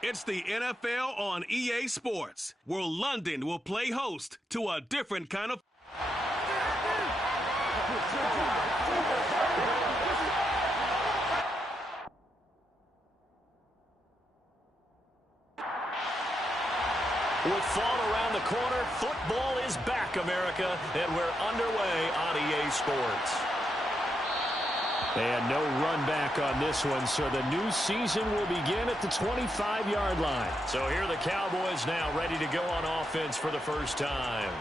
It's the NFL on EA Sports, where London will play host to a different kind of... With fall around the corner, football is back, America, and we're underway on EA Sports. And no run back on this one, so the new season will begin at the 25-yard line. So here are the Cowboys now ready to go on offense for the first time.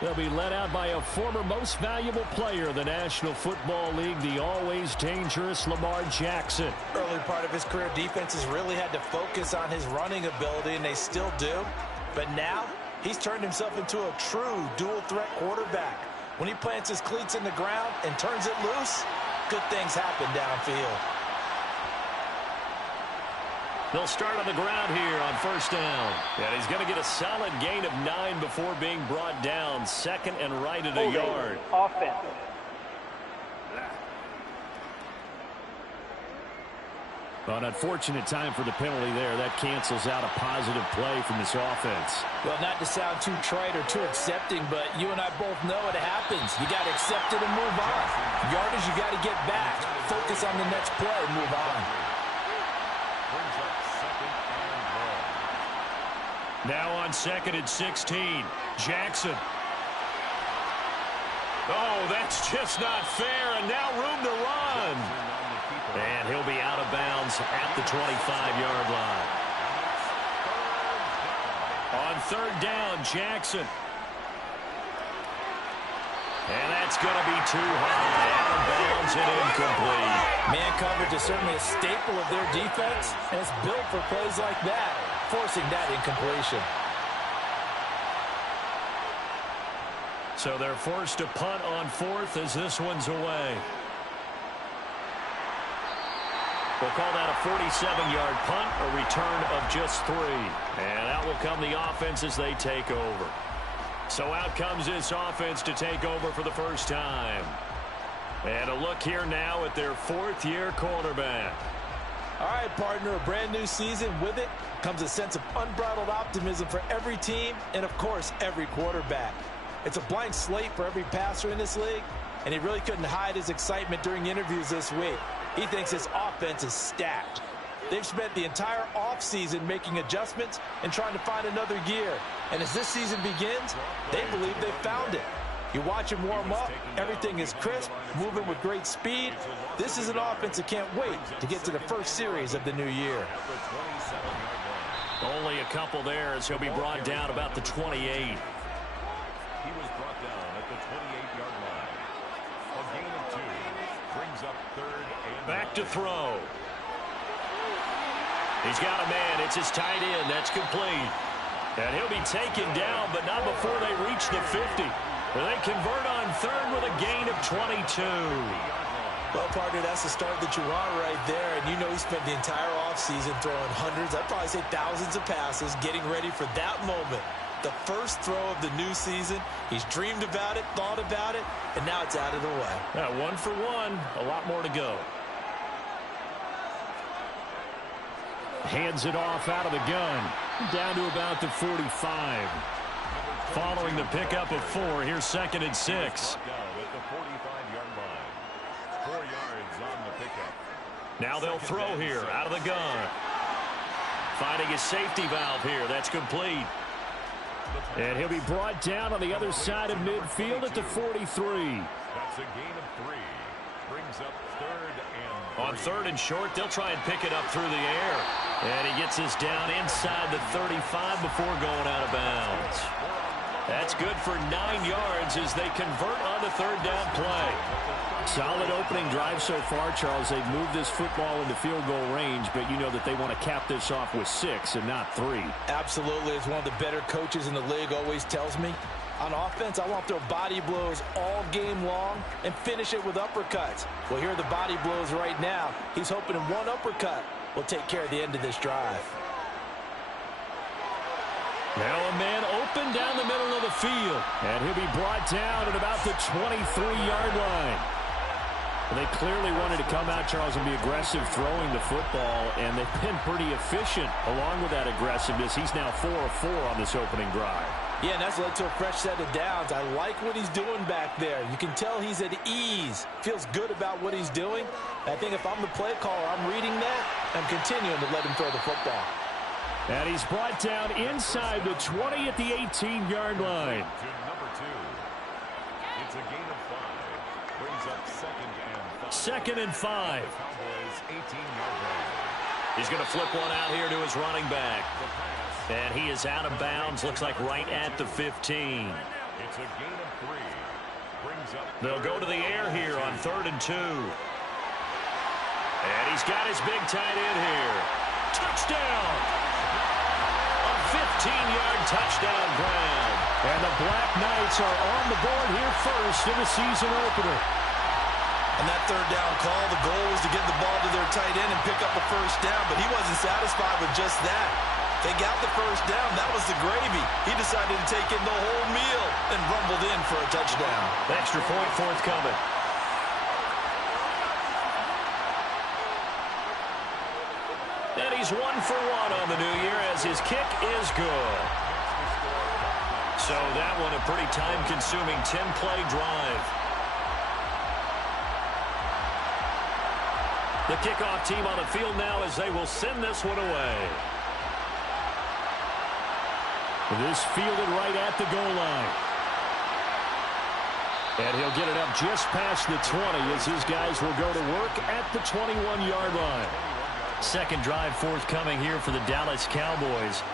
They'll be led out by a former most valuable player in the National Football League, the always dangerous Lamar Jackson. Early part of his career, defenses really had to focus on his running ability, and they still do. But now, he's turned himself into a true dual-threat quarterback. When he plants his cleats in the ground and turns it loose, good things happen downfield. They'll start on the ground here on first down. And he's going to get a solid gain of 9 before being brought down. Second and right at a yard. Offense. An unfortunate time for the penalty there. That cancels out a positive play from this offense. Well, not to sound too trite or too accepting, but you and I both know it happens. You got to accept it and move on. Yardage, you got to get back. Focus on the next play and move on. Now on second and 16, Jackson. Oh, that's just not fair, and now room to run. And he'll be out of bounds at the 25-yard line. On third down, Jackson. And that's going to be too high. Out of bounds and incomplete. Man coverage is certainly a staple of their defense, and it's built for plays like that, forcing that incompletion. So they're forced to punt on fourth as this one's away. We'll call that a 47-yard punt, a return of just 3. And out will come the offense as they take over. So out comes this offense to take over for the first time. And a look here now at their fourth-year quarterback. All right, partner, a brand new season. With it comes a sense of unbridled optimism for every team and, of course, every quarterback. It's a blank slate for every passer in this league, and he really couldn't hide his excitement during interviews this week. He thinks his offense is stacked. They've spent the entire offseason making adjustments and trying to find another gear. And as this season begins, they believe they've found it. You watch him warm up, everything is crisp, moving with great speed. This is an offense that can't wait to get to the first series of the new year. Only a couple there as he'll be brought down about the 28. He was brought down at the 28-yard line. A gain of 2 brings up third and back to throw. He's got a man. It's his tight end. That's complete. And he'll be taken down, but not before they reach the 50. They convert on third with a gain of 22. Well, partner, that's the start that you want right there. And you know he spent the entire offseason throwing hundreds, I'd probably say thousands of passes, getting ready for that moment. The first throw of the new season. He's dreamed about it, thought about it, and now it's out of the way. Yeah, 1 for 1. A lot more to go. Hands it off out of the gun. Down to about the 45. Following the pickup of 4, here's second and 6. at the 45-yard line. 4 yards on the pickup. Now they'll throw here out of the gun. Finding his safety valve here. That's complete. And he'll be brought down on the other side of midfield at the 43. That's a gain of 3. Brings up third and 3. On third and short, they'll try and pick it up through the air. And he gets this down inside the 35 before going out of bounds. That's good for 9 yards as they convert on the third down play. Solid opening drive so far, Charles. They've moved this football into field goal range, but you know that they want to cap this off with 6 and not 3. Absolutely. As one of the better coaches in the league always tells me, on offense, I want to throw body blows all game long and finish it with uppercuts. Well, here are the body blows right now. He's hoping in one uppercut will take care of the end of this drive. Now a man open down the middle of the field. And he'll be brought down at about the 23-yard line. They clearly wanted to come out, Charles, and be aggressive throwing the football, and they've been pretty efficient along with that aggressiveness. He's now 4 of 4 on this opening drive. Yeah, and that's led to a fresh set of downs. I like what he's doing back there. You can tell he's at ease. Feels good about what he's doing. I think if I'm the play caller, I'm reading that. I'm continuing to let him throw the football. And he's brought down inside the 20 at the 18-yard line. To number 2. It's a gain of 5. Brings up second and 5. 2nd and 5. Cowboys 18-yard line. He's going to flip one out here to his running back. And he is out of bounds. Looks like right at the 15. It's a gain of 3. Brings up. They'll go to the air here on 3rd and 2. And he's got his big tight end here. Touchdown! A 15-yard touchdown ground. And the Black Knights are on the board here first in the season opener. On that 3rd down call, the goal was to get the ball to their tight end and pick up a first down, but he wasn't satisfied with just that. They got the first down. That was the gravy. He decided to take in the whole meal and rumbled in for a touchdown. Extra point forthcoming. And he's 1 for 1 on the new year as his kick is good. So that one a pretty time-consuming 10-play drive. The kickoff team on the field now as they will send this one away. This fielded right at the goal line. And he'll get it up just past the 20 as his guys will go to work at the 21-yard line. Second drive forthcoming here for the Dallas Cowboys.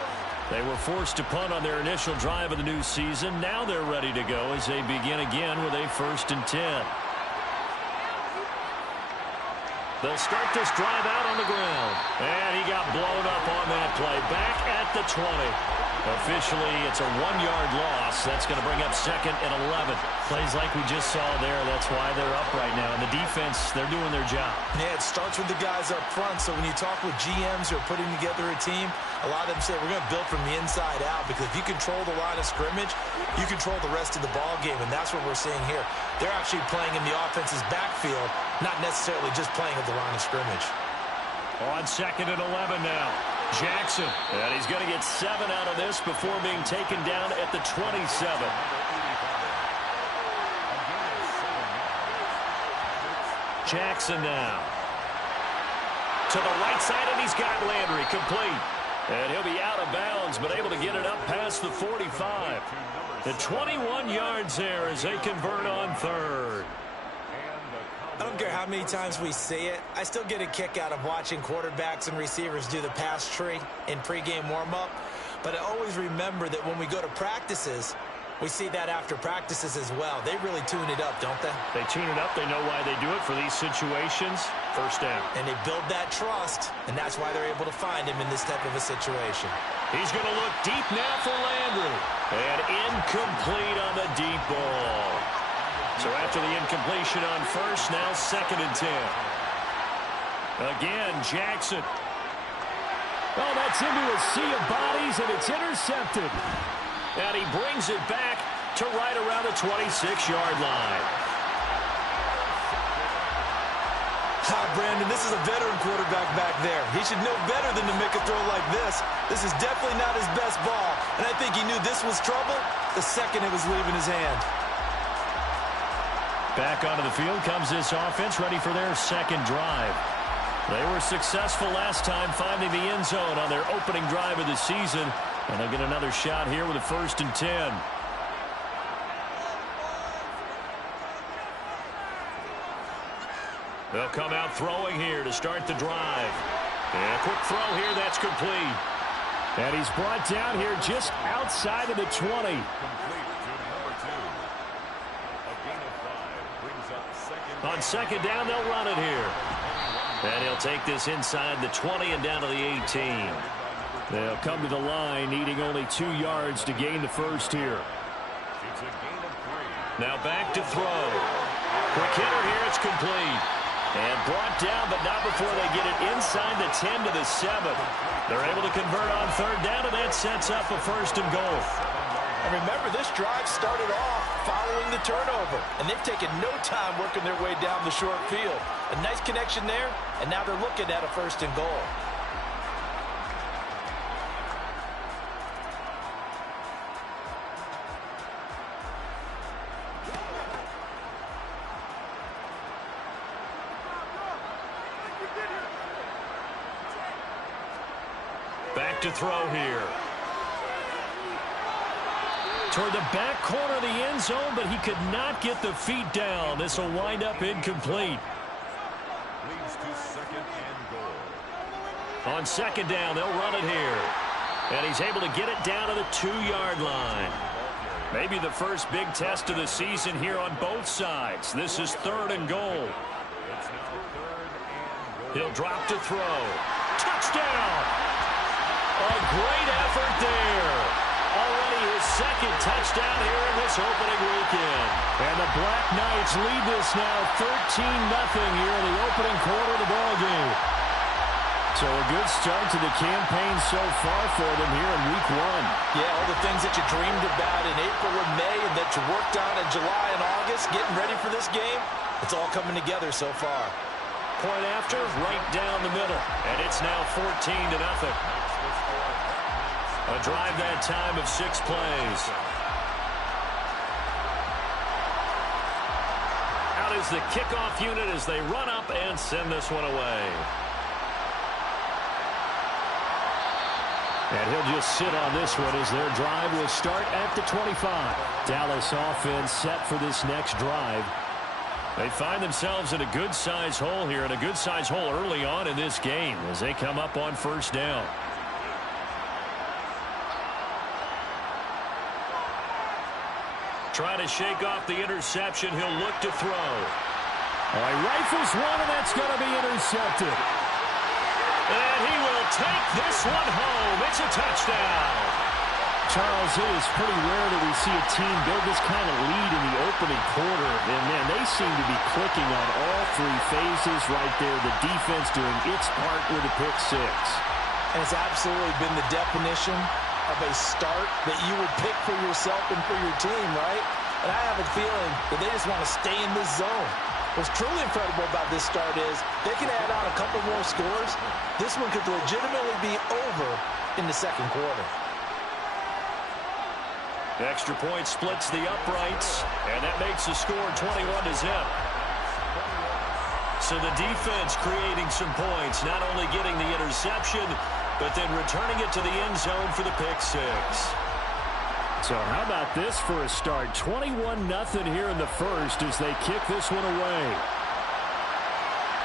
They were forced to punt on their initial drive of the new season. Now they're ready to go as they begin again with a 1st and 10. They'll start this drive out on the ground. And he got blown up on that play. Back at the 20. Officially, it's a 1-yard loss. That's going to bring up 2nd and 11. Plays like we just saw there. That's why they're up right now. And the defense, they're doing their job. Yeah, it starts with the guys up front. So when you talk with GMs who are putting together a team, a lot of them say we're going to build from the inside out, because if you control the line of scrimmage, you control the rest of the ball game, and that's what we're seeing here. They're actually playing in the offense's backfield, not necessarily just playing at the line of scrimmage. On 2nd and 11 now. Jackson. And he's going to get 7 out of this before being taken down at the 27. Jackson now. To the right side, and he's got Landry complete. And he'll be out of bounds, but able to get it up past the 45. The 21 yards there as they convert on 3rd. I don't care how many times we see it. I still get a kick out of watching quarterbacks and receivers do the pass tree in pregame warm-up. But I always remember that when we go to practices, we see that after practices as well. They really tune it up, don't they? They tune it up. They know why they do it for these situations. 1st down. And they build that trust, and that's why they're able to find him in this type of a situation. He's going to look deep now for Landry. And incomplete on the deep ball. So after the incompletion on 1st, now 2nd and 10. Again, Jackson. Oh, that's into a sea of bodies, and it's intercepted. And he brings it back to right around the 26-yard line. Brandon, this is a veteran quarterback back there. He should know better than to make a throw like this. This is definitely not his best ball, and I think he knew this was trouble the second it was leaving his hand. Back onto the field comes this offense, ready for their 2nd drive. They were successful last time finding the end zone on their opening drive of the season, and they'll get another shot here with a 1st and 10. They'll come out throwing here to start the drive. And a quick throw here, that's complete. And he's brought down here just outside of the 20. On 2nd down, they'll run it here. And he'll take this inside the 20 and down to the 18. They'll come to the line, needing only 2 yards to gain the 1st here. Now back to throw. Quick hitter here, it's complete. And brought down, but not before they get it inside the 10 to the 7. They're able to convert on 3rd down, and that sets up a 1st and goal. And remember, this drive started off following the turnover, and they've taken no time working their way down the short field. A nice connection there, and now they're looking at a 1st and goal. Back to throw here. Toward the back corner of the end zone, but he could not get the feet down. This will wind up incomplete. Leads to 2nd and goal. On 2nd down, they'll run it here. And he's able to get it down to the 2-yard line. Maybe the first big test of the season here on both sides. This is 3rd and goal. It's now 3rd and goal. He'll drop to throw. Touchdown! A great effort there. Already his 2nd touchdown here in this opening weekend. And the Black Knights lead this now 13-0 here in the opening quarter of the ballgame. So a good start to the campaign so far for them here in week 1. Yeah, all the things that you dreamed about in April and May and that you worked on in July and August, getting ready for this game, it's all coming together so far. Point after, right down the middle. And it's now 14-0. A drive that time of 6 plays. Out is the kickoff unit as they run up and send this one away. And he'll just sit on this one as their drive will start at the 25. Dallas offense set for this next drive. They find themselves in a good-sized hole here, and a good-sized hole early on in this game as they come up on 1st down. Trying to shake off the interception. He'll look to throw. He rifles one, and that's going to be intercepted. And he will take this one home. It's a touchdown. Charles, it is pretty rare that we see a team build this kind of lead in the opening quarter. And, man, they seem to be clicking on all 3 phases right there. The defense doing its part with a pick 6. And it's absolutely been the definition of a start that you would pick for yourself and for your team, right? And I have a feeling that they just want to stay in this zone. What's truly incredible about this start is they can add on a couple more scores. This one could legitimately be over in the 2nd quarter. Extra point splits the uprights, and that makes the score 21-0. So the defense creating some points, not only getting the interception, but then returning it to the end zone for the pick 6. So how about this for a start? 21-0 here in the 1st as they kick this one away.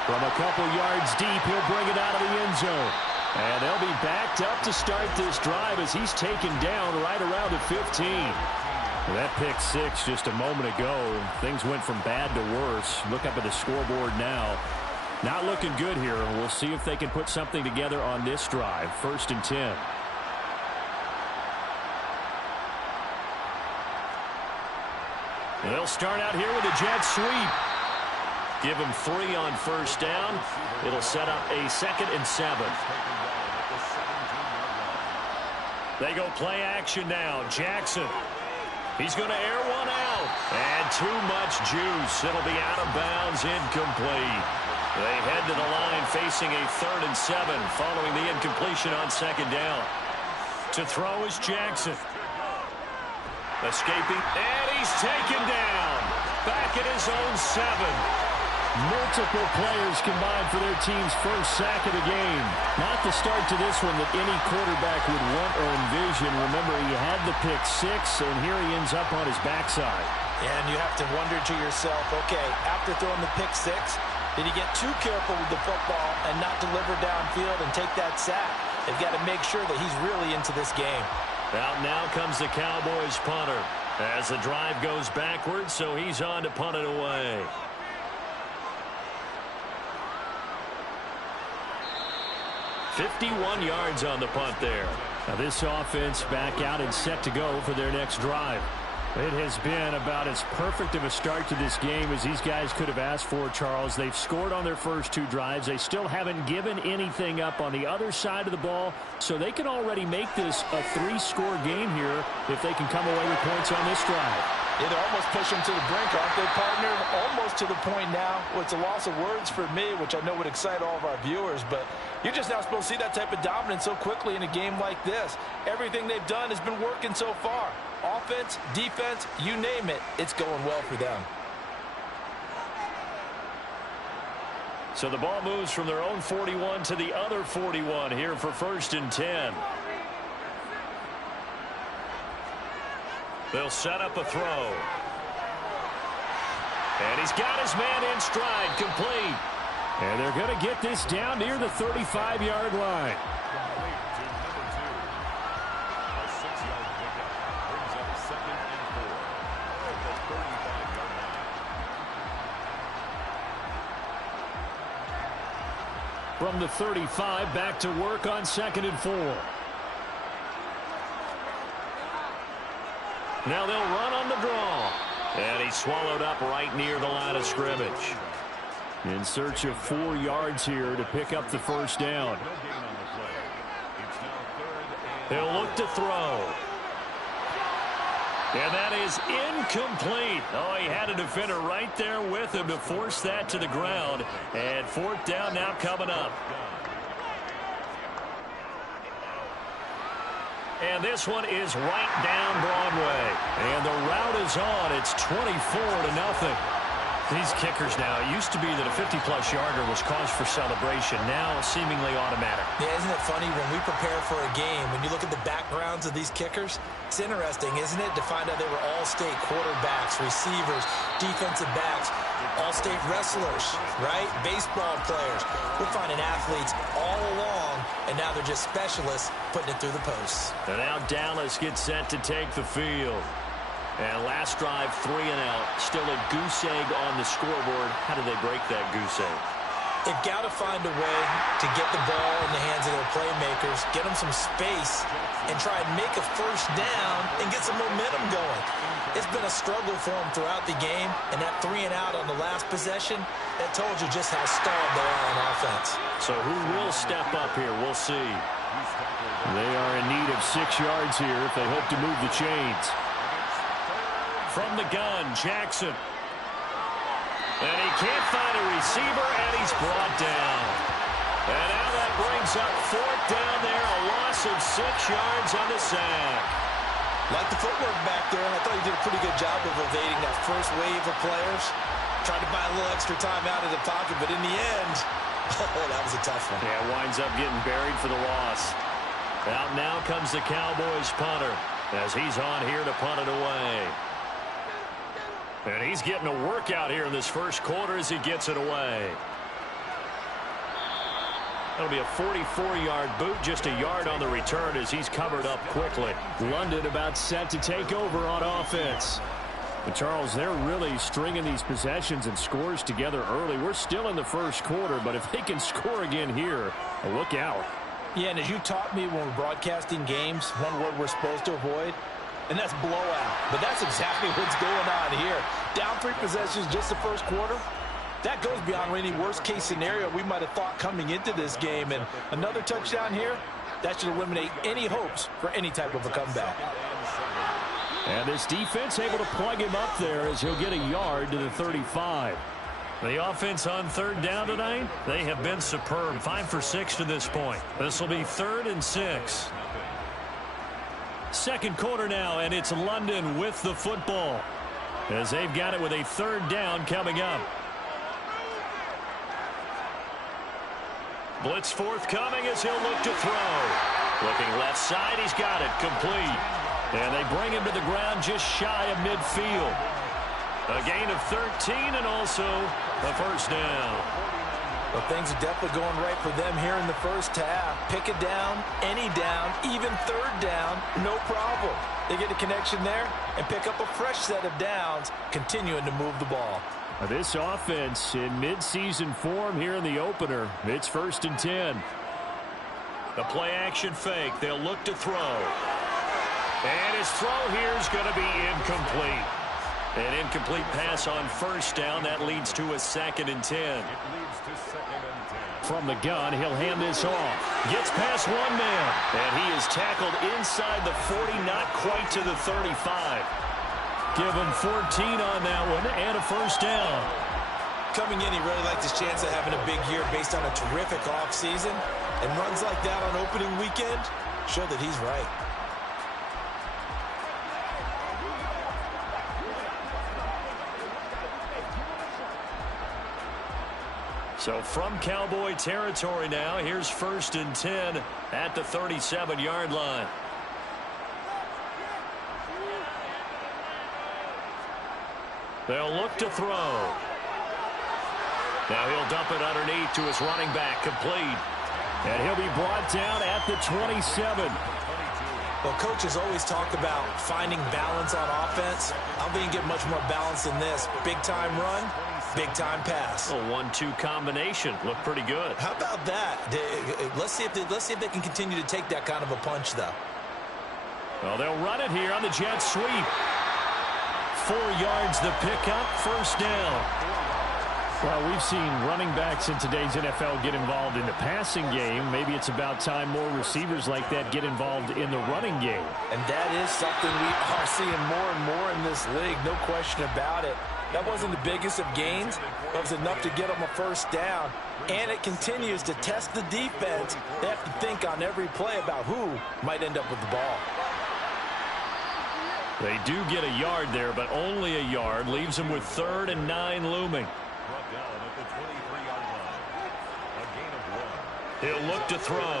From a couple yards deep, he'll bring it out of the end zone. And they'll be backed up to start this drive as he's taken down right around the 15. Well, that pick 6 just a moment ago. Things went from bad to worse. Look up at the scoreboard now. Not looking good here. We'll see if they can put something together on this drive. 1st and 10. They'll start out here with a jet sweep. Give him 3 on 1st down. It'll set up a 2nd and 7. They go play action now. Jackson. He's going to air one out. And too much juice. It'll be out of bounds, incomplete. They head to the line facing a 3rd and 7 following the incompletion on 2nd down. To throw is Jackson. Escaping, and he's taken down. Back at his own 7. Multiple players combined for their team's first sack of the game. Not the start to this one that any quarterback would want or envision. Remember, he had the pick 6, and here he ends up on his backside. And you have to wonder to yourself, okay, after throwing the pick 6, did he get too careful with the football and not deliver downfield and take that sack? They've got to make sure that he's really into this game. Out now comes the Cowboys punter as the drive goes backwards, so he's on to punt it away. $51 yards on the punt there. Now this offense back out and set to go for their next drive. It has been about as perfect of a start to this game as these guys could have asked for, Charles. They've scored on their first 2 drives. They still haven't given anything up on the other side of the ball, so they can already make this a 3-score game here if they can come away with points on this drive. Yeah, they're almost pushing to the brink, aren't they, partner? Almost to the point now. Well, it's a loss of words for me, which I know would excite all of our viewers, but you're just not supposed to see that type of dominance so quickly in a game like this. Everything they've done has been working so far. Offense, defense, you name it, it's going well for them. So the ball moves from their own 41 to the other 41 here for 1st and 10. They'll set up a throw. And he's got his man in stride, complete. And they're going to get this down near the 35-yard line. From the 35, back to work on 2nd and 4. Now they'll run on the draw. And he's swallowed up right near the line of scrimmage. In search of 4 yards here to pick up the first down. They'll look to throw. And that is incomplete. Oh, he had a defender right there with him to force that to the ground. And 4th down now coming up. And this one is right down Broadway. And the route is on. It's 24-0. These kickers now, it used to be that a 50-plus yarder was cause for celebration. Now seemingly automatic. Yeah, isn't it funny when we prepare for a game, when you look at the backgrounds of these kickers, it's interesting, isn't it, to find out they were all-state quarterbacks, receivers, defensive backs, all-state wrestlers, right? Baseball players. We're finding athletes all along, and now they're just specialists putting it through the posts. And now Dallas gets set to take the field. And last drive, 3 and out. Still a goose egg on the scoreboard. How do they break that goose egg? They've got to find a way to get the ball in the hands of their playmakers, get them some space, and try and make a first down and get some momentum going. It's been a struggle for them throughout the game, and that 3 and out on the last possession, that told you just how stalled they are on offense. So who will step up here? We'll see. They are in need of 6 yards here if they hope to move the chains. From the gun, Jackson. And he can't find a receiver, and he's brought down. And now that brings up 4th down there, a loss of 6 yards on the sack. Like the footwork back there, I thought he did a pretty good job of evading that first wave of players. Tried to buy a little extra time out of the pocket, but in the end, oh, that was a tough one. Yeah, winds up getting buried for the loss. Out now comes the Cowboys punter as he's on here to punt it away. And he's getting a workout here in this first quarter as he gets it away. That'll be a 44-yard boot, just a yard on the return as he's covered up quickly. London about set to take over on offense. But Charles, they're really stringing these possessions and scores together early. We're still in the first quarter, but if they can score again here, look out. Yeah, and as you taught me when we're broadcasting games, one word we're supposed to avoid, and that's blowout. But that's exactly what's going on here. Down 3 possessions just the first quarter. That goes beyond any worst-case scenario we might have thought coming into this game. And another touchdown here, that should eliminate any hopes for any type of a comeback. And this defense able to plug him up there as he'll get a yard to the 35. The offense on 3rd down tonight, they have been superb. 5 for 6 to this point. This will be 3rd and 6. Second quarter now, and it's London with the football as they've got it with a 3rd down coming up. Blitz forthcoming as he'll look to throw. Looking left side, he's got it, complete. And they bring him to the ground just shy of midfield. A gain of 13 and also a first down. Well, things are definitely going right for them here in the first half. Pick it down, any down, even 3rd down, no problem. They get a connection there and pick up a fresh set of downs, continuing to move the ball. This offense in midseason form here in the opener. It's 1st and 10. The play-action fake. They'll look to throw. And his throw here is going to be incomplete. An incomplete pass on first down. That leads to a 2nd and 10. It leads to 2nd and 10. From the gun, he'll hand this off. Gets past one man. And he is tackled inside the 40, not quite to the 35. Give him 14 on that one and a first down. Coming in, he really liked his chance of having a big year based on a terrific offseason. And runs like that on opening weekend show that he's right. So from Cowboy territory now, here's 1st and 10 at the 37-yard line. They'll look to throw. Now he'll dump it underneath to his running back, complete. And he'll be brought down at the 27. Well, coaches always talk about finding balance on offense. I don't think you get much more balance than this. Big-time run, big-time pass. A 1-2 combination. Looked pretty good. How about that? Let's see if they can continue to take that kind of a punch, though. Well, they'll run it here on the jet sweep. 4 yards the pickup, first down. Well, we've seen running backs in today's NFL get involved in the passing game. Maybe it's about time more receivers like that get involved in the running game. And that is something we are seeing more and more in this league, no question about it. That wasn't the biggest of gains, but it was enough to get them a first down. And it continues to test the defense. They have to think on every play about who might end up with the ball. They do get a yard there, but only a yard. Leaves them with 3rd and 9 looming. Brought down at the 23-yard line. A gain of 1. He'll look to throw.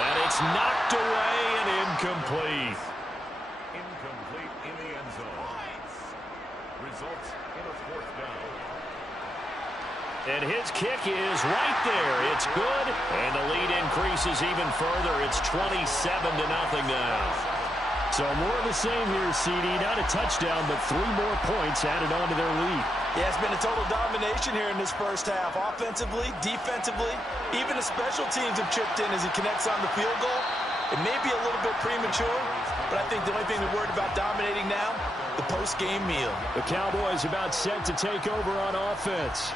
And it's knocked away and incomplete. Incomplete in the end zone. Results in a 4th down. And his kick is right there. It's good. And the lead increases even further. It's 27-0 now. So more of the same here, CD. Not a touchdown, but 3 more points added on to their lead. Yeah, it's been a total domination here in this first half. Offensively, defensively, even the special teams have chipped in as he connects on the field goal. It may be a little bit premature, but I think the only thing we're worried about dominating now, the post-game meal. The Cowboys about set to take over on offense.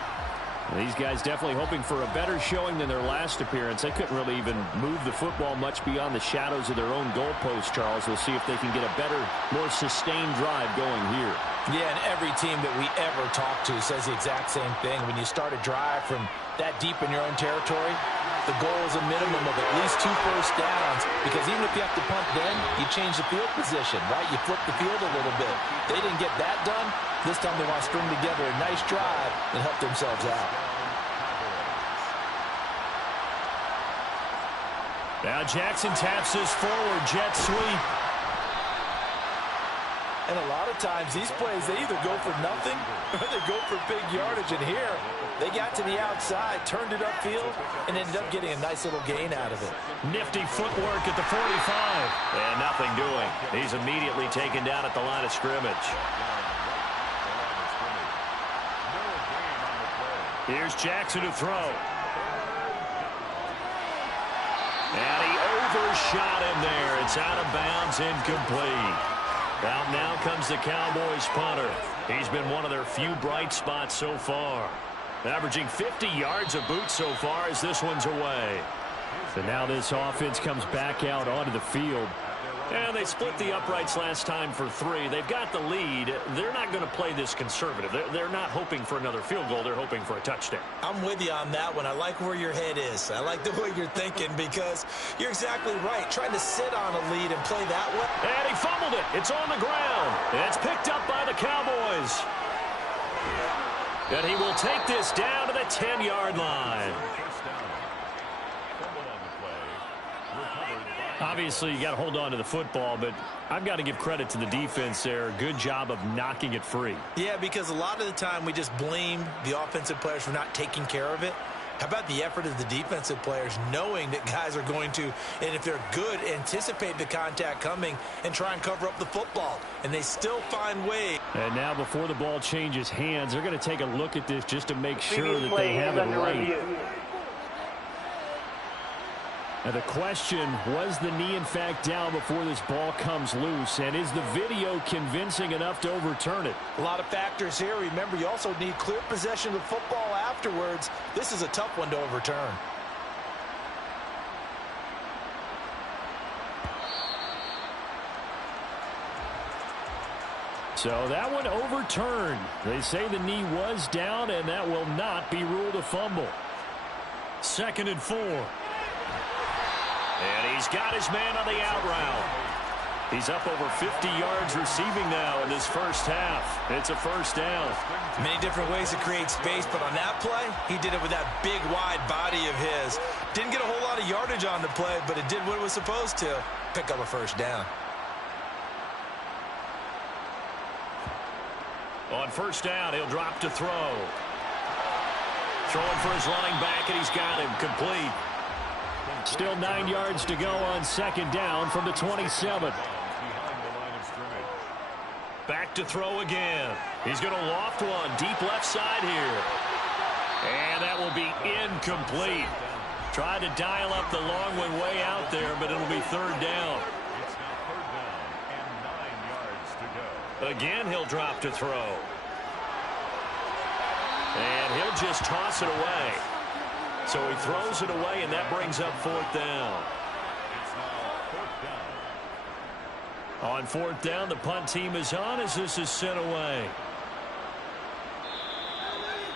These guys definitely hoping for a better showing than their last appearance. They couldn't really even move the football much beyond the shadows of their own goalpost, Charles. We'll see if they can get a better, more sustained drive going here. Yeah, and every team that we ever talk to says the exact same thing. When you start a drive from that deep in your own territory, the goal is a minimum of at least 2 first downs, because even if you have to punt then, you change the field position, right? You flip the field a little bit. They didn't get that done. This time they want to string together a nice drive and help themselves out. Now Jackson taps this forward jet sweep. And a lot of times these plays, they either go for nothing or they go for big yardage. And here, they got to the outside, turned it upfield, and ended up getting a nice little gain out of it. Nifty footwork at the 45. And nothing doing. He's immediately taken down at the line of scrimmage. Here's Jackson to throw. And he overshot him there. It's out of bounds, incomplete. Out now comes the Cowboys punter. He's been one of their few bright spots so far. Averaging 50 yards a boot so far as this one's away. So now this offense comes back out onto the field. And they split the uprights last time for 3. They've got the lead. They're not going to play this conservative. They're not hoping for another field goal. They're hoping for a touchdown. I'm with you on that one. I like where your head is. I like the way you're thinking, because you're exactly right. Trying to sit on a lead and play that way. And he fumbled it. It's on the ground. It's picked up by the Cowboys. And he will take this down to the 10-yard line. Obviously, you got to hold on to the football, but I've got to give credit to the defense there. Good job of knocking it free. Yeah, because a lot of the time we just blame the offensive players for not taking care of it. How about the effort of the defensive players, knowing that guys are going to, and if they're good, anticipate the contact coming and try and cover up the football. And they still find ways. And now before the ball changes hands, they're going to take a look at this just to make sure that they have it right. And the question, was the knee in fact down before this ball comes loose? And is the video convincing enough to overturn it? A lot of factors here. Remember, you also need clear possession of the football afterwards. This is a tough one to overturn. So that one overturned. They say the knee was down, and that will not be ruled a fumble. 2nd and 4. And he's got his man on the out route. He's up over 50 yards receiving now in this first half. It's a first down. Many different ways to create space, but on that play, he did it with that big, wide body of his. Didn't get a whole lot of yardage on the play, but it did what it was supposed to. Pick up a first down. On first down, he'll drop to throw. Throwing for his running back, and he's got him complete. Still 9 yards to go on 2nd down from the 27. Back to throw again. He's going to loft one deep left side here. And that will be incomplete. Tried to dial up the long one way out there, but it'll be 3rd down. It's now 3rd down and 9 yards to go. Again, he'll drop to throw. And he'll just toss it away. So he throws it away, and that brings up 4th down. It's now 4th down. On 4th down, the punt team is on as this is sent away.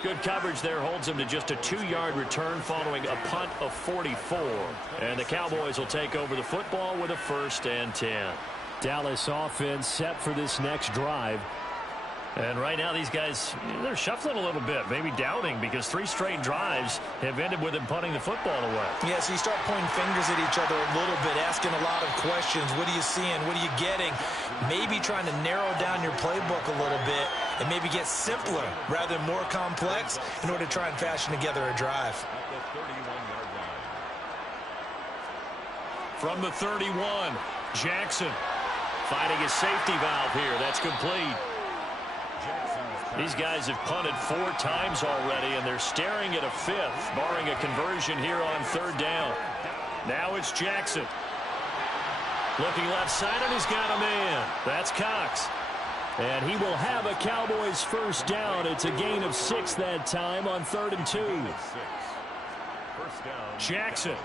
Good coverage there holds him to just a 2-yard return following a punt of 44. And the Cowboys will take over the football with a 1st and 10. Dallas offense set for this next drive. And right now these guys, they're shuffling a little bit, maybe doubting, because 3 straight drives have ended with them punting the football away. Yeah, so you start pointing fingers at each other a little bit, asking a lot of questions. What are you seeing? What are you getting? Maybe trying to narrow down your playbook a little bit and maybe get simpler rather than more complex in order to try and fashion together a drive. At the 31-yard line. From the 31, Jackson finding his safety valve here. That's complete. These guys have punted 4 times already, and they're staring at a 5th, barring a conversion here on 3rd down. Now it's Jackson. Looking left side, and he's got a man. That's Cox. And he will have a Cowboys 1st down. It's a gain of 6 that time on 3rd and 2. First down. Jackson.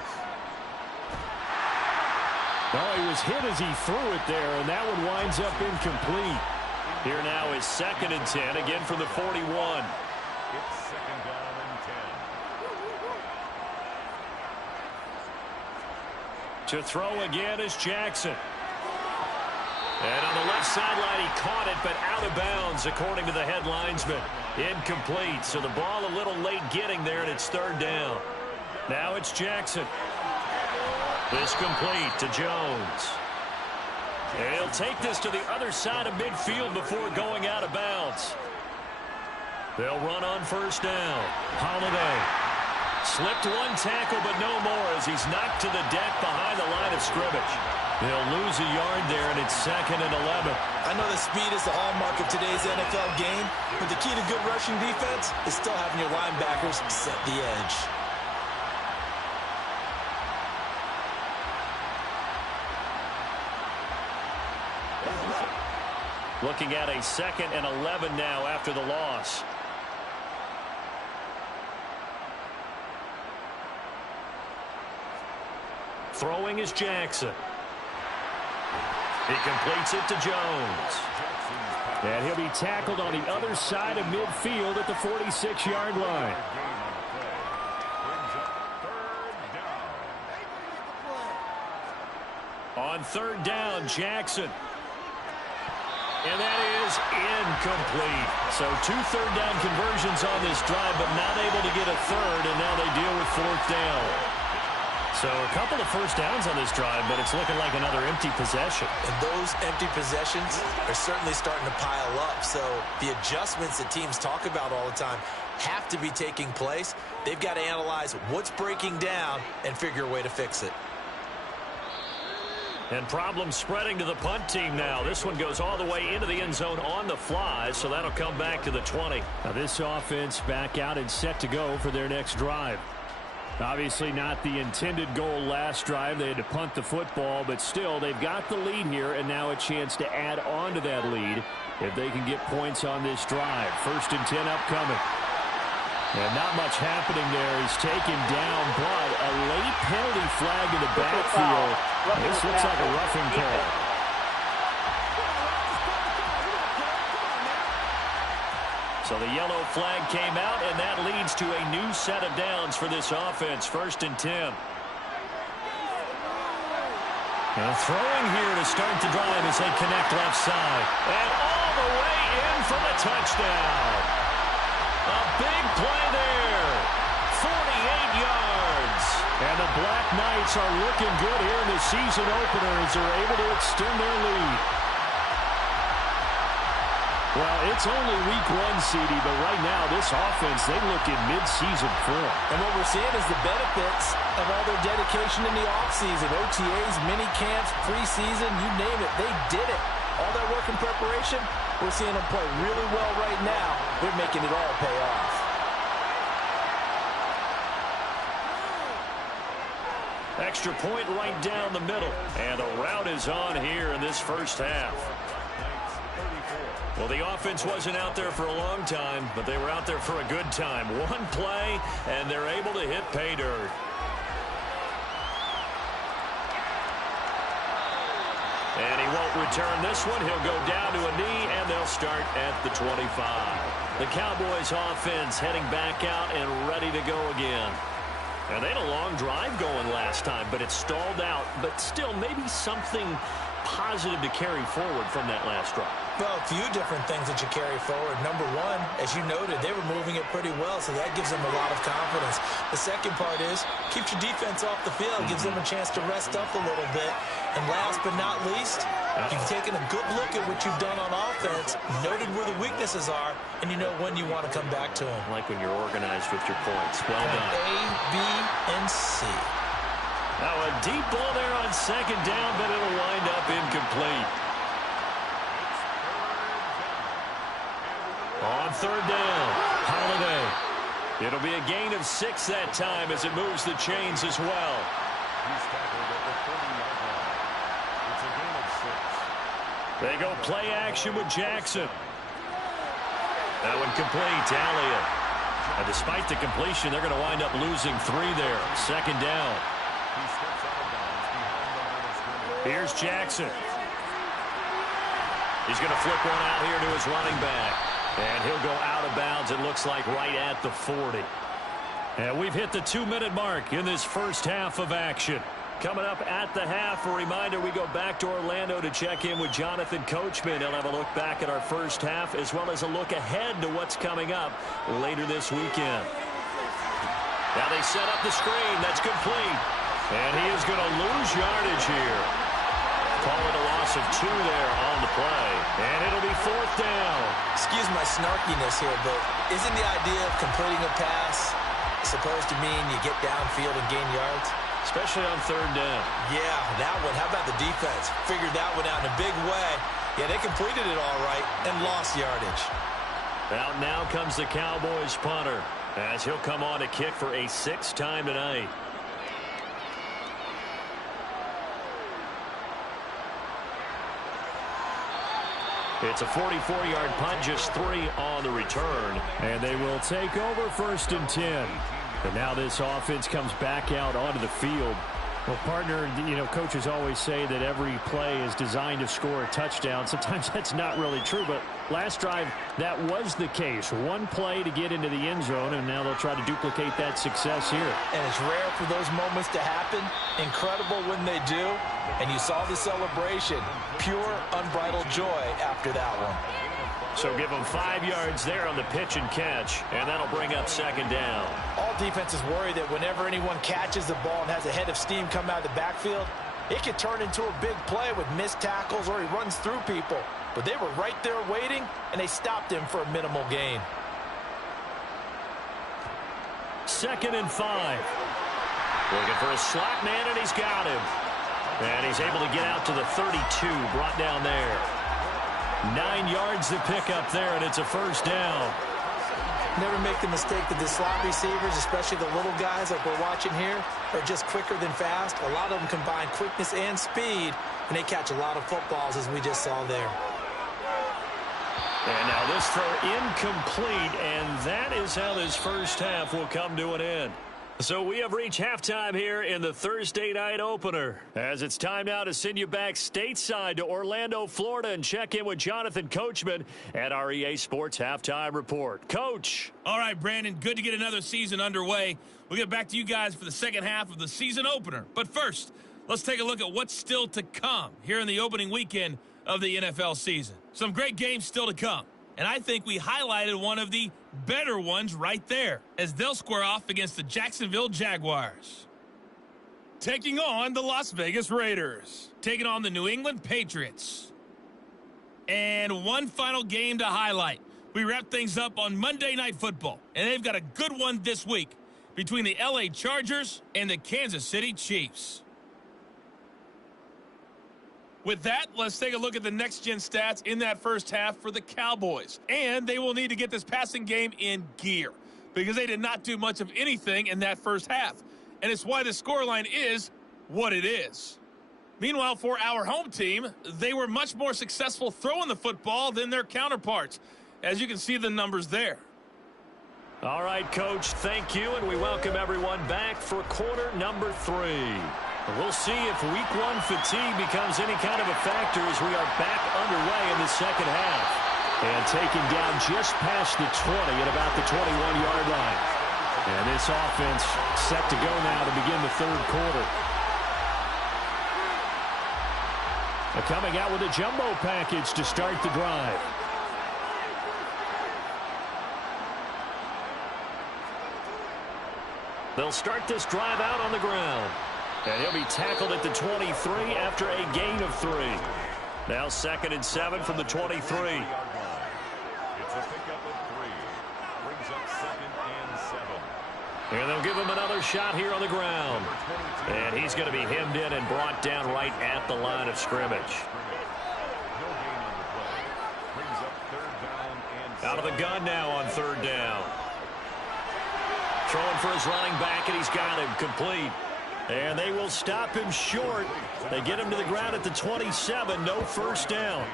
Oh, he was hit as he threw it there, and that one winds up incomplete. Here now is 2nd and 10, again from the 41. It's 2nd down and 10. To throw again is Jackson. And on the left sideline, he caught it, but out of bounds, according to the head linesman. Incomplete, so the ball a little late getting there, and it's 3rd down. Now it's Jackson. This complete to Jones. And he'll take this to the other side of midfield before going out of bounds. They'll run on 1st down. Holiday slipped 1 tackle, but no more as he's knocked to the deck behind the line of scrimmage. They'll lose a yard there, and it's 2nd and 11. I know the speed is the hallmark of today's NFL game, but the key to good rushing defense is still having your linebackers set the edge. Looking at a 2nd and 11 now after the loss. Throwing is Jackson. He completes it to Jones. And he'll be tackled on the other side of midfield at the 46-yard line. On 3rd down, Jackson. And that is incomplete. So 2 3rd down conversions on this drive, but not able to get a 3rd, and now they deal with 4th down. So a couple of 1st downs on this drive, but it's looking like another empty possession. And those empty possessions are certainly starting to pile up. So the adjustments that teams talk about all the time have to be taking place. They've got to analyze what's breaking down and figure a way to fix it. And problems spreading to the punt team now. This one goes all the way into the end zone on the fly, so that'll come back to the 20. Now this offense back out and set to go for their next drive. Obviously not the intended goal last drive. They had to punt the football, but still they've got the lead here, and now a chance to add on to that lead if they can get points on this drive. 1st and 10 upcoming. And not much happening there. He's taken down, but a late penalty flag in the backfield. This looks like a roughing call. So the yellow flag came out, and that leads to a new set of downs for this offense. 1st and 10. And throwing here to start the drive as they connect left side. And all the way in for the touchdown. A big play there. 48 yards. And the Black Knights are looking good here in the season opener as they're able to extend their lead. Well, it's only week 1, CD, but right now this offense, they look in mid-season form. And what we're seeing is the benefits of all their dedication in the offseason. OTAs, mini camps, preseason, you name it, they did it. All that work in preparation, we're seeing them play really well right now. They're making it all pay off. Extra point right down the middle. And the route is on here in this first half. Well, the offense wasn't out there for a long time, but they were out there for a good time. One play, and they're able to hit pay dirt. And he won't return this one. He'll go down to a knee, and they'll start at the 25. The Cowboys offense heading back out and ready to go again. And they had a long drive going last time, but it stalled out. But still, maybe something positive to carry forward from that last drive. Well, a few different things that you carry forward. Number one, as you noted, they were moving it pretty well, so that gives them a lot of confidence. The second part is, keeps your defense off the field, gives them a chance to rest up a little bit. And last but not least, you've taken a good look at what you've done on offense, noted where the weaknesses are, and you know when you want to come back to them. I like when you're organized with your points. Well done. A, B, and C. Now a deep ball there on 2nd down, but it'll wind up incomplete. On 3rd down, Holiday. It'll be a gain of 6 that time as it moves the chains as well. He's tackled at the 30-yard line. It's a gain of 6. They go play action with Jackson. That one complete to Elliott. And despite the completion, they're going to wind up losing 3 there. 2nd down. He steps out of bounds behind the line of scrimmage. Here's Jackson. He's going to flip one out here to his running back. And he'll go out of bounds, it looks like, right at the 40. And we've hit the 2-minute mark in this first half of action. Coming up at the half, a reminder, we go back to Orlando to check in with Jonathan Coachman. He'll have a look back at our first half as well as a look ahead to what's coming up later this weekend. Now they set up the screen. That's complete. And he is going to lose yardage here. Call it a loss of 2 there on the play. And it'll be 4th down. Excuse my snarkiness here, but isn't the idea of completing a pass supposed to mean you get downfield and gain yards? Especially on 3rd down. Yeah, that one. How about the defense? Figured that one out in a big way. Yeah, they completed it all right and lost yardage. Out now comes the Cowboys punter as he'll come on to kick for a 6th time tonight. It's a 44-yard punt, just 3 on the return. And they will take over 1st and 10. And now this offense comes back out onto the field. Well, partner, you know, coaches always say that every play is designed to score a touchdown. Sometimes that's not really true, but last drive, that was the case. One play to get into the end zone, and now they'll try to duplicate that success here. And it's rare for those moments to happen. Incredible when they do. And you saw the celebration. Pure, unbridled joy after that one. So give them 5 yards there on the pitch and catch, and that'll bring up 2nd down. All defenses worry that whenever anyone catches the ball and has a head of steam come out of the backfield, it could turn into a big play with missed tackles or he runs through people. But they were right there waiting, and they stopped him for a minimal gain. 2nd and 5. Looking for a slot man, and he's got him. And he's able to get out to the 32, brought down there. 9 yards to pick up there, and it's a 1st down. Never make the mistake that the slot receivers, especially the little guys like we're watching here, are just quicker than fast. A lot of them combine quickness and speed, and they catch a lot of footballs, as we just saw there. And now this throw incomplete, and that is how this first half will come to an end. So we have reached halftime here in the Thursday night opener, as it's time now to send you back stateside to Orlando, Florida, and check in with Jonathan Coachman at our EA Sports Halftime Report. Coach. All right, Brandon, good to get another season underway. We'll get back to you guys for the second half of the season opener. But first, let's take a look at what's still to come here in the opening weekend of the NFL season. Some great games still to come. And I think we highlighted one of the better ones right there, as they'll square off against the Jacksonville Jaguars. Taking on the Las Vegas Raiders. Taking on the New England Patriots. And one final game to highlight. We wrap things up on Monday Night Football, and they've got a good one this week between the LA Chargers and the Kansas City Chiefs. With that, let's take a look at the next-gen stats in that first half for the Cowboys. And they will need to get this passing game in gear, because they did not do much of anything in that first half. And it's why the scoreline is what it is. Meanwhile, for our home team, they were much more successful throwing the football than their counterparts, as you can see the numbers there. All right, Coach, thank you, and we welcome everyone back for quarter number 3. We'll see if week 1 fatigue becomes any kind of a factor as we are back underway in the second half. And taken down just past the 20 at about the 21-yard line. And this offense set to go now to begin the third quarter. They're coming out with a jumbo package to start the drive. They'll start this drive out on the ground. And he'll be tackled at the 23 after a gain of 3. Now 2nd and 7 from the 23. It's a pickup at 3. Brings up 2nd and 7. And they'll give him another shot here on the ground. And he's going to be hemmed in and brought down right at the line of scrimmage. No gain on the play. Brings up 3rd down and 7. Out of the gun now on 3rd down. Throwing for his running back, and he's got him complete. And they will stop him short. They get him to the ground at the 27. No first down.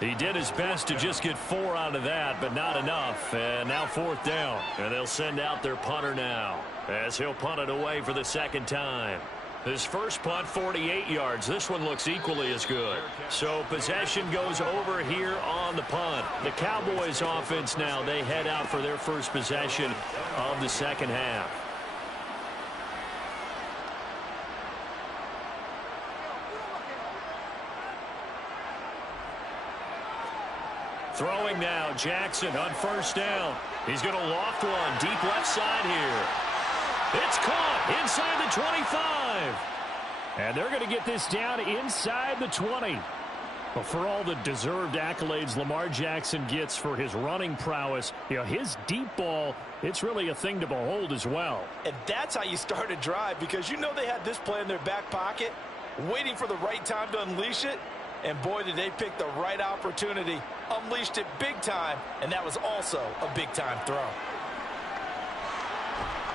He did his best to just get 4 out of that, but not enough. And now 4th down. And they'll send out their punter now, as he'll punt it away for the 2nd time. His first punt, 48 yards. This one looks equally as good. So possession goes over here on the punt. The Cowboys offense now, they head out for their first possession of the second half. Throwing now, Jackson on first down. He's going to loft one deep left side here. It's caught inside the 25. And they're going to get this down inside the 20. Well, for all the deserved accolades Lamar Jackson gets for his running prowess, his deep ball, it's really a thing to behold as well. And that's how you start a drive, because they had this play in their back pocket, waiting for the right time to unleash it. And boy, did they pick the right opportunity. Unleashed it big time, and that was also a big-time throw.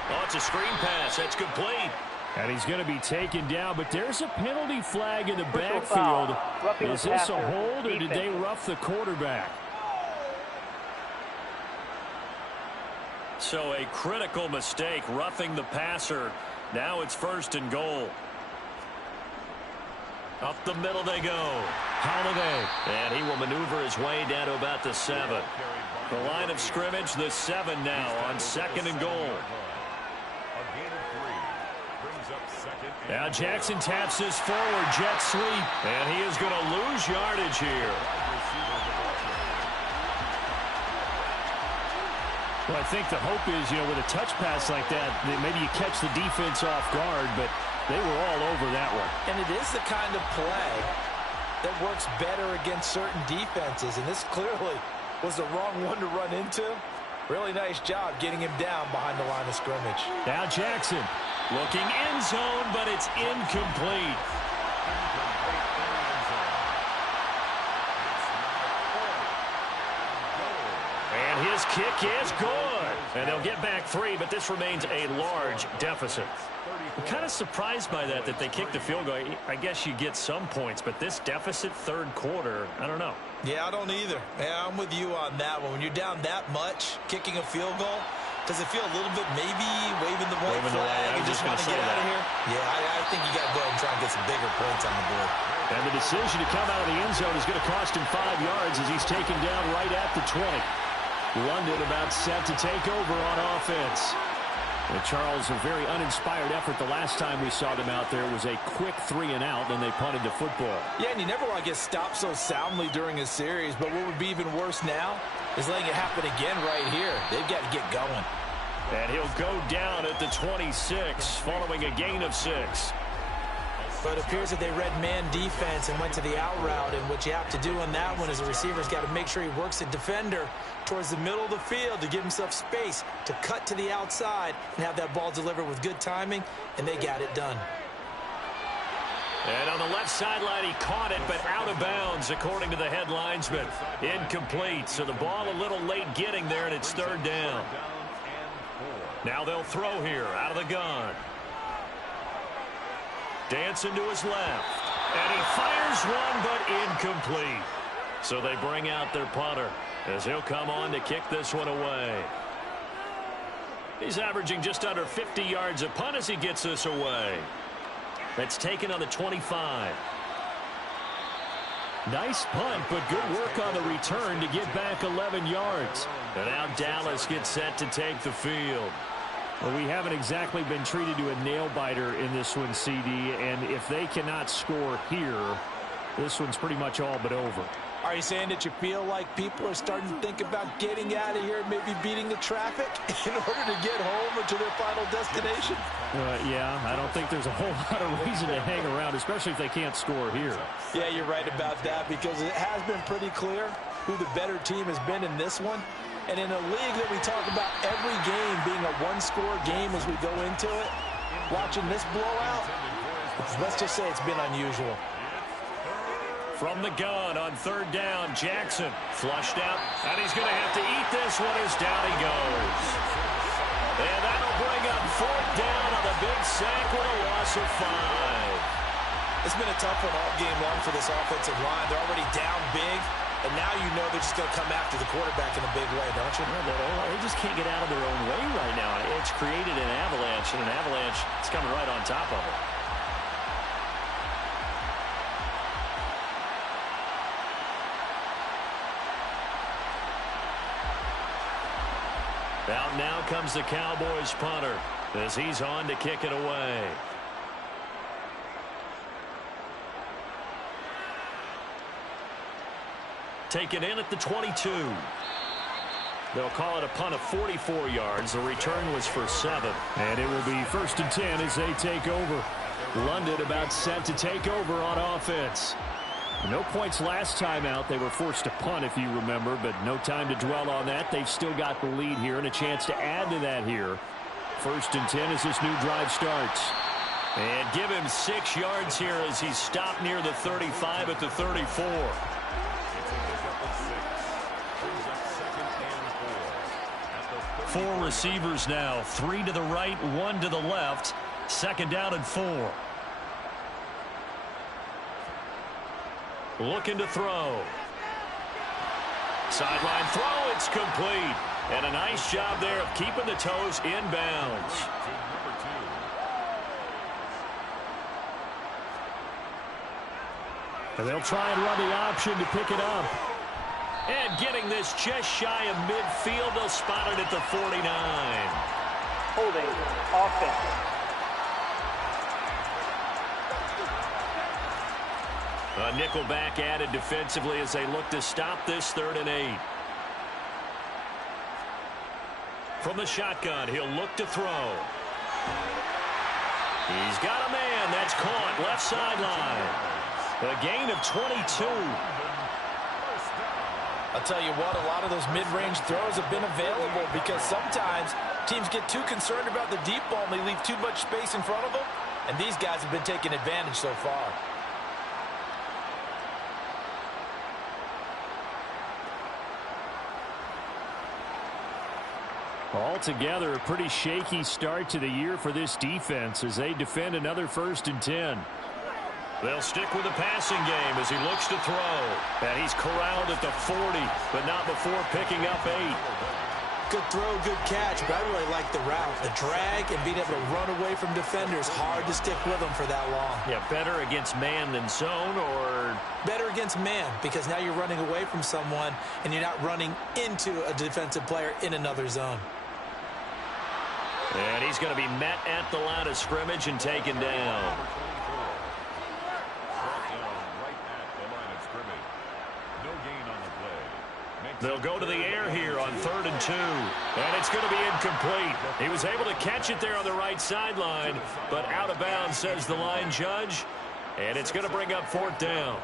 Oh, it's a screen pass. That's complete. And he's going to be taken down, but there's a penalty flag in the backfield. Is this a hold, or did they rough the quarterback? So a critical mistake, roughing the passer. Now it's 1st and goal. Up the middle they go. Holiday. And he will maneuver his way down to about the 7. The line of scrimmage, the 7 now on 2nd and goal. Now Jackson taps this forward jet sweep. And he is going to lose yardage here. Well, I think the hope is, with a touch pass like that maybe you catch the defense off guard, but they were all over that one. And it is the kind of play that works better against certain defenses, and this clearly was the wrong one to run into. Really nice job getting him down behind the line of scrimmage. Now Jackson looking end zone, but it's incomplete. And his kick is good. And they'll get back 3, but this remains a large deficit. I'm kind of surprised by that they kicked the field goal. I guess you get some points, but this deficit third quarter, I don't know. Yeah, I don't either. Yeah, I'm with you on that one. When you're down that much, kicking a field goal, does it feel a little bit maybe waving the white flag and just want to get out of here? Yeah, I think you got to go ahead and try and get some bigger points on the board. And the decision to come out of the end zone is going to cost him 5 yards as he's taken down right at the 20. London about set to take over on offense. And Charles, a very uninspired effort the last time we saw them out there was a quick 3-and-out, and they punted the football. Yeah, and you never want to get stopped so soundly during a series, but what would be even worse now is letting it happen again right here. They've got to get going. And he'll go down at the 26 following a gain of 6. But it appears that they read man defense and went to the out route, and what you have to do on that one is the receiver's got to make sure he works the defender towards the middle of the field to give himself space to cut to the outside and have that ball delivered with good timing, and they got it done. And on the left sideline, he caught it, but out of bounds, according to the head linesman. Incomplete, so the ball a little late getting there, and it's third down. Now they'll throw here out of the gun. Dancing to his left. And he fires one, but incomplete. So they bring out their punter as he'll come on to kick this one away. He's averaging just under 50 yards a punt as he gets this away. That's taken on the 25. Nice punt, but good work on the return to get back 11 yards. And now Dallas gets set to take the field. Well, we haven't exactly been treated to a nail-biter in this one, CD, and if they cannot score here, this one's pretty much all but over. Are you saying that you feel like people are starting to think about getting out of here, maybe beating the traffic in order to get home or to their final destination? Yeah, I don't think there's a whole lot of reason to hang around, especially if they can't score here. Yeah, you're right about that, because it has been pretty clear who the better team has been in this one. And in a league that we talk about every game being a one-score game as we go into it, watching this blowout, let's just say it's been unusual. From the gun on third down, Jackson flushed out, and he's going to have to eat this one as down he goes. And that'll bring up fourth down on the big sack with a loss of 5. It's been a tough one all game long for this offensive line. They're already down big. And now you know they're just going to come after the quarterback in a big way, don't you? They just can't get out of their own way right now. It's created an avalanche, and an avalanche is coming right on top of it. Out now comes the Cowboys punter as he's on to kick it away. Taken in at the 22. They'll call it a punt of 44 yards. The return was for 7. And it will be 1st and 10 as they take over. London about set to take over on offense. No points last time out. They were forced to punt, if you remember, but no time to dwell on that. They've still got the lead here and a chance to add to that here. 1st and 10 as this new drive starts. And give him 6 yards here as he's stopped near the 35 at the 34. Four receivers now, 3 to the right, 1 to the left. 2nd down and 4. Looking to throw. Sideline throw, it's complete. And a nice job there of keeping the toes inbounds. And they'll try and run the option to pick it up. And getting this just shy of midfield, they'll spot it at the 49. Holding offense. A nickel back added defensively as they look to stop this 3rd and 8. From the shotgun, he'll look to throw. He's got a man. That's caught. Left sideline. A gain of 22. I'll tell you what, a lot of those mid-range throws have been available because sometimes teams get too concerned about the deep ball and they leave too much space in front of them. And these guys have been taking advantage so far. Altogether, a pretty shaky start to the year for this defense as they defend another 1st and 10. They'll stick with the passing game as he looks to throw. And he's corralled at the 40, but not before picking up 8. Good throw, good catch, but I really like the route. The drag and being able to run away from defenders, hard to stick with them for that long. Yeah, better against man than zone, or? Better against man, because now you're running away from someone and you're not running into a defensive player in another zone. And he's going to be met at the line of scrimmage and taken down. They'll go to the air here on 3rd and 2. And it's going to be incomplete. He was able to catch it there on the right sideline, but out of bounds, says the line judge. And it's going to bring up 4th down.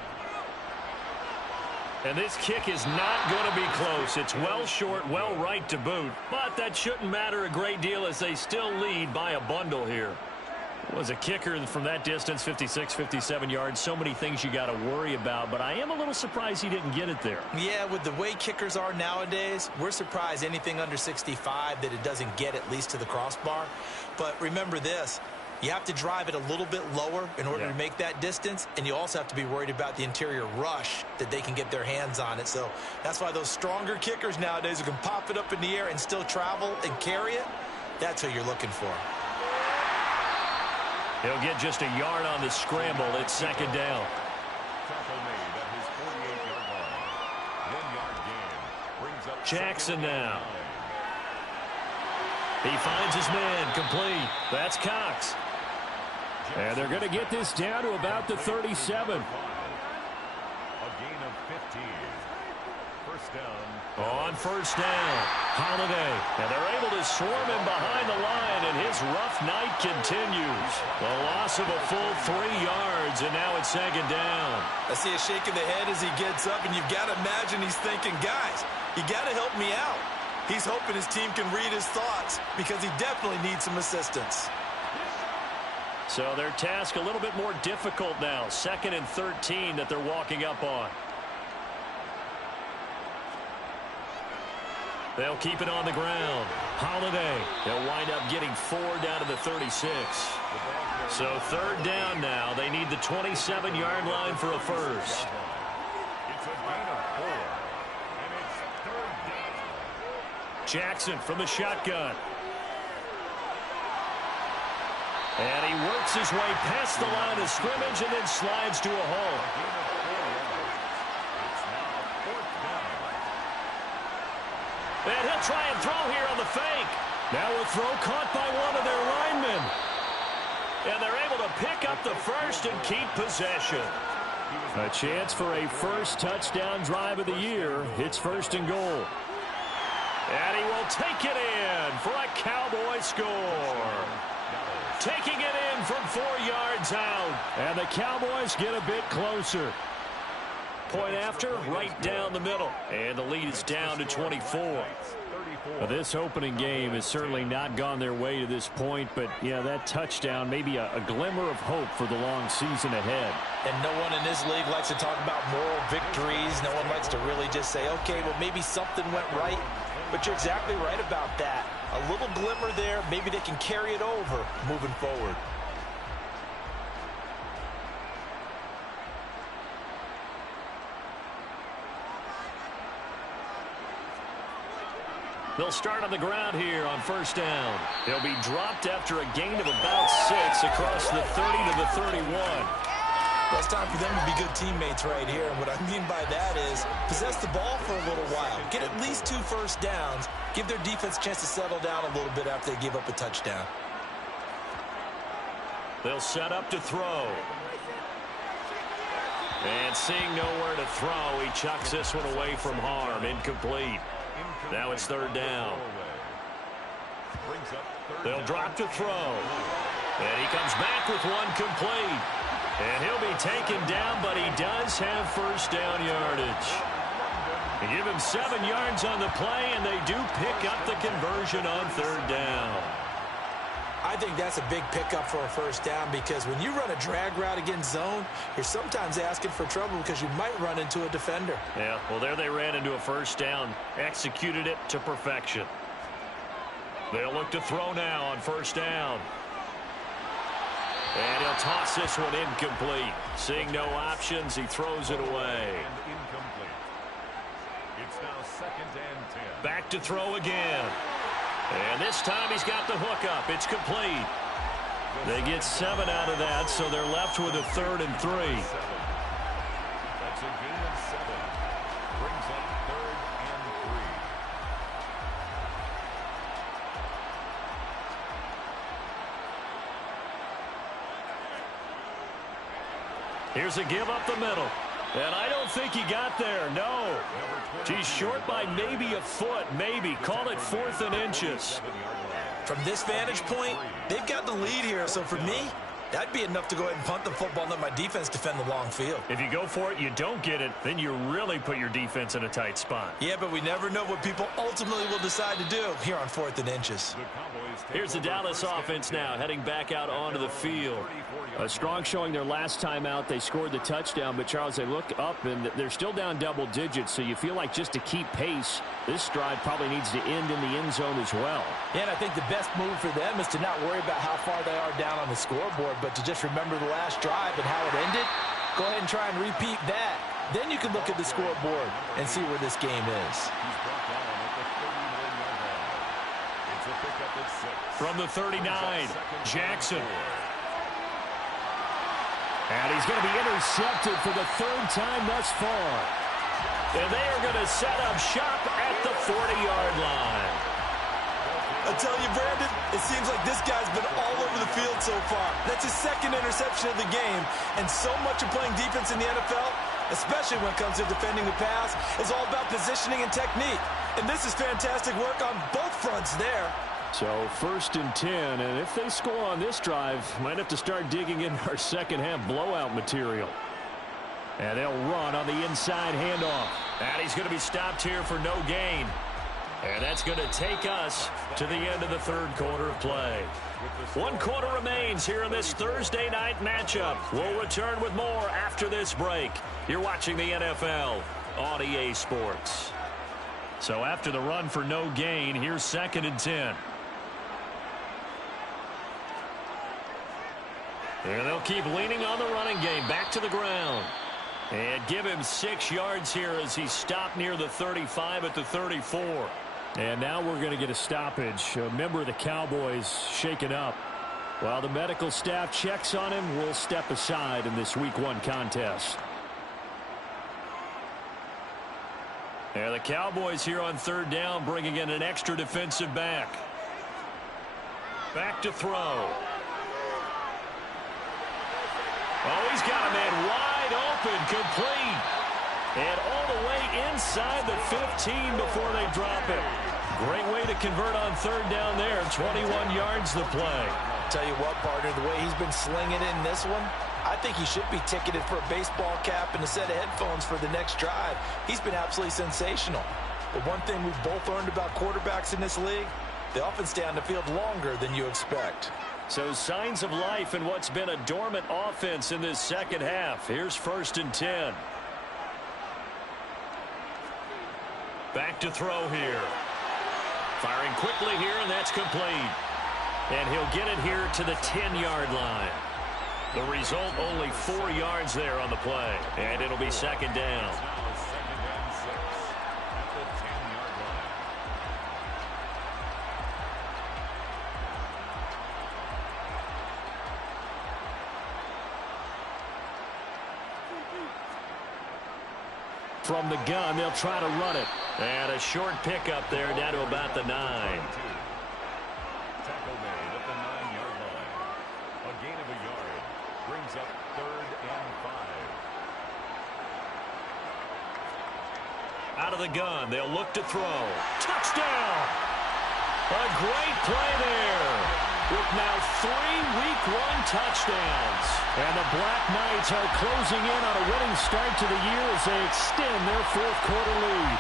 And this kick is not going to be close. It's well short, well right to boot. But that shouldn't matter a great deal as they still lead by a bundle here. Was a kicker from that distance, 56, 57 yards. So many things you got to worry about, but I am a little surprised he didn't get it there. Yeah, with the way kickers are nowadays, we're surprised anything under 65 that it doesn't get at least to the crossbar. But remember this, you have to drive it a little bit lower in order to make that distance, and you also have to be worried about the interior rush that they can get their hands on it. So that's why those stronger kickers nowadays who can pop it up in the air and still travel and carry it, that's who you're looking for. He'll get just a yard on the scramble. It's 2nd down. Jackson now. He finds his man, complete. That's Cox. And they're going to get this down to about the 37. A gain of 15. First down. On 1st down, Holiday. And they're able to swarm him behind the line, and his rough night continues. The loss of a full 3 yards, and now it's 2nd down. I see a shake of the head as he gets up, and you've got to imagine he's thinking, guys, you got to help me out. He's hoping his team can read his thoughts because he definitely needs some assistance. So their task a little bit more difficult now. 2nd and 13 that they're walking up on. They'll keep it on the ground. Holiday. They'll wind up getting 4 down to the 36. So 3rd down now. They need the 27-yard line for a first. It's a gain of 4. And it's 3rd down. Jackson from the shotgun. And he works his way past the line of scrimmage and then slides to a hole. And he'll try and throw here on the fake. Now a throw caught by one of their linemen. And they're able to pick up the first and keep possession. A chance for a first touchdown drive of the year. It's 1st and goal. And he will take it in for a Cowboy score. Taking it in from 4 yards out. And the Cowboys get a bit closer. Point after, right down the middle. And the lead is down to 24. This opening game has certainly not gone their way to this point, but, yeah, that touchdown may be a glimmer of hope for the long season ahead. And no one in this league likes to talk about moral victories. No one likes to really just say, okay, well, maybe something went right. But you're exactly right about that. A little glimmer there. Maybe they can carry it over moving forward. They'll start on the ground here on 1st down. They'll be dropped after a gain of about 6 across the 30 to the 31. Well, it's time for them to be good teammates right here. And what I mean by that is possess the ball for a little while. Get at least 2 first downs. Give their defense a chance to settle down a little bit after they give up a touchdown. They'll set up to throw. And seeing nowhere to throw, he chucks this one away from harm. Incomplete. Now it's 3rd down. They'll drop to throw. And he comes back with one complete. And he'll be taken down, but he does have first down yardage. They give him 7 yards on the play, and they do pick up the conversion on 3rd down. I think that's a big pickup for a first down because when you run a drag route against zone, you're sometimes asking for trouble because you might run into a defender. Yeah, well, there they ran into a first down, executed it to perfection. They'll look to throw now on first down. And he'll toss this one incomplete. Seeing no options, he throws it away. And incomplete. It's now 2nd and 10. Back to throw again. And this time he's got the hookup. It's complete. They get 7 out of that, so they're left with a 3rd and 3. That's a gain of 7. Brings up 3rd and 3. Here's a give up the middle. And I don't think he got there. No. He's short by maybe a foot, maybe. Call it 4th and inches. From this vantage point, they've got the lead here. So for me, that'd be enough to go ahead and punt the football and let my defense defend the long field. If you go for it, you don't get it, then you really put your defense in a tight spot. Yeah, but we never know what people ultimately will decide to do here on 4th and inches. Here's the Dallas offense now heading back out onto the field. A strong showing their last time out. They scored the touchdown, but, Charles, they look up, and they're still down double digits, so you feel like just to keep pace, this drive probably needs to end in the end zone as well. Yeah, and I think the best move for them is to not worry about how far they are down on the scoreboard, but to just remember the last drive and how it ended. Go ahead and try and repeat that. Then you can look at the scoreboard and see where this game is. He's brought down at the 39-yard line. It's a pickup at 6. From the 39, Jackson. And he's going to be intercepted for the 3rd time thus far. And they are going to set up shop at the 40-yard line. I tell you, Brandon, it seems like this guy's been all over the field so far. That's his 2nd interception of the game. And so much of playing defense in the NFL, especially when it comes to defending the pass, is all about positioning and technique. And this is fantastic work on both fronts there. So 1st and 10, and if they score on this drive, might have to start digging in our second half blowout material. And they'll run on the inside handoff. And he's going to be stopped here for no gain. And that's going to take us to the end of the 3rd quarter of play. 1 quarter remains here in this Thursday night matchup. We'll return with more after this break. You're watching the NFL on EA Sports. So after the run for no gain, here's 2nd and 10. And they'll keep leaning on the running game. Back to the ground. And give him 6 yards here as he stopped near the 35 at the 34. And now we're going to get a stoppage. A member of the Cowboys shaken up. While the medical staff checks on him, we'll step aside in this Week 1 contest. And the Cowboys here on 3rd down bringing in an extra defensive back. Back to throw. Oh, he's got a man wide open, complete. And all the way inside the 15 before they drop it. Great way to convert on 3rd down there. 21 yards the play. Tell you what, partner, the way he's been slinging it in this one, I think he should be ticketed for a baseball cap and a set of headphones for the next drive. He's been absolutely sensational. But one thing we've both learned about quarterbacks in this league, they often stay on the field longer than you expect. So signs of life in what's been a dormant offense in this second half. Here's 1st and 10. Back to throw here. Firing quickly here, and that's complete. And he'll get it here to the 10-yard line. The result, only 4 yards there on the play. And it'll be 2nd down. From the gun, they'll try to run it. And a short pickup there down to about the 9. Tackle made at the 9-yard line. A gain of a yard brings up 3rd and 5. Out of the gun, they'll look to throw. Touchdown! A great play there. With now 3 Week 1 touchdowns. And the Black Knights are closing in on a winning start to the year as they extend their 4th quarter lead.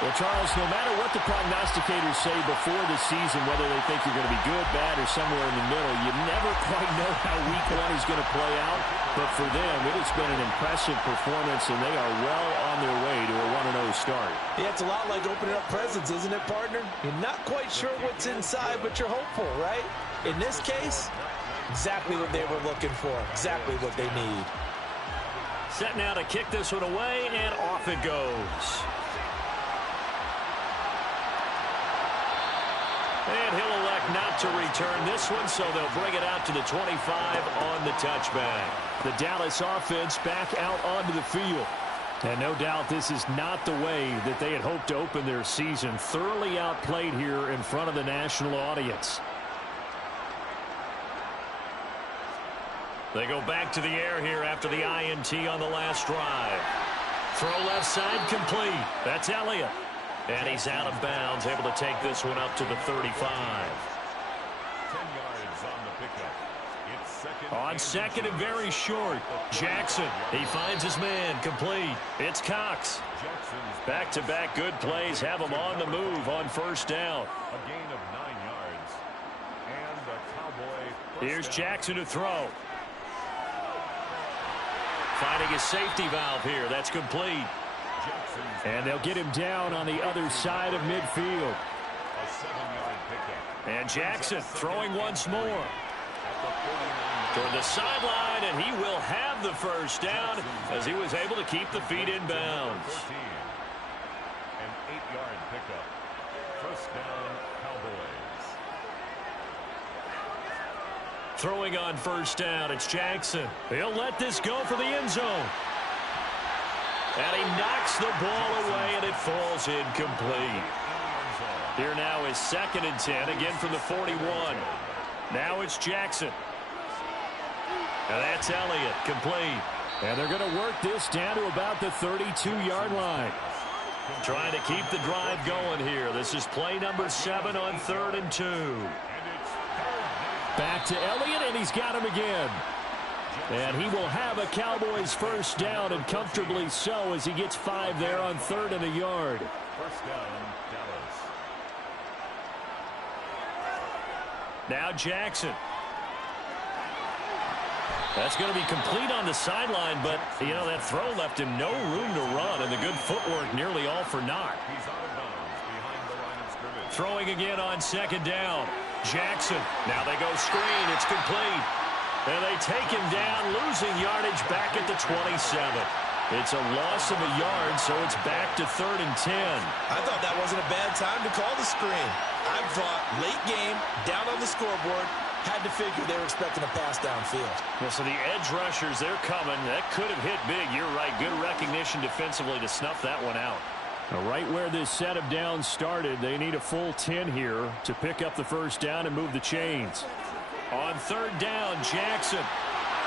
Well, Charles, no matter what the prognosticators say before the season, whether they think you're going to be good, bad, or somewhere in the middle, you never quite know how week one is going to play out. But for them, it has been an impressive performance, and they are well on their way to a 1-0 start. Yeah, it's a lot like opening up presents, isn't it, partner? You're not quite sure what's inside, but you're hopeful, right? In this case, exactly what they were looking for, exactly what they need. Set now to kick this one away, and off it goes. And he'll elect not to return this one, so they'll bring it out to the 25 on the touchback. The Dallas offense back out onto the field. And no doubt this is not the way that they had hoped to open their season. Thoroughly outplayed here in front of the national audience. They go back to the air here after the INT on the last drive. Throw left side complete. That's Elliott. And he's out of bounds, able to take this one up to the 35. 10 yards on the pickup. It's second. On second and very short. Jackson, he finds his man, complete. It's Cox. Back-to-back good plays have him on the move on first down. A gain of 9 yards. And the Cowboy. Here's Jackson to throw. Finding a safety valve here. That's complete. And they'll get him down on the other side of midfield. A 7-yard pickup. And Jackson throwing once more. Toward the sideline, and he will have the first down as he was able to keep the feet in bounds. An 8-yard pickup. First down, Cowboys. Throwing on first down, it's Jackson. He'll let this go for the end zone. And he knocks the ball away, and it falls incomplete. Here now is 2nd and 10, again from the 41. Now it's Jackson. And that's Elliott, complete. And they're going to work this down to about the 32-yard line. Trying to keep the drive going here. This is play number 7 on 3rd and 2. Back to Elliott, and he's got him again. And he will have a Cowboys first down, and comfortably so, as he gets 5 there on 3rd and a yard. First down, Dallas. Now Jackson. That's going to be complete on the sideline, but, you know, that throw left him no room to run, and the good footwork nearly all for naught. He's out of bounds behind the line of scrimmage. Throwing again on 2nd down. Jackson. Now they go screen. It's complete. And they take him down, losing yardage back at the 27. It's a loss of a yard, so it's back to 3rd and 10. I thought that wasn't a bad time to call the screen. I thought late game, down on the scoreboard, had to figure they were expecting a pass downfield. Well, so the edge rushers, they're coming. That could have hit big. You're right. Good recognition defensively to snuff that one out. Now, right where this set of downs started, they need a full 10 here to pick up the first down and move the chains. On 3rd down, Jackson.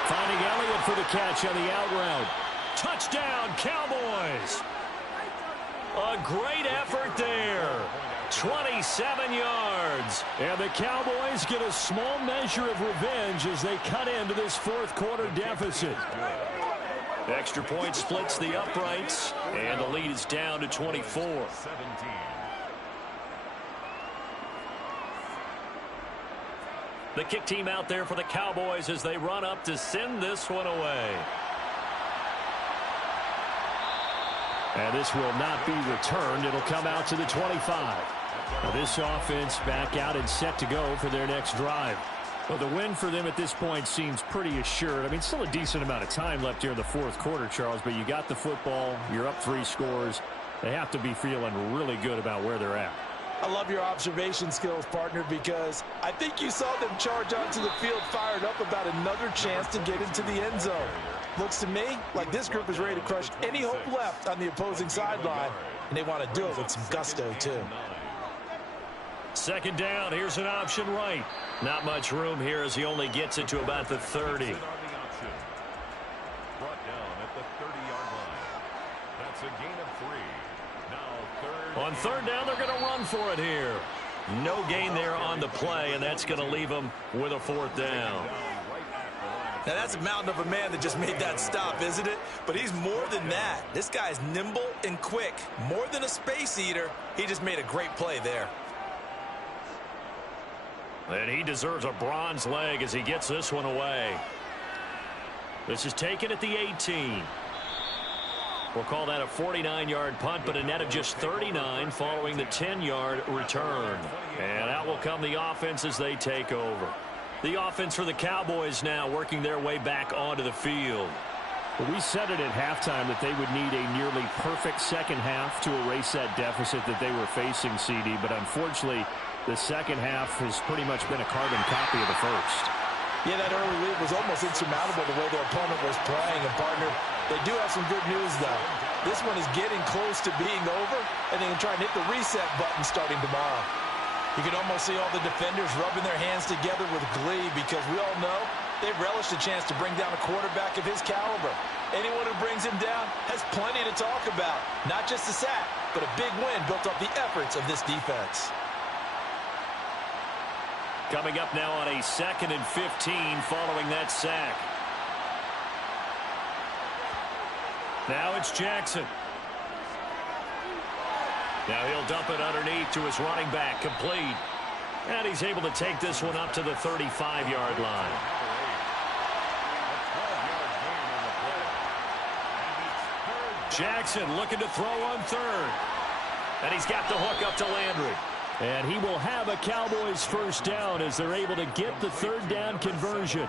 Finding Elliott for the catch on the out route. Touchdown, Cowboys. A great effort there. 27 yards. And the Cowboys get a small measure of revenge as they cut into this 4th quarter deficit. Extra point splits the uprights, and the lead is down to 24. 17. The kick team out there for the Cowboys as they run up to send this one away. And this will not be returned. It'll come out to the 25. Now this offense back out and set to go for their next drive. Well, the win for them at this point seems pretty assured. I mean, still a decent amount of time left here in the 4th quarter, Charles, but you got the football. You're up 3 scores. They have to be feeling really good about where they're at. I love your observation skills, partner, because I think you saw them charge onto the field fired up about another chance to get into the end zone. Looks to me like this group is ready to crush any hope left on the opposing sideline, and they want to do it with some gusto, too. 2nd down, here's an option right. Not much room here as he only gets it to about the 30. Brought down at the 30-yard line. That's a gain of 3. Now 3rd. On 3rd down, they're going to run for it here. No gain there on the play, and that's going to leave them with a 4th down. Right at the line of Now, that's a mountain of a man that just made that stop, isn't it? But he's more than that. This guy's nimble and quick. More than a space eater, he just made a great play there. And he deserves a bronze leg as he gets this one away. This is taken at the 18. We'll call that a 49-yard punt, but a net of just 39 following the 10-yard return. And out will come the offense as they take over. The offense for the Cowboys now working their way back onto the field. Well, we said it at halftime that they would need a nearly perfect second half to erase that deficit that they were facing, CD. But unfortunately, the second half has pretty much been a carbon copy of the first. Yeah, that early lead was almost insurmountable the way their opponent was playing. And, partner, they do have some good news, though. This one is getting close to being over, and they can try and hit the reset button starting tomorrow. You can almost see all the defenders rubbing their hands together with glee because we all know they've relished a chance to bring down a quarterback of his caliber. Anyone who brings him down has plenty to talk about. Not just a sack, but a big win built off the efforts of this defense. Coming up now on a 2nd and 15 following that sack. Now it's Jackson. Now he'll dump it underneath to his running back, complete. And he's able to take this one up to the 35-yard line. Jackson looking to throw on 3rd. And he's got the hook up to Landry. And he will have a Cowboys first down as they're able to get the 3rd down conversion.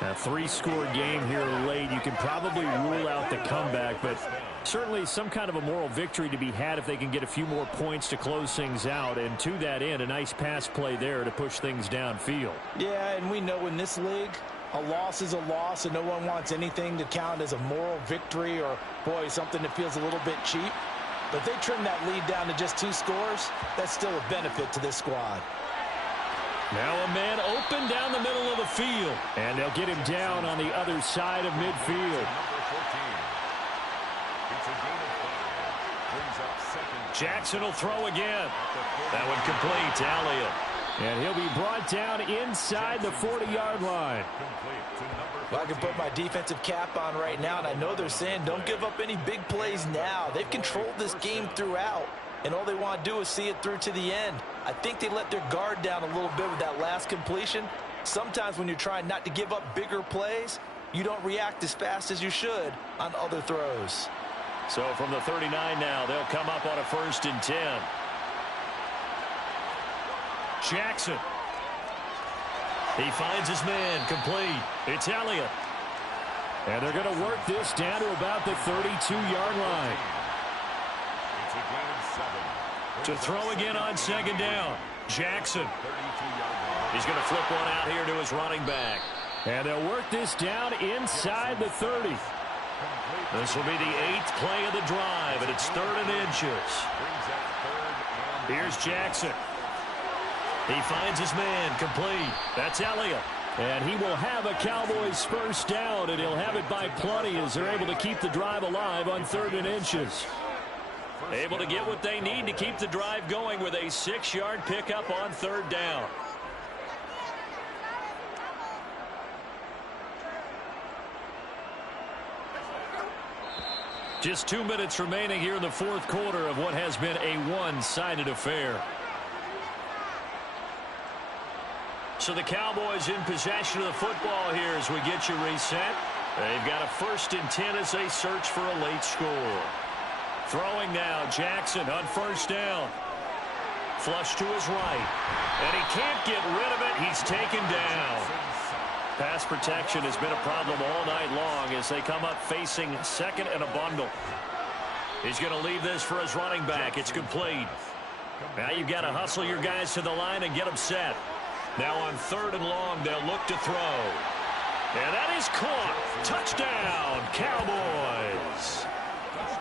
A 3-score game here late. You can probably rule out the comeback, but certainly some kind of a moral victory to be had if they can get a few more points to close things out. And to that end, a nice pass play there to push things downfield. Yeah, and we know in this league, a loss is a loss, and no one wants anything to count as a moral victory or, boy, something that feels a little bit cheap. But if they trim that lead down to just 2 scores, that's still a benefit to this squad. Now a man open down the middle of the field. And they'll get him down on the other side of midfield. Jackson will throw again. That one complete to Elliott. And he'll be brought down inside the 40-yard line. Well, I can put my defensive cap on right now, and I know they're saying don't give up any big plays now. They've controlled this game throughout, and all they want to do is see it through to the end. I think they let their guard down a little bit with that last completion. Sometimes when you're trying not to give up bigger plays, you don't react as fast as you should on other throws. So from the 39 now, they'll come up on a 1st and 10. Jackson. He finds his man, complete. It's Elliott. And they're going to work this down to about the 32-yard line. To throw again on 2nd down. Jackson. He's going to flip one out here to his running back. And they'll work this down inside the 30. This will be the 8th play of the drive, and it's 3rd and inches. Here's Jackson. He finds his man, complete. That's Elliott. And he will have a Cowboys first down, and he'll have it by plenty as they're able to keep the drive alive on 3rd and inches. Able to get what they need to keep the drive going with a 6-yard pickup on 3rd down. Just 2 minutes remaining here in the 4th quarter of what has been a one-sided affair. So the Cowboys in possession of the football here as we get you reset. They've got a 1st and 10 as they search for a late score. Throwing now, Jackson on 1st down. Flush to his right. And he can't get rid of it. He's taken down. Pass protection has been a problem all night long as they come up facing 2nd and a bundle. He's going to leave this for his running back. It's complete. Now you've got to hustle your guys to the line and get them set. Now on 3rd and long, they'll look to throw. And that is caught. Touchdown, Cowboys.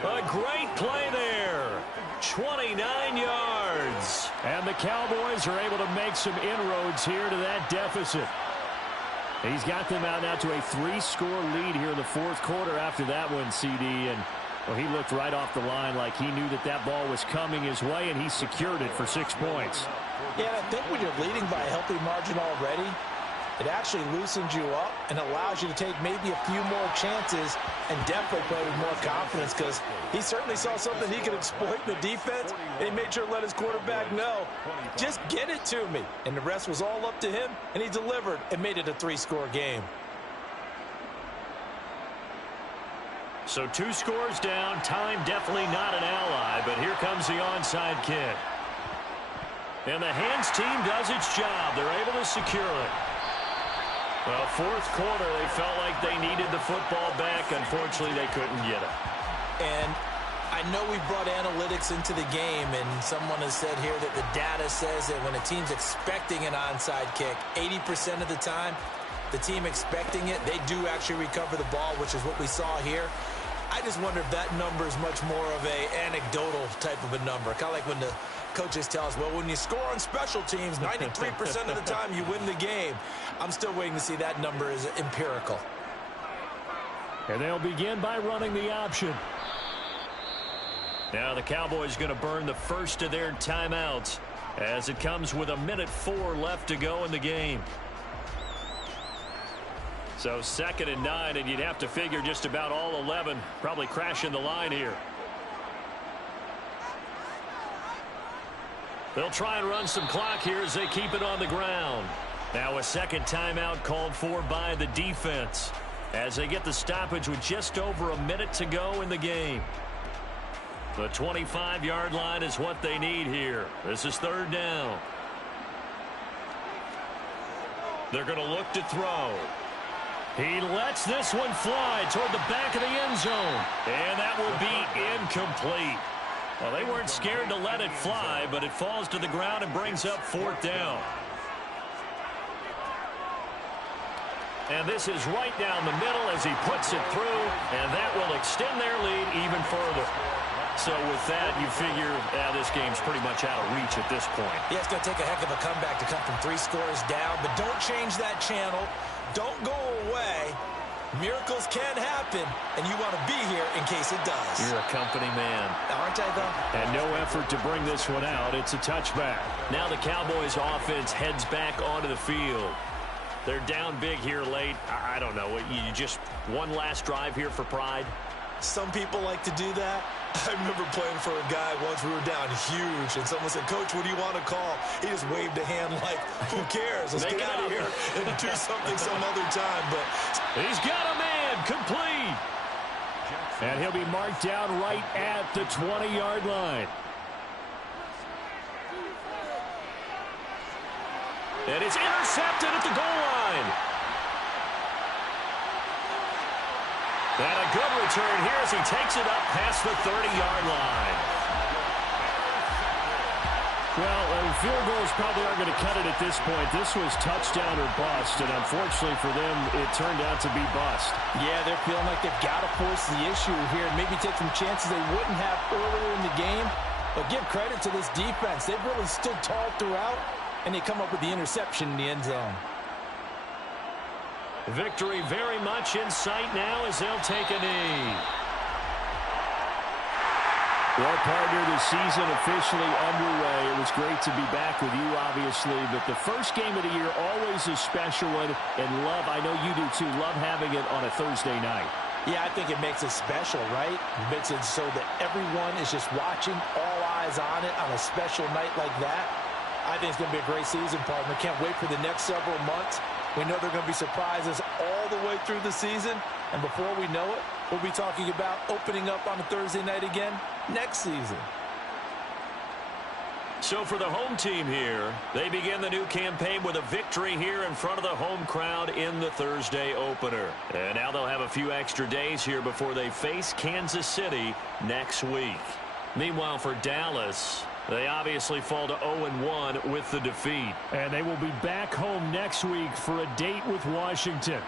A great play there. 29 yards. And the Cowboys are able to make some inroads here to that deficit. He's got them out now to a 3-score lead here in the 4th quarter after that one, CD. And well, he looked right off the line like he knew that that ball was coming his way, and he secured it for 6 points. Yeah, I think when you're leading by a healthy margin already, It actually loosens you up and allows you to take maybe a few more chances and definitely play with more confidence, because he certainly saw something he could exploit in the defense, and he made sure to let his quarterback know, just get it to me. And the rest was all up to him, and he delivered and made it a 3-score game. So 2 scores down. Time definitely not an ally, but here comes the onside kick. And the hands team does its job. They're able to secure it. Well, fourth quarter, they felt like they needed the football back. Unfortunately, they couldn't get it. And I know we brought analytics into the game, and someone has said here that the data says that when a team's expecting an onside kick, 80% of the time, the team expecting it, they do actually recover the ball, which is what we saw here. I just wonder if that number is much more of a anecdotal type of a number. Kind of like when the coaches tell us, well, when you score on special teams, 93% of the time you win the game. I'm still waiting to see that number is empirical. And they'll begin by running the option. Now the Cowboys going to burn the first of their timeouts as it comes with 1:04 left to go in the game. So 2nd and 9, and you'd have to figure just about all 11 probably crashing the line here. They'll try and run some clock here as they keep it on the ground. Now a second timeout called for by the defense as they get the stoppage with just over a minute to go in the game. The 25-yard line is what they need here. This is 3rd down. They're going to look to throw. He lets this one fly toward the back of the end zone. And that will be incomplete. Well, they weren't scared to let it fly, but it falls to the ground and brings up 4th down. And this is right down the middle as he puts it through, and that will extend their lead even further. So with that, you figure this game's pretty much out of reach at this point. Yeah, it's going to take a heck of a comeback to come from 3 scores down, but don't change that channel. Don't go away. Miracles can happen, and you want to be here in case it does. You're a company man. Aren't I, though? And no effort to bring this one out. It's a touchback. Now the Cowboys offense heads back onto the field. They're down big here late. I don't know. You just one last drive here for pride? Some people like to do that. I remember playing for a guy once. We were down huge, and someone said, Coach, what do you want to call? He just waved a hand like, who cares? Let's get out of here and do something some other time. But he's got a man complete. And he'll be marked down right at the 20-yard line. And it's intercepted at the goal line. And a good return here as he takes it up past the 30-yard line. Well, field goals probably aren't going to cut it at this point. This was touchdown or bust, and unfortunately for them, it turned out to be bust. Yeah, they're feeling like they've got to force the issue here and maybe take some chances they wouldn't have earlier in the game. But give credit to this defense. They've really stood tall throughout, and they come up with the interception in the end zone. Victory very much in sight now as they'll take a knee. Well, partner, the season officially underway. It was great to be back with you, obviously, but the first game of the year always a special one, and love, I know you do too, love having it on a Thursday night. Yeah, I think it makes it special, right? It makes it so that everyone is just watching, all eyes on it on a special night like that. I think it's going to be a great season, partner. Can't wait for the next several months. We know there are going to be surprises all the way through the season. And before we know it, we'll be talking about opening up on a Thursday night again next season. So for the home team here, they begin the new campaign with a victory here in front of the home crowd in the Thursday opener. And now they'll have a few extra days here before they face Kansas City next week. Meanwhile, for Dallas, they obviously fall to 0-1 with the defeat. And they will be back home next week for a date with Washington.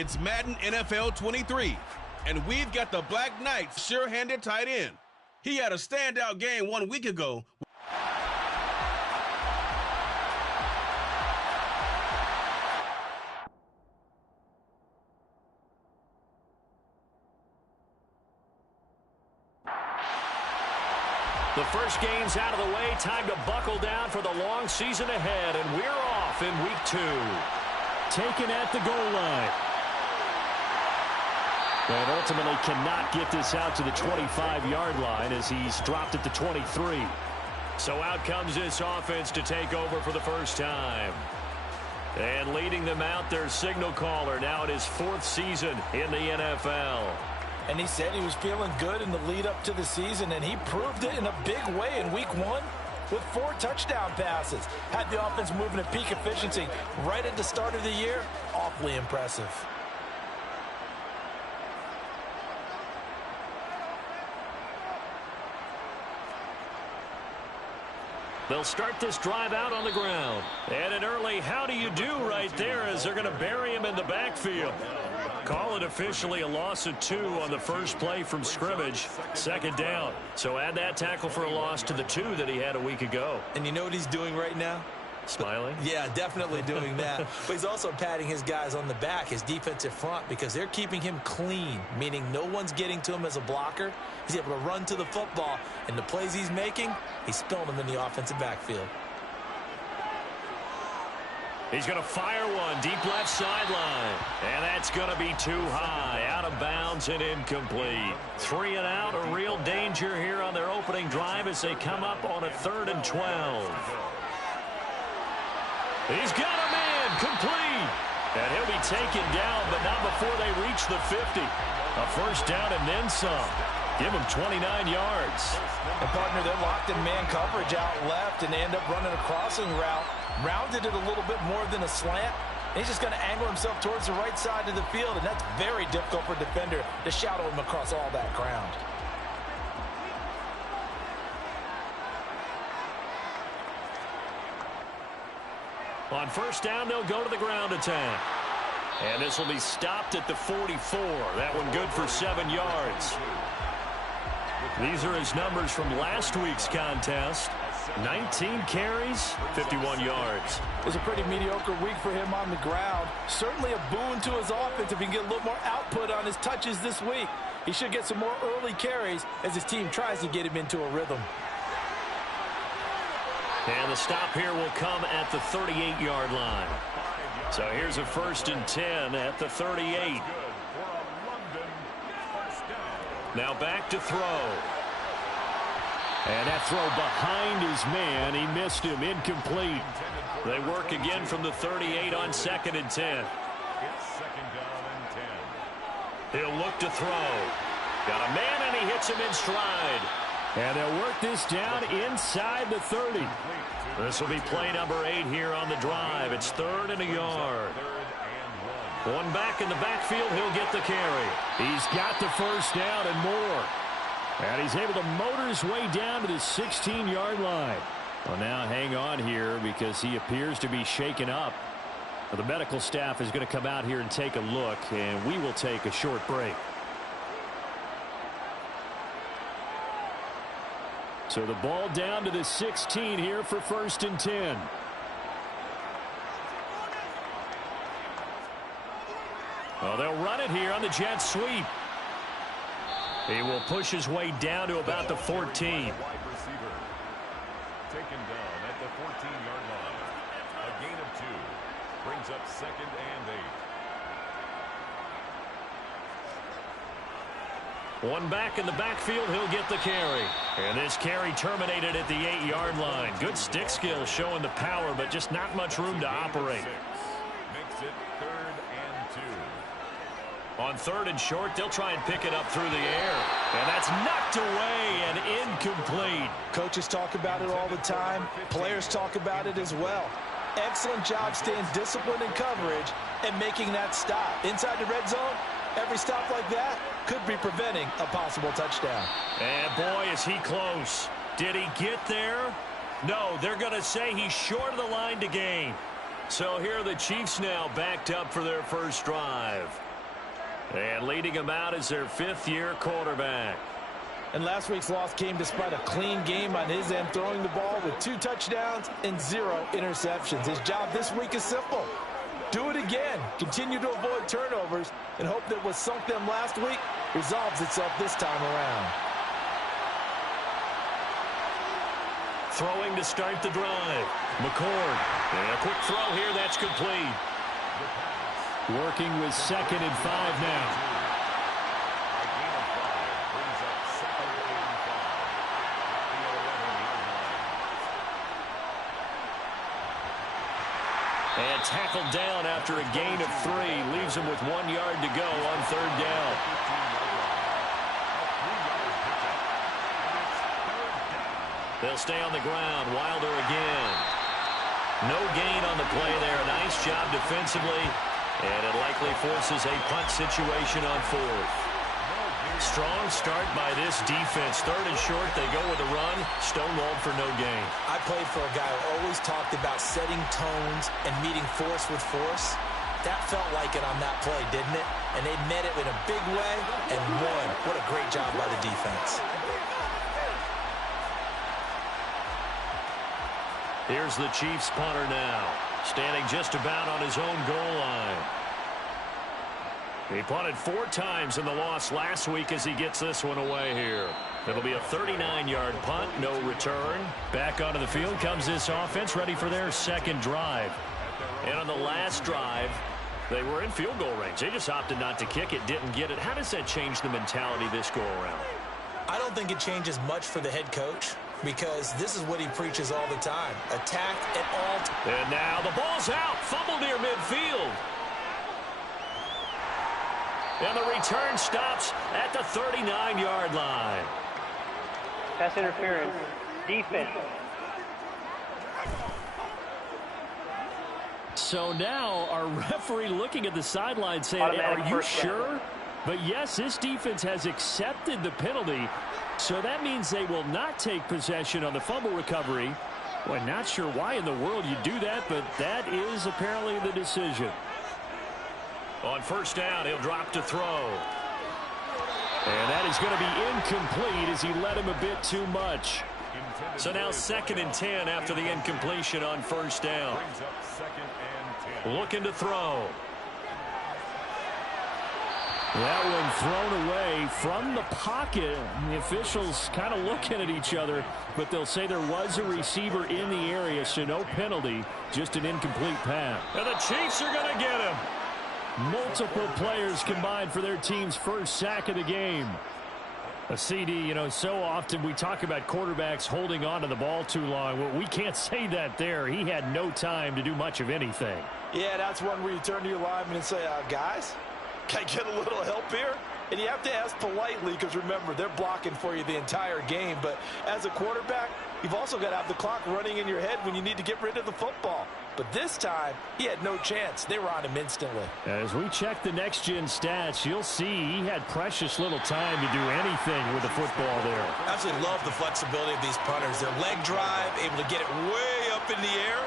It's Madden NFL 23, and we've got the Black Knight's sure-handed tight end. He had a standout game 1 week ago. The first game's out of the way. Time to buckle down for the long season ahead, and we're off in week 2. Taken at the goal line. And ultimately cannot get this out to the 25-yard line as he's dropped at the 23. So out comes this offense to take over for the first time. And leading them out, their signal caller now in his 4th season in the NFL. And he said he was feeling good in the lead up to the season, and he proved it in a big way in week 1 with 4 touchdown passes. Had the offense moving at peak efficiency right at the start of the year. Awfully impressive. They'll start this drive out on the ground. And an early how do you do right there as they're going to bury him in the backfield. Call it officially a loss of 2 on the first play from scrimmage. 2nd down. So add that tackle for a loss to the 2 that he had a week ago. And you know what he's doing right now? Smiling? Yeah, definitely doing that. But he's also patting his guys on the back, his defensive front, because they're keeping him clean, meaning no one's getting to him as a blocker. He's able to run to the football, and the plays he's making, he's spilling them in the offensive backfield. He's going to fire one deep left sideline. And that's going to be too high. Out of bounds and incomplete. 3 and out, a real danger here on their opening drive as they come up on a 3rd and 12. He's got a man complete. And he'll be taken down, but not before they reach the 50. A first down and then some. Give him 29 yards. And partner, they're locked in man coverage out left, and they end up running a crossing route. Rounded it a little bit more than a slant. And he's just going to angle himself towards the right side of the field, and that's very difficult for a defender to shadow him across all that ground. On first down, they'll go to the ground attack. And this will be stopped at the 44. That one good for 7 yards. These are his numbers from last week's contest. 19 carries, 51 yards. It was a pretty mediocre week for him on the ground. Certainly a boon to his offense if he can get a little more output on his touches this week. He should get some more early carries as his team tries to get him into a rhythm. And the stop here will come at the 38-yard line. So here's a 1st and 10 at the 38. Now back to throw. And that throw behind his man. He missed him. Incomplete. They work again from the 38 on 2nd and 10. It's 2nd down and 10. He'll look to throw. Got a man, and he hits him in stride. And they'll work this down inside the 30. This will be play number 8 here on the drive. It's 3rd and a yard. One back in the backfield, he'll get the carry. He's got the first down and more. And he's able to motor his way down to the 16-yard line. Well, now hang on here because he appears to be shaken up. Well, the medical staff is going to come out here and take a look, and we will take a short break. So the ball down to the 16 here for 1st and 10. Well, they'll run it here on the jet sweep. He will push his way down to about the 14. Wide receiver taken down at the 14-yard line. A gain of 2 brings up 2nd and 8. One back in the backfield, he'll get the carry. And this carry terminated at the 8-yard line. Good stick skill showing the power, but just not much room to operate. Makes it 3rd and 2. On 3rd and short, they'll try and pick it up through the air. And that's knocked away and incomplete. Coaches talk about it all the time. Players talk about it as well. Excellent job staying disciplined in coverage and making that stop. Inside the red zone, every stop like that could be preventing a possible touchdown. And boy, is he close. Did he get there? No, they're going to say he's short of the line to gain. So here are the Chiefs now backed up for their first drive. And leading him out is their fifth-year quarterback. And last week's loss came despite a clean game on his end, throwing the ball with 2 touchdowns and 0 interceptions. His job this week is simple. Do it again. Continue to avoid turnovers and hope that what sunk them last week resolves itself this time around. Throwing to start the drive. McCord. And a quick throw here. That's complete. Working with 2nd and 5 now. And tackled down after a gain of 3. Leaves him with 1 yard to go on 3rd down. They'll stay on the ground. Wilder again. No gain on the play there. Nice job defensively. And it likely forces a punt situation on 4th. Strong start by this defense. 3rd and short. They go with a run. Stonewalled for no gain. I played for a guy who always talked about setting tones and meeting force with force. That felt like it on that play, didn't it? And they met it in a big way and won. What a great job by the defense. Here's the Chiefs punter now. Standing just about on his own goal line. He punted 4 times in the loss last week as he gets this one away here. It'll be a 39-yard punt, no return. Back onto the field comes this offense, ready for their 2nd drive. And on the last drive, they were in field goal range. They just opted not to kick it, didn't get it. How does that change the mentality this go-around? I don't think it changes much for the head coach because this is what he preaches all the time. Attack at all times. And now the ball's out. Fumble near midfield. And the return stops at the 39-yard line. Pass interference. Defense. So now our referee looking at the sideline saying, are you sure? But yes, this defense has accepted the penalty. So that means they will not take possession on the fumble recovery. Well, not sure why in the world you do that, but that is apparently the decision. On 1st down, he'll drop to throw. And that is going to be incomplete as he led him a bit too much. So now 2nd and 10 after the incompletion on 1st down. Looking to throw. That one thrown away from the pocket. The officials kind of looking at each other, but they'll say there was a receiver in the area, so no penalty, just an incomplete pass. And the Chiefs are going to get him. Multiple players combined for their team's 1st sack of the game. A CD, you know, so often we talk about quarterbacks holding on to the ball too long. Well, we can't say that there. He had no time to do much of anything. Yeah, that's one where you turn to your lineman and say, guys, can I get a little help here? And you have to ask politely because, remember, they're blocking for you the entire game. But as a quarterback, you've also got to have the clock running in your head when you need to get rid of the football. But this time, he had no chance. They were on him instantly. As we check the next-gen stats, you'll see he had precious little time to do anything with the football there. I absolutely love the flexibility of these punters. Their leg drive, able to get it way up in the air,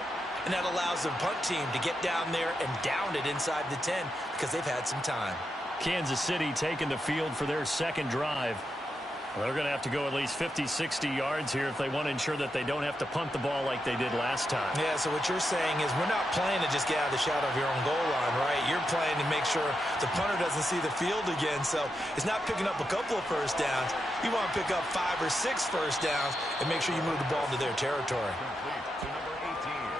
and that allows the punt team to get down there and down it inside the 10 because they've had some time. Kansas City taking the field for their 2nd drive. Well, they're going to have to go at least 50, 60 yards here if they want to ensure that they don't have to punt the ball like they did last time. Yeah, so what you're saying is we're not playing to just get out of the shadow of your own goal line, right? You're playing to make sure the punter doesn't see the field again. So it's not picking up a couple of 1st downs. You want to pick up 5 or 6 1st downs and make sure you move the ball into their territory.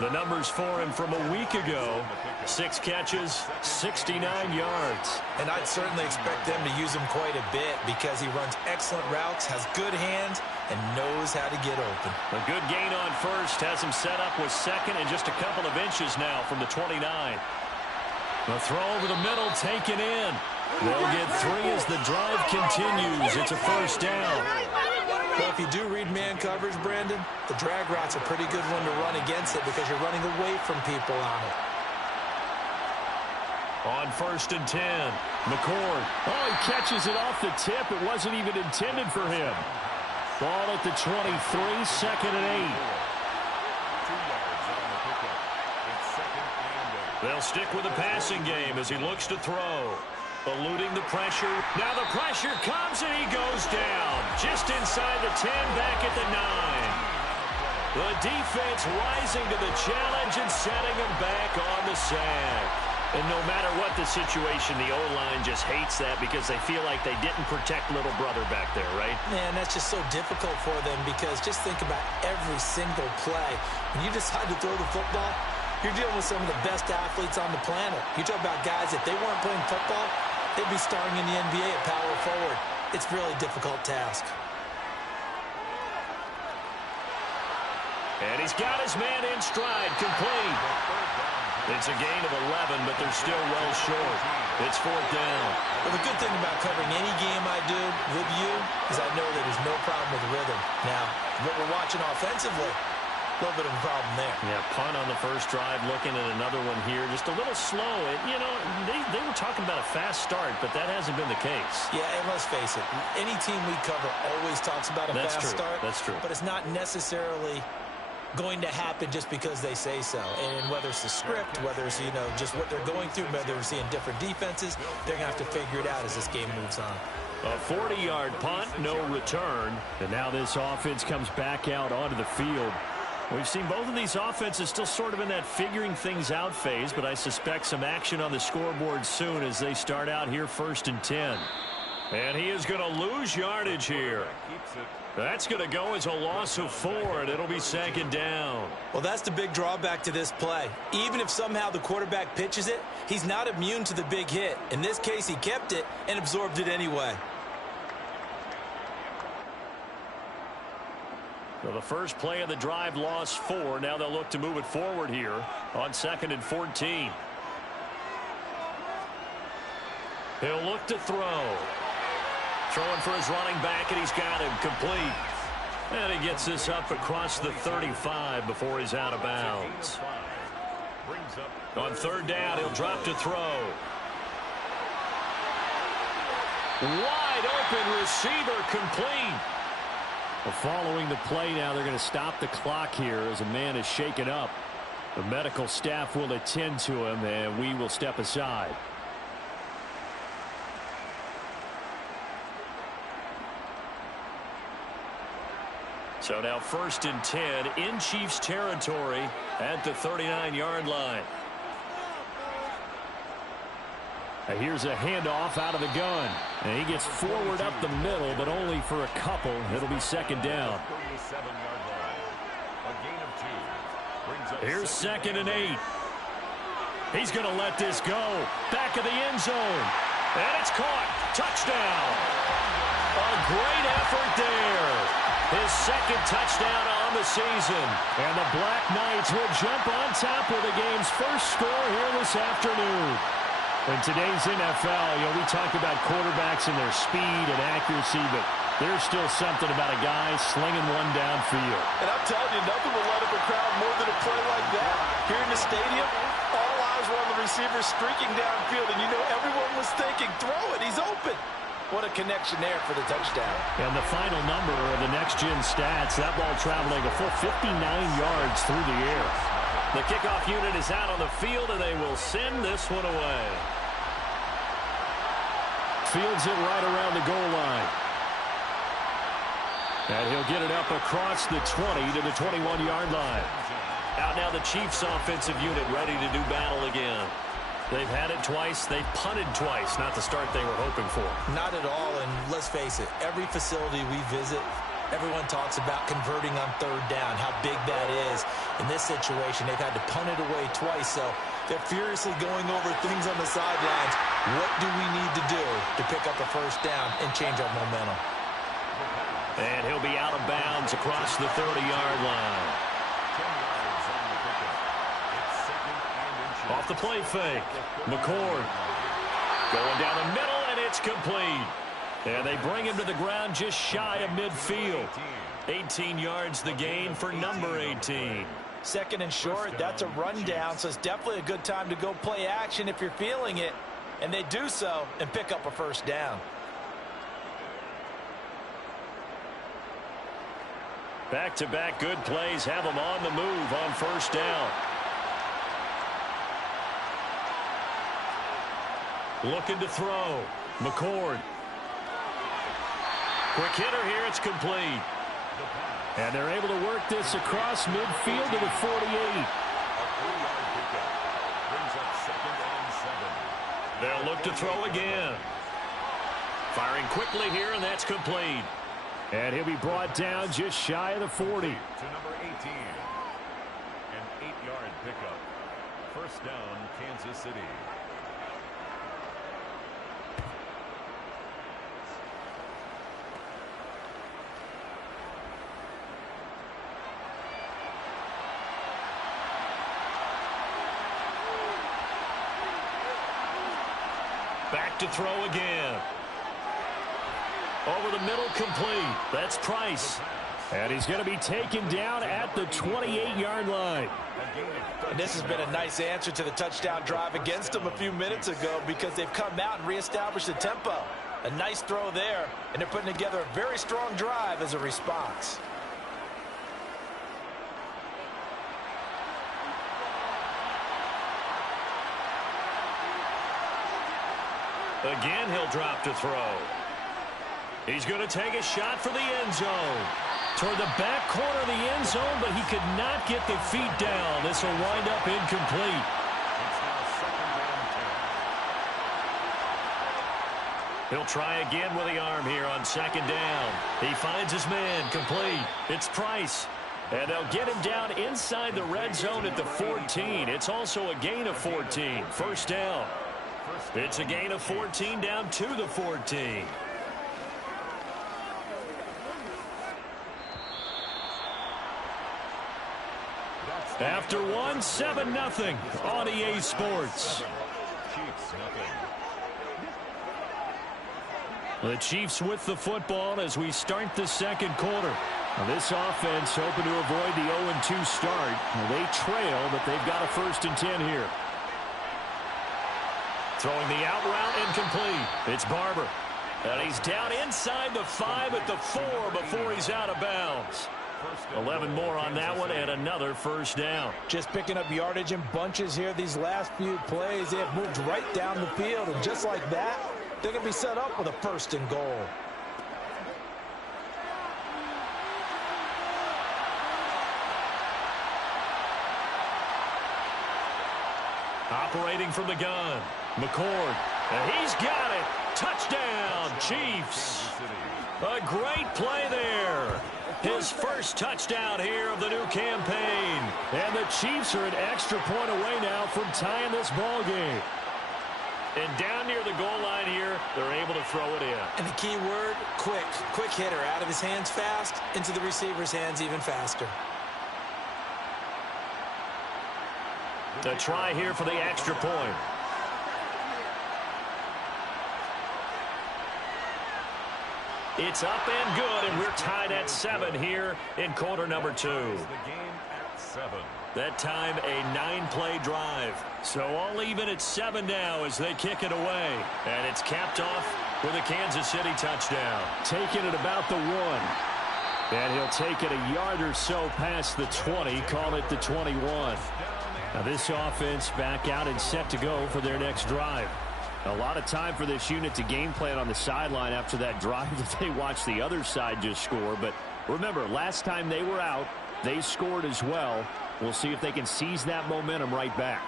The numbers for him from a week ago, 6 catches, 69 yards. And I'd certainly expect them to use him quite a bit because he runs excellent routes, has good hands, and knows how to get open. A good gain on 1st, has him set up with 2nd and just a couple of inches now from the 29. The throw over the middle taken in. They'll get 3 as the drive continues. It's a 1st down. Well, if you do read man coverage, Brandon, the drag route's a pretty good one to run against it because you're running away from people on it. On 1st and 10, McCord. Oh, he catches it off the tip. It wasn't even intended for him. Ball at the 23, 2nd and 8. They'll stick with the passing game as he looks to throw. Eluding the pressure. Now the pressure comes and he goes down. Just inside the 10, back at the 9. The defense rising to the challenge and setting him back on the sack. And no matter what the situation, the O-line just hates that because they feel like they didn't protect little brother back there, right? Man, that's just so difficult for them because just think about every single play. When you decide to throw the football, you're dealing with some of the best athletes on the planet. You talk about guys, if they weren't playing football, they'd be starring in the NBA at power forward. It's a really difficult task. And he's got his man in stride, complete. It's a gain of 11, but they're still well short. It's 4th down. Well, the good thing about covering any game I do with you is I know that there's no problem with rhythm. Now, what we're watching offensively, a little bit of a problem there. Yeah, punt on the first drive, looking at another one here. Just a little slow. You know, they were talking about a fast start, but that hasn't been the case. Yeah, and let's face it, any team we cover always talks about a fast start. That's true. But it's not necessarily going to happen just because they say so. And whether it's the script, whether it's, you know, just what they're going through, whether they're seeing different defenses, they're going to have to figure it out as this game moves on. A 40-yard punt, no return. And now this offense comes back out onto the field. We've seen both of these offenses still sort of in that figuring things out phase, but I suspect some action on the scoreboard soon as they start out here 1st and 10. And he is going to lose yardage here. That's going to go as a loss of 4, and it'll be 2nd down. Well, that's the big drawback to this play. Even if somehow the quarterback pitches it, he's not immune to the big hit. In this case, he kept it and absorbed it anyway. So the first play of the drive lost 4. Now they'll look to move it forward here on 2nd and 14. He'll look to throw. Throwing for his running back, and he's got him complete. And he gets this up across the 35 before he's out of bounds. On 3rd down, he'll drop to throw. Wide open receiver, complete. Well, following the play now, they're going to stop the clock here as a man is shaken up. The medical staff will attend to him, and we will step aside. So now 1st and 10 in Chiefs territory at the 39-yard line. And here's a handoff out of the gun. And he gets forward up the middle, but only for a couple. It'll be 2nd down. Here's 2nd and 8. He's going to let this go. Back of the end zone. And it's caught. Touchdown. A great effort there. His 2nd touchdown on the season. And the Black Knights will jump on top with the game's first score here this afternoon. In today's NFL, you know, we talk about quarterbacks and their speed and accuracy, but there's still something about a guy slinging one downfield. And I'm telling you, nothing will light up a crowd more than a play like that. Here in the stadium, all eyes were on the receiver streaking downfield, and you know everyone was thinking, throw it, he's open. What a connection there for the touchdown. And the final number of the next-gen stats, that ball traveling a full 59 yards through the air. The kickoff unit is out on the field, and they will send this one away. Fields it right around the goal line. And he'll get it up across the 20 to the 21-yard line. Out now the Chiefs offensive unit ready to do battle again. They've had it twice. They've punted twice. Not the start they were hoping for. Not at all, and let's face it, every facility we visit, everyone talks about converting on 3rd down, how big that is. In this situation, they've had to punt it away twice, so they're furiously going over things on the sidelines. What do we need to do to pick up a 1st down and change our momentum? And he'll be out of bounds across the 30-yard line. Off the play fake. McCord going down the middle, and it's complete. And they bring him to the ground just shy of midfield. 18 yards the gain for number 18. 2nd and short, that's a rundown, so it's definitely a good time to go play action if you're feeling it. And they do so and pick up a 1st down. Back-to-back good plays have them on the move on 1st down. Looking to throw. McCord. Quick hitter here. It's complete. And they're able to work this across midfield to the 48. They'll look to throw again. Firing quickly here, and that's complete. And he'll be brought down just shy of the 40. To number 18. An 8-yard pickup. First down, Kansas City. Back to throw again. Over the middle, complete. That's Price. And he's going to be taken down at the 28-yard line. And this has been a nice answer to the touchdown drive against them a few minutes ago because they've come out and reestablished the tempo. A nice throw there, and they're putting together a very strong drive as a response. Again, he'll drop to throw. He's going to take a shot for the end zone. Toward the back corner of the end zone, but he could not get the feet down. This will wind up incomplete. He'll try again with the arm here on second down. He finds his man, complete. It's Price. And they'll get him down inside the red zone at the 14. It's also a gain of 14. First down. It's a gain of 14 down to the 14. After one, 7-0 on EA Sports. The Chiefs with the football as we start the second quarter. Now this offense hoping to avoid the 0-2 start. Now they trail, but they've got a 1st and 10 here. Throwing the out route incomplete. It's Barber. And he's down inside the 5 at the 4 before he's out of bounds. 11 more on that one and another first down. Just picking up yardage in bunches here these last few plays. They have moved right down the field, and just like that, they're going to be set up with a 1st and goal. Operating from the gun, McCord. And he's got it. Touchdown, Chiefs. A great play there. His first touchdown here of the new campaign. And the Chiefs are an extra point away now from tying this ball game. And down near the goal line here, they're able to throw it in. And the key word, quick. Quick hitter. Out of his hands fast, into the receiver's hands even faster. A try here for the extra point. It's up and good, and we're tied at 7 here in quarter number 2. The game at 7. That time, a 9-play drive. So all even at 7 now as they kick it away. And it's capped off with a Kansas City touchdown. Taking it about the 1. And he'll take it a yard or so past the 20, call it the 21. Now this offense back out and set to go for their next drive. A lot of time for this unit to game plan on the sideline after that drive that they watched the other side just score. But remember, last time they were out, they scored as well. We'll see if they can seize that momentum right back.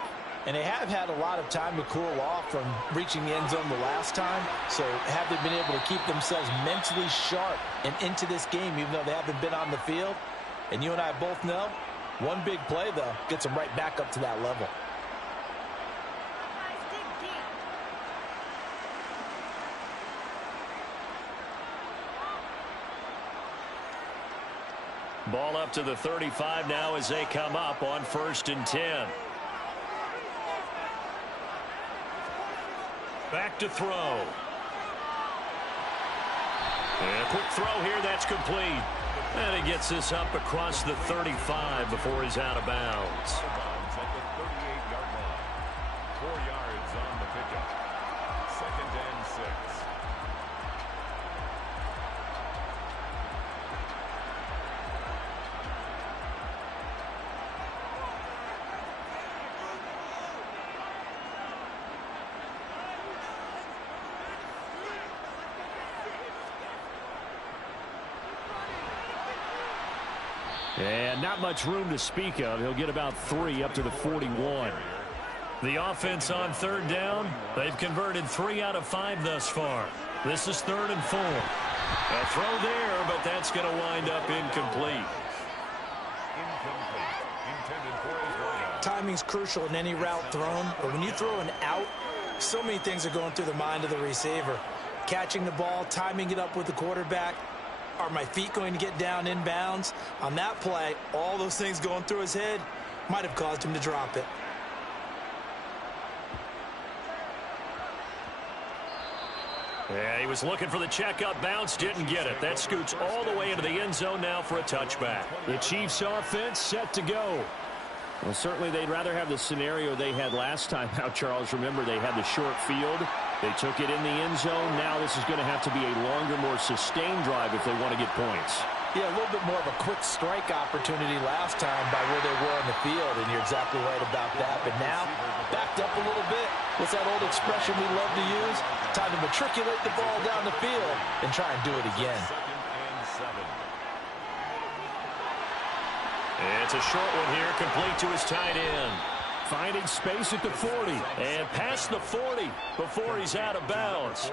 And they have had a lot of time to cool off from reaching the end zone the last time. So have they been able to keep themselves mentally sharp and into this game even though they haven't been on the field? And you and I both know, one big play, though, gets them right back up to that level. Ball up to the 35 now as they come up on 1st and 10. Back to throw. And a quick throw here, that's complete. And he gets this up across the 35 before he's out of bounds. At the 38-yard line. 4 yards on the pickup. 2nd and 6. And not much room to speak of. He'll get about 3 up to the 41. The offense on third down, they've converted 3 out of 5 thus far. This is 3rd and 4. A throw there, but that's going to wind up incomplete. Timing's crucial in any route thrown, but when you throw an out, so many things are going through the mind of the receiver. Catching the ball, timing it up with the quarterback. Are my feet going to get down inbounds? On that play, all those things going through his head might have caused him to drop it. Yeah, he was looking for the checkup bounce, didn't get it. That scoots all the way into the end zone now for a touchback. The Chiefs offense set to go. Well, certainly they'd rather have the scenario they had last time out, Charles. Remember, they had the short field. They took it in the end zone. Now this is going to have to be a longer, more sustained drive if they want to get points. Yeah, a little bit more of a quick strike opportunity last time by where they were on the field, and you're exactly right about that. But now, backed up a little bit. What's that old expression we love to use? Time to matriculate the ball down the field and try and do it again. It's a short one here, complete to his tight end. Finding space at the 40. And past the 40 before he's out of bounds.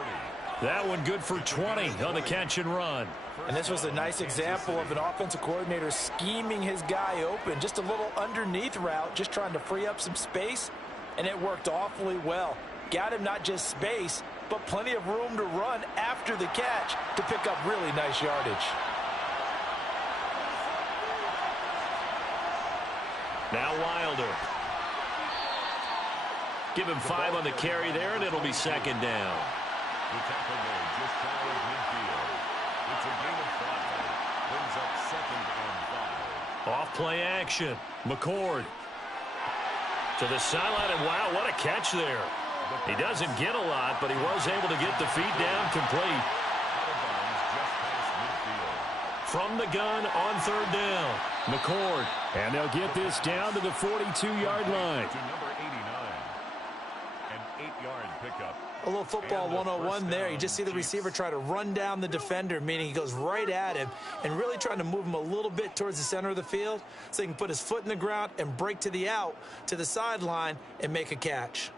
That one good for 20 on the catch and run. And this was a nice example of an offensive coordinator scheming his guy open. Just a little underneath route, just trying to free up some space, and it worked awfully well. Got him not just space, but plenty of room to run after the catch to pick up really nice yardage. Now Wilder. Give him 5 on the carry there, and it'll be 2nd down. The tackle made just shy of midfield. It's a gain of 5. Brings up 2nd and 5. Off play action. McCord to the sideline, and wow, what a catch there. He doesn't get a lot, but he was able to get the feet down complete. Out of bounds just past midfield. From the gun on 3rd down. McCord. And they'll get this down to the 42-yard line. To number 89. An 8-yard pickup. A little football 101 there. You just see the receiver try to run down the defender, meaning he goes right at him and really trying to move him a little bit towards the center of the field so he can put his foot in the ground and break to the out, to the sideline, and make a catch.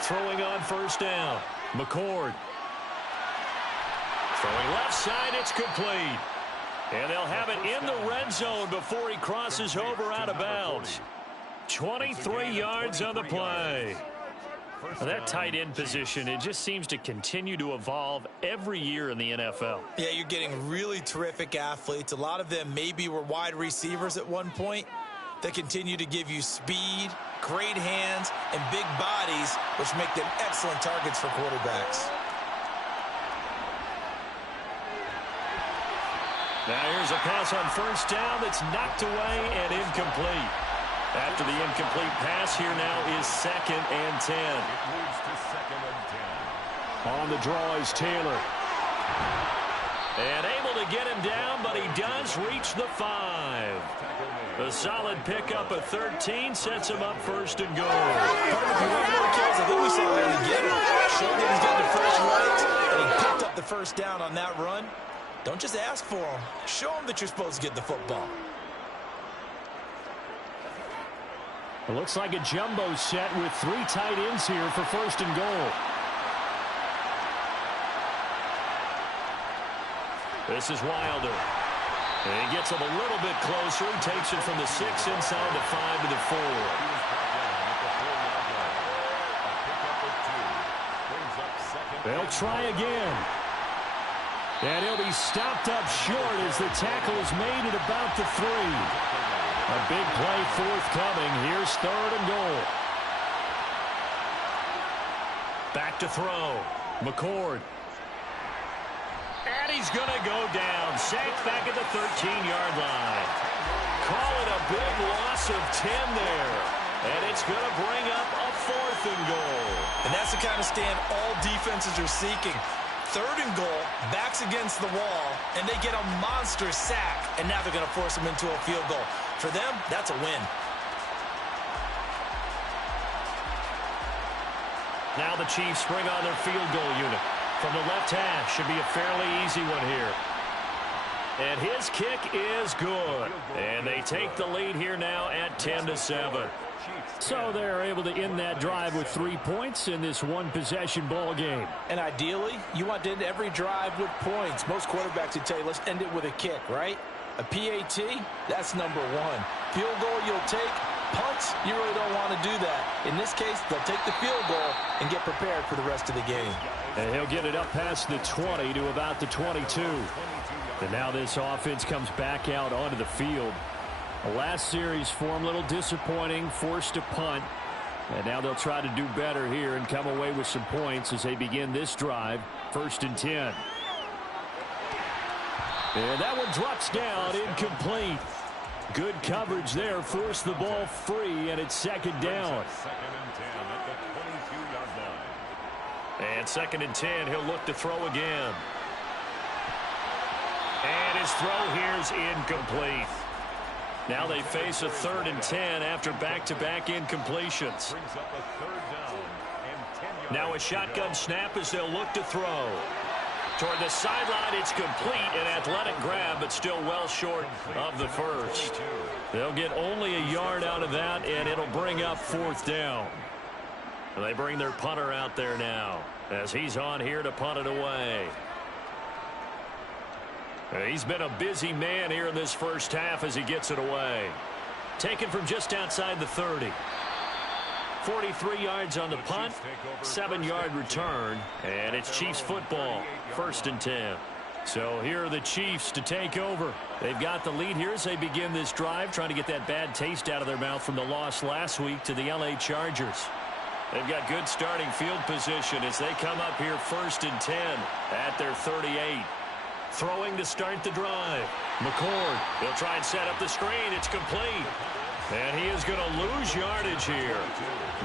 Throwing on 1st down. McCord. Throwing left side, it's complete. And they'll have it in the red zone before he crosses over out of bounds. 23 yards on the play. Well, that tight end position, it just seems to continue to evolve every year in the NFL. Yeah, you're getting really terrific athletes. A lot of them maybe were wide receivers at one point. They continue to give you speed, great hands, and big bodies, which make them excellent targets for quarterbacks. Now here's a pass on 1st down that's knocked away and incomplete. After the incomplete pass, here now is 2nd and 10. It moves to 2nd and 10. On the draw is Taylor. And able to get him down, but he does reach the 5. A solid pickup of 13 sets him up 1st and goal. I think we saw that again. Showed that he's got the fresh legs, and he picked up the 1st down on that run. Don't just ask for him. Show him that you're supposed to get the football. It looks like a jumbo set with 3 tight ends here for 1st and goal. This is Wilder. And he gets him a little bit closer. He takes it from the 6 inside the 5 to the 4. They'll try again. And he'll be stopped up short as the tackle is made at about the 3. A big play forthcoming. Here's 3rd and goal. Back to throw. McCord. And he's going to go down. Sacked back at the 13-yard line. Call it a big loss of 10 there. And it's going to bring up a 4th and goal. And that's the kind of stand all defenses are seeking. 3rd and goal, backs against the wall, and they get a monster sack. And now they're going to force them into a field goal. For them, that's a win. Now the Chiefs bring on their field goal unit. From the left hash, should be a fairly easy one here. And his kick is good. And they take the lead here now at 10-7. So they're able to end that drive with 3 points in this one-possession ball game. And ideally, you want to end every drive with points. Most quarterbacks would tell you, let's end it with a kick, right? A PAT, that's number one. Field goal you'll take. Punts, you really don't want to do that. In this case, they'll take the field goal and get prepared for the rest of the game. And he'll get it up past the 20 to about the 22. And now this offense comes back out onto the field. The last series for him, a little disappointing, forced a punt. And now they'll try to do better here and come away with some points as they begin this drive, 1st and 10. And that one drops down, incomplete. Good coverage there, forced the ball free, and it's 2nd down. 2nd and 10 at the 22-yard line. And 2nd and 10, he'll look to throw again. And his throw here's incomplete. Now they face a 3rd and 10 after back-to-back incompletions. Brings up a 3rd down and 10 yards. Now a shotgun snap as they'll look to throw. Toward the sideline, it's complete, an athletic grab, but still well short of the first. They'll get only a yard out of that, and it'll bring up 4th down. And they bring their punter out there now as he's on here to punt it away. He's been a busy man here in this first half as he gets it away. Taken from just outside the 30. 43 yards on the punt, 7-yard return, and it's Chiefs football, 1st and 10. So here are the Chiefs to take over. They've got the lead here as they begin this drive, trying to get that bad taste out of their mouth from the loss last week to the LA Chargers. They've got good starting field position as they come up here 1st and 10 at their 38. Throwing to start the drive. McCord, he'll try and set up the screen. It's complete. And he is going to lose yardage here.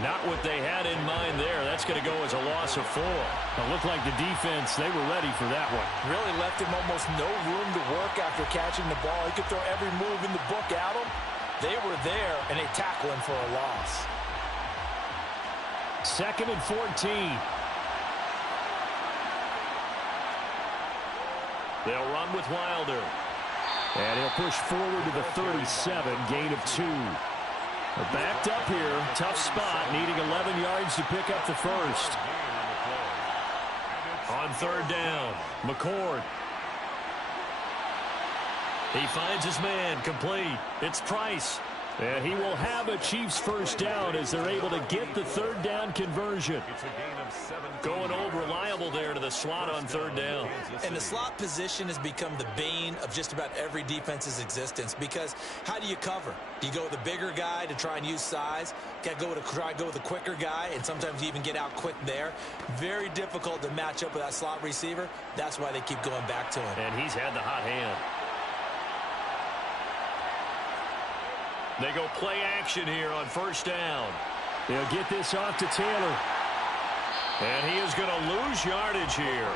Not what they had in mind there. That's going to go as a loss of 4. It looked like the defense, they were ready for that one. Really left him almost no room to work after catching the ball. He could throw every move in the book at him. They were there, and they tackle him for a loss. 2nd and 14. They'll run with Wilder. And he'll push forward to the 37, gain of 2. They're backed up here, tough spot, needing 11 yards to pick up the first. On 3rd down, McCord. He finds his man, complete. It's Price. And he will have a Chiefs first down as they're able to get the 3rd down conversion. It's a gain of 7. Going old reliable there to the slot on 3rd down. And the slot position has become the bane of just about every defense's existence, because how do you cover? Do you go with the bigger guy to try and use size? Got to try to go with the quicker guy, and sometimes you even get out quick there. Very difficult to match up with that slot receiver. That's why they keep going back to him. And he's had the hot hand. They go play action here on 1st down. They'll get this off to Taylor. And he is going to lose yardage here.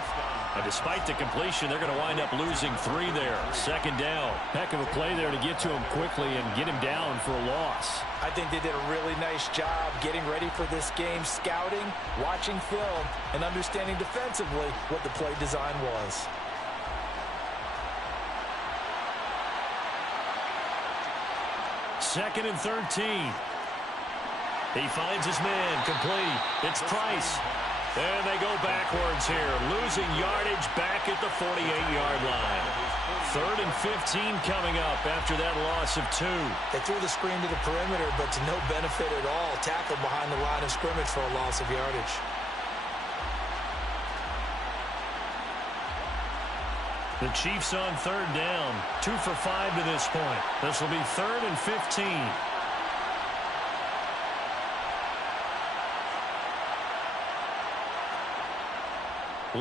And despite the completion, they're going to wind up losing 3 there. 2nd down. Heck of a play there to get to him quickly and get him down for a loss. I think they did a really nice job getting ready for this game, scouting, watching film, and understanding defensively what the play design was. Second and 13. He finds his man, complete. It's Price. And they go backwards here, losing yardage back at the 48-yard line. 3rd and 15 coming up after that loss of 2. They threw the screen to the perimeter, but to no benefit at all. Tackled behind the line of scrimmage for a loss of yardage. The Chiefs on 3rd down, 2 for 5 to this point. This will be 3rd and 15.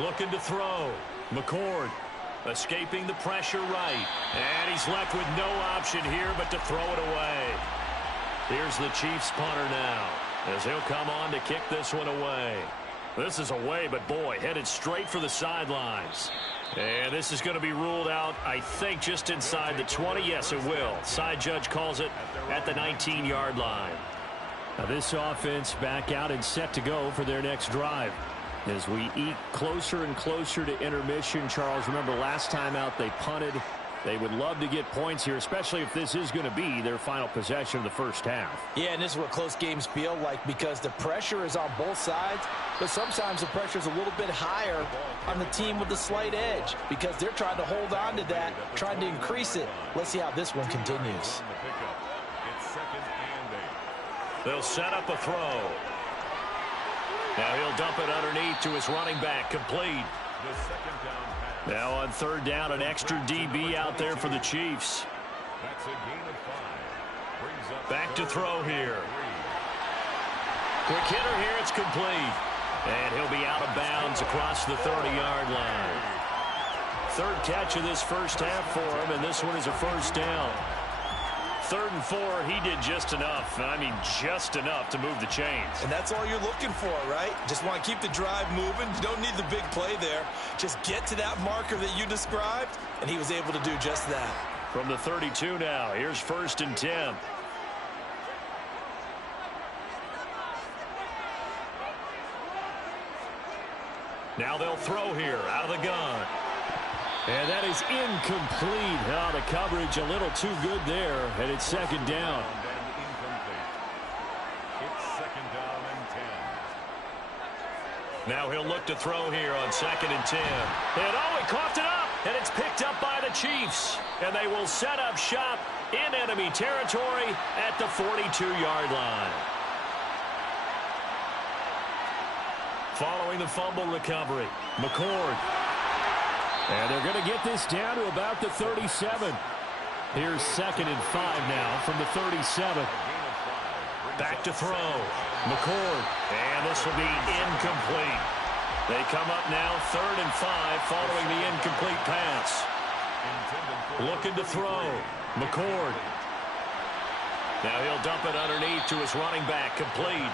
Looking to throw. McCord escaping the pressure right. And he's left with no option here but to throw it away. Here's the Chiefs punter now as he'll come on to kick this one away. This is away, but boy, headed straight for the sidelines. And this is going to be ruled out, I think, just inside the 20. Yes, it will. Side judge calls it at the 19-yard line. Now this offense back out and set to go for their next drive. As we eke closer and closer to intermission, Charles, remember last time out they punted. They would love to get points here, especially if this is going to be their final possession of the first half. Yeah, and this is what close games feel like because the pressure is on both sides, but sometimes the pressure is a little bit higher on the team with the slight edge because they're trying to hold on to that, trying to increase it. Let's see how this one continues. They'll set up a throw. Now he'll dump it underneath to his running back, complete. Now on third down, an extra DB out there for the Chiefs. Back to throw here. Quick hitter here, it's complete. And he'll be out of bounds across the 30-yard line. Third catch of this first half for him, and this one is a first down. 3rd and 4, he did just enough. I mean, just enough to move the chains. And that's all you're looking for, right? Just want to keep the drive moving. You don't need the big play there. Just get to that marker that you described, and he was able to do just that. From the 32 now, here's 1st and 10. Now they'll throw here out of the gun. And that is incomplete. Oh, the coverage a little too good there, and it's 2nd down. It's 2nd down and 10. Now he'll look to throw here on 2nd and 10. And oh, he coughed it up, and it's picked up by the Chiefs. And they will set up shop in enemy territory at the 42-yard line. Following the fumble recovery, McCord. And they're going to get this down to about the 37. Here's 2nd and 5 now from the 37. Back to throw. McCord. And this will be incomplete. They come up now 3rd and 5 following the incomplete pass. Looking to throw. McCord. Now he'll dump it underneath to his running back, complete.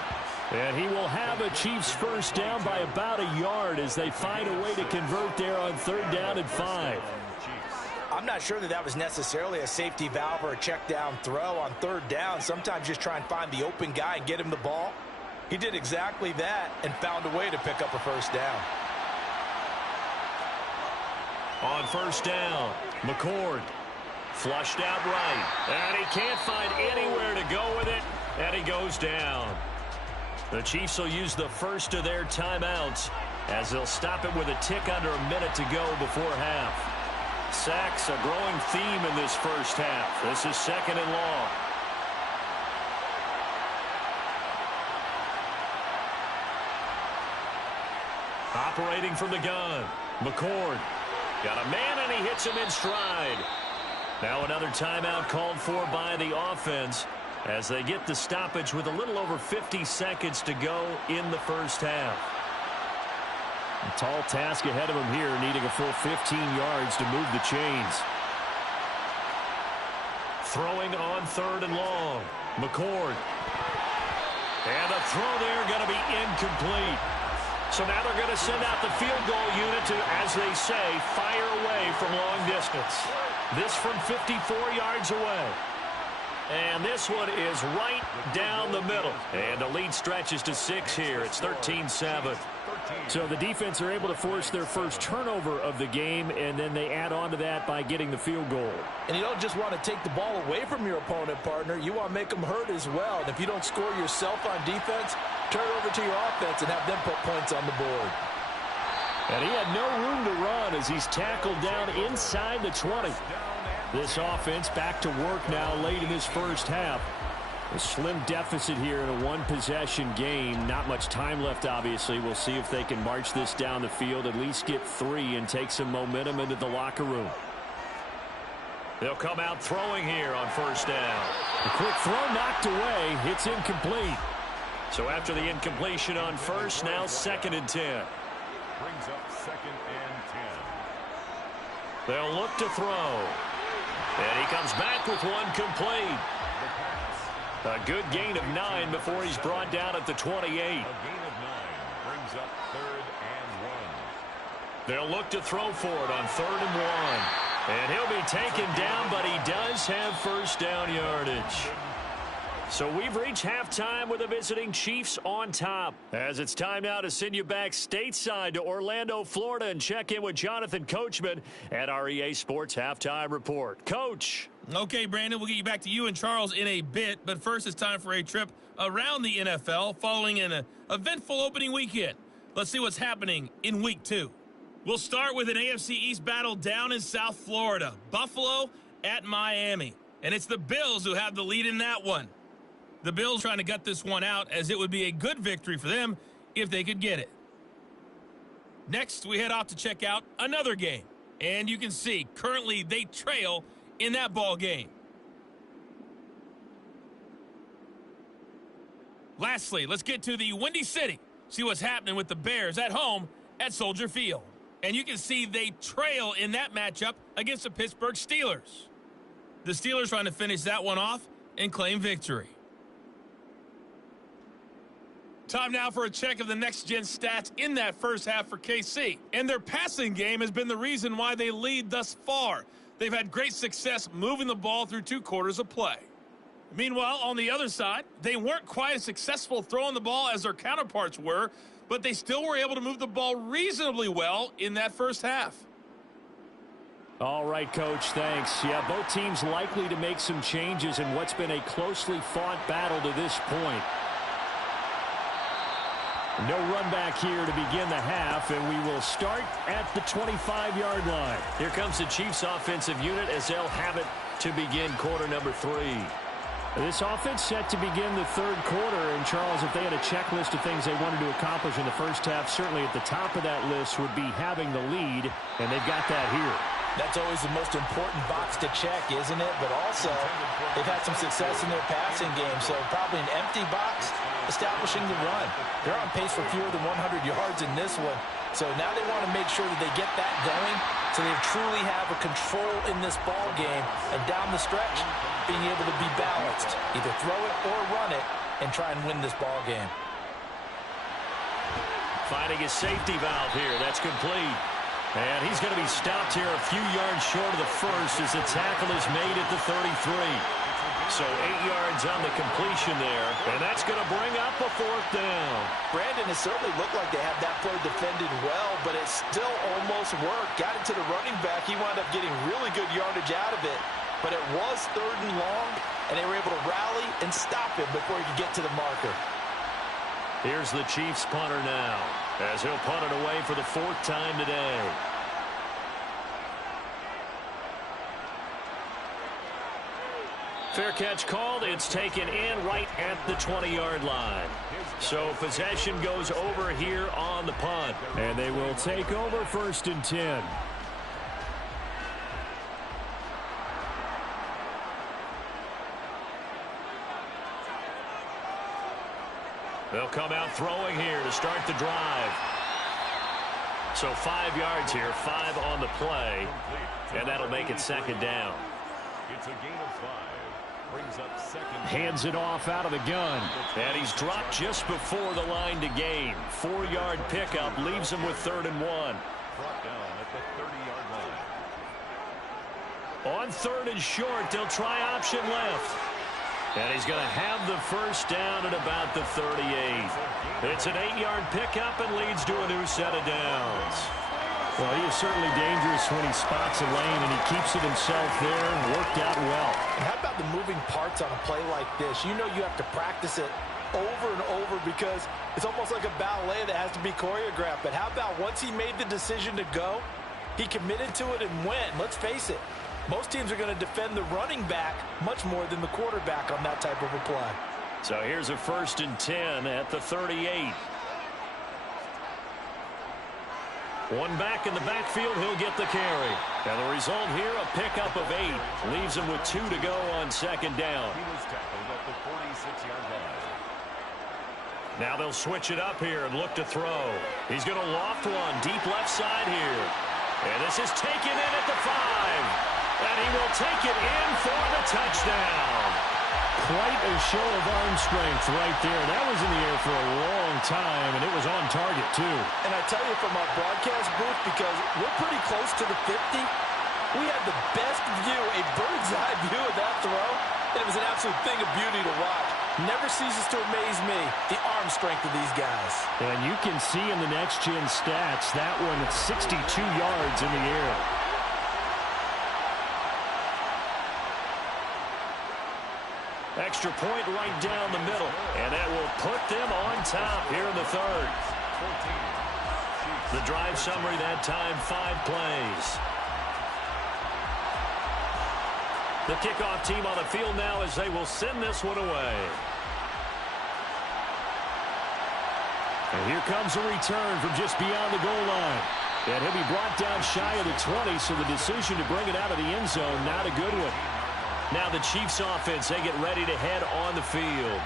And he will have a Chiefs first down by about a yard as they find a way to convert there on 3rd down and 5. I'm not sure that that was necessarily a safety valve or a check down throw on 3rd down. Sometimes just try and find the open guy and get him the ball. He did exactly that and found a way to pick up a first down. On 1st down, McCord flushed out right. And he can't find anywhere to go with it. And he goes down. The Chiefs will use the first of their timeouts as they'll stop it with a tick under a minute to go before half. Sacks, a growing theme in this first half. This is 2nd and long. Operating from the gun, McCord. Got a man and he hits him in stride. Now another timeout called for by the offense as they get the stoppage with a little over 50 seconds to go in the first half. A tall task ahead of him here, needing a full 15 yards to move the chains. Throwing on 3rd and long. McCord. And the throw there going to be incomplete. So now they're going to send out the field goal unit to, as they say, fire away from long distance. This from 54 yards away. And this one is right down the middle. And the lead stretches to 6 here. It's 13-7. So the defense are able to force their first turnover of the game, and then they add on to that by getting the field goal. And you don't just want to take the ball away from your opponent, partner. You want to make them hurt as well. And if you don't score yourself on defense, turn it over to your offense and have them put points on the board. And he had no room to run as he's tackled down inside the 20. This offense back to work now late in this first half. A slim deficit here in a one-possession game. Not much time left, obviously. We'll see if they can march this down the field, at least get 3 and take some momentum into the locker room. They'll come out throwing here on 1st down. A quick throw knocked away. It's incomplete. So after the incompletion on 1st, now 2nd and 10. Brings up 2nd and 10. They'll look to throw. And he comes back with one complete. A good gain of 9 before he's brought down at the 28. A gain of 9 brings up 3rd and 1. They'll look to throw for it on 3rd and 1. And he'll be taken down, but he does have first down yardage. So we've reached halftime with the visiting Chiefs on top. As it's time now to send you back stateside to Orlando, Florida, and check in with Jonathan Coachman at our EA Sports Halftime Report. Coach. Okay, Brandon, we'll get you back to you and Charles in a bit. But first, it's time for a trip around the NFL following an eventful opening weekend. Let's see what's happening in Week 2. We'll start with an AFC East battle down in South Florida. Buffalo at Miami. And it's the Bills who have the lead in that one. The Bills trying to gut this one out, as it would be a good victory for them if they could get it. Next, we head off to check out another game. And you can see, currently they trail in that ball game. Lastly, let's get to the Windy City. See what's happening with the Bears at home at Soldier Field. And you can see they trail in that matchup against the Pittsburgh Steelers. The Steelers trying to finish that one off and claim victory. Time now for a check of the next-gen stats in that first half for KC. And their passing game has been the reason why they lead thus far. They've had great success moving the ball through 2 quarters of play. Meanwhile, on the other side, they weren't quite as successful throwing the ball as their counterparts were, but they still were able to move the ball reasonably well in that first half. All right, Coach, thanks. Yeah, both teams likely to make some changes in what's been a closely fought battle to this point. No run back here to begin the half, and we will start at the 25-yard line. Here comes the Chiefs offensive unit as they'll have it to begin quarter number 3. This offense set to begin the third quarter, and Charles, if they had a checklist of things they wanted to accomplish in the first half, certainly at the top of that list would be having the lead, and they've got that here. That's always the most important box to check, isn't it? But also, they've had some success in their passing game, so probably an empty box establishing the run. They're on pace for fewer than 100 yards in this one, so now they want to make sure that they get that going so they truly have a control in this ball game, and down the stretch, being able to be balanced. Either throw it or run it and try and win this ball game. Finding a safety valve here. That's complete. And he's going to be stopped here a few yards short of the first as the tackle is made at the 33. So 8 yards on the completion there, and that's going to bring up a 4th down. Brandon, it certainly looked like they had that play defended well, but it still almost worked. Got it to the running back. He wound up getting really good yardage out of it, but it was 3rd and long, and they were able to rally and stop him before he could get to the marker. Here's the Chiefs punter now, as he'll punt it away for the 4th time today. Fair catch called. It's taken in right at the 20-yard line. So possession goes over here on the punt. And they will take over 1st and 10. They'll come out throwing here to start the drive. So 5 yards here, 5 on the play, and that'll make it 2nd down. It's a gain of 5. Brings up 2nd. Hands it off out of the gun. And he's dropped just before the line to gain. 4-yard pickup leaves him with 3rd and 1. Brought down at the 30-yard line. On 3rd and short, they'll try option left. And he's going to have the 1st down at about the 38. It's an 8-yard pickup and leads to a new set of downs. Well, he is certainly dangerous when he spots a lane, and he keeps it himself there. Worked out well. And how about the moving parts on a play like this? You know you have to practice it over and over because it's almost like a ballet that has to be choreographed. But how about once he made the decision to go, he committed to it and went. Let's face it, most teams are going to defend the running back much more than the quarterback on that type of a play. So here's a 1st and 10 at the 38. One back in the backfield, he'll get the carry. And the result here, a pickup of 8. Leaves him with 2 to go on 2nd down. He was tackled at the 46-yard line. Now they'll switch it up here and look to throw. He's going to loft one deep left side here. And this is taken in at the 5. And he will take it in for the touchdown. Quite a show of arm strength right there. That was in the air for a long time, and it was on target, too. And I tell you from our broadcast booth, because we're pretty close to the 50, we had the best view, a bird's eye view of that throw, and it was an absolute thing of beauty to watch. Never ceases to amaze me, the arm strength of these guys. And you can see in the next-gen stats, that one at 62 yards in the air. Extra point right down the middle, and that will put them on top here in the third. The drive summary that time, 5 plays. The kickoff team on the field now as they will send this one away. And here comes a return from just beyond the goal line. And he'll be brought down shy of the 20, so the decision to bring it out of the end zone, not a good one. Now the Chiefs offense, they get ready to head on the field.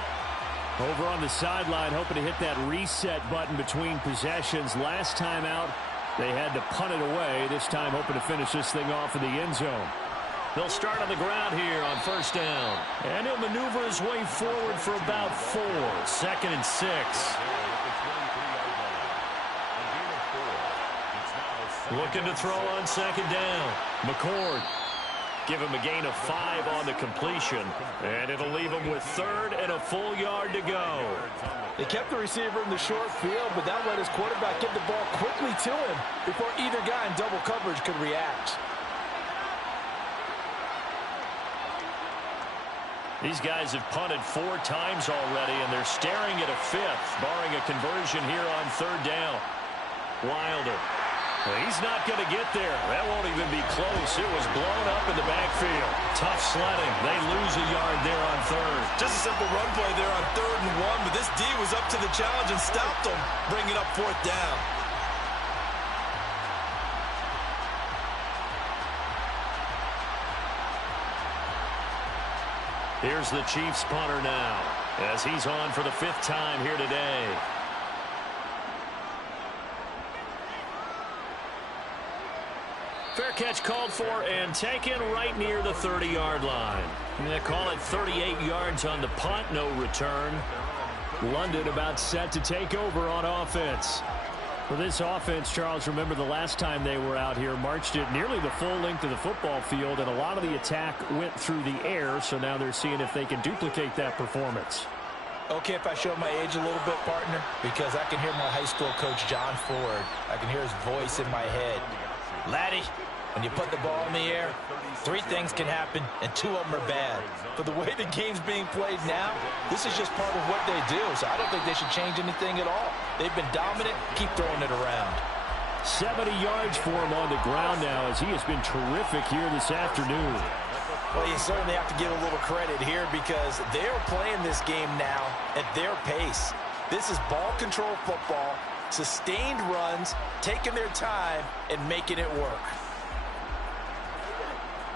Over on the sideline, hoping to hit that reset button between possessions. Last time out, they had to punt it away. This time hoping to finish this thing off in the end zone. They'll start on the ground here on first down. And he'll maneuver his way forward for about 4. 2nd and 6. Looking to throw on 2nd down. McCord. Give him a gain of 5 on the completion. And it'll leave him with 3rd and a full yard to go. They kept the receiver in the short field, but that let his quarterback get the ball quickly to him before either guy in double coverage could react. These guys have punted 4 times already, and they're staring at a 5th, barring a conversion here on 3rd down. Wilder. He's not going to get there. That won't even be close. It was blown up in the backfield. Tough sledding. They lose a yard there on 3rd. Just a simple run play there on 3rd and 1, but this D was up to the challenge and stopped them, bringing up 4th down. Here's the Chiefs punter now, as he's on for the 5th time here today. Fair catch called for and taken right near the 30-yard line. They call it 38 yards on the punt, no return. London about set to take over on offense. For this offense, Charles, remember the last time they were out here, marched it nearly the full length of the football field, and a lot of the attack went through the air, so now they're seeing if they can duplicate that performance. Okay, if I show my age a little bit, partner, because I can hear my high school coach, John Ford. I can hear his voice in my head. Laddie, when you put the ball in the air, 3 things can happen, and 2 of them are bad. But the way the game's being played now, this is just part of what they do, so I don't think they should change anything at all. They've been dominant. Keep throwing it around. 70 yards for him on the ground now, as he has been terrific here this afternoon. Well, you certainly have to give a little credit here because they're playing this game now at their pace. This is ball control football, sustained runs, taking their time, and making it work.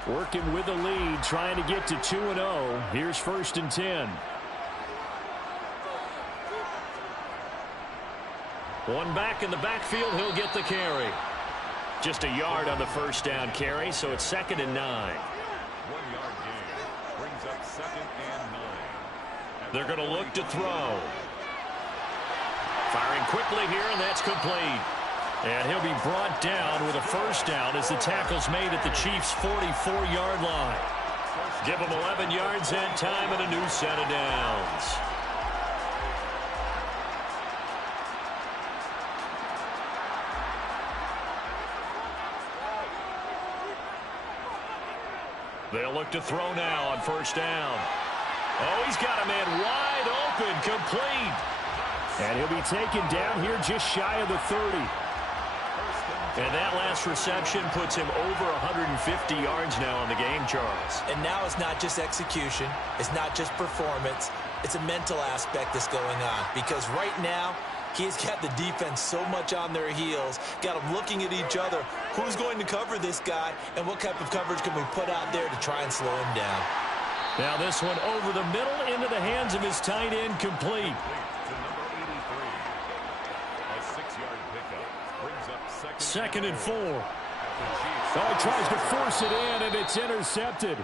Working with the lead, trying to get to 2-0. Here's 1st and 10. One back in the backfield, he'll get the carry. Just a yard on the 1st down carry, so it's 2nd and 9. 1-yard gain brings up 2nd and 9. They're going to look to throw. Firing quickly here, and that's complete. And he'll be brought down with a 1st down as the tackle's made at the Chiefs' 44-yard line. Give them 11 yards and time and a new set of downs. They'll look to throw now on 1st down. Oh, he's got a man wide open, complete. And he'll be taken down here just shy of the 30. And that last reception puts him over 150 yards now on the game, Charles. And now it's not just execution. It's not just performance. It's a mental aspect that's going on. Because right now, he's got the defense so much on their heels, got them looking at each other. Who's going to cover this guy, and what type of coverage can we put out there to try and slow him down? Now this one over the middle into the hands of his tight end, complete. Second and 4. Oh, he tries to force it in, and it's intercepted.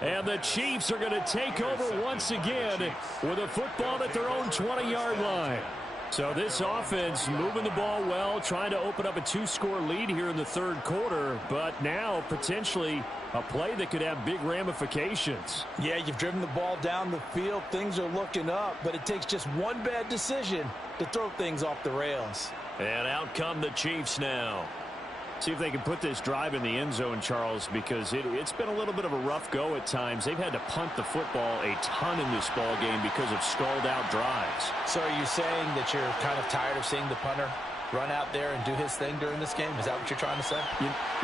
And the Chiefs are going to take over once again with a football at their own 20-yard line. So this offense moving the ball well, trying to open up a 2-score lead here in the third quarter, but now potentially a play that could have big ramifications. Yeah, you've driven the ball down the field. Things are looking up, but it takes just one bad decision to throw things off the rails. And out come the Chiefs now. See if they can put this drive in the end zone, Charles, because it's been a little bit of a rough go at times. They've had to punt the football a ton in this ball game because of stalled-out drives. So are you saying that you're kind of tired of seeing the punter run out there and do his thing during this game? Is that what you're trying to say?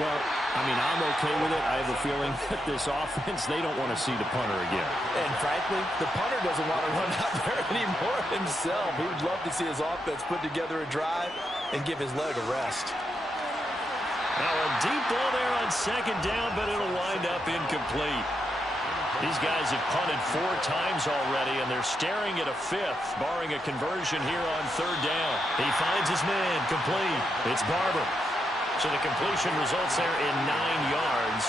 Well, I mean, I'm okay with it. I have a feeling that this offense, they don't want to see the punter again. And frankly, the punter doesn't want to run out there anymore himself. He would love to see his offense put together a drive and give his leg a rest. Now a deep ball there on second down, but it'll wind up incomplete. These guys have punted 4 times already, and they're staring at a 5th, barring a conversion here on third down. He finds his man, complete. It's Barber. So the completion results there in 9 yards,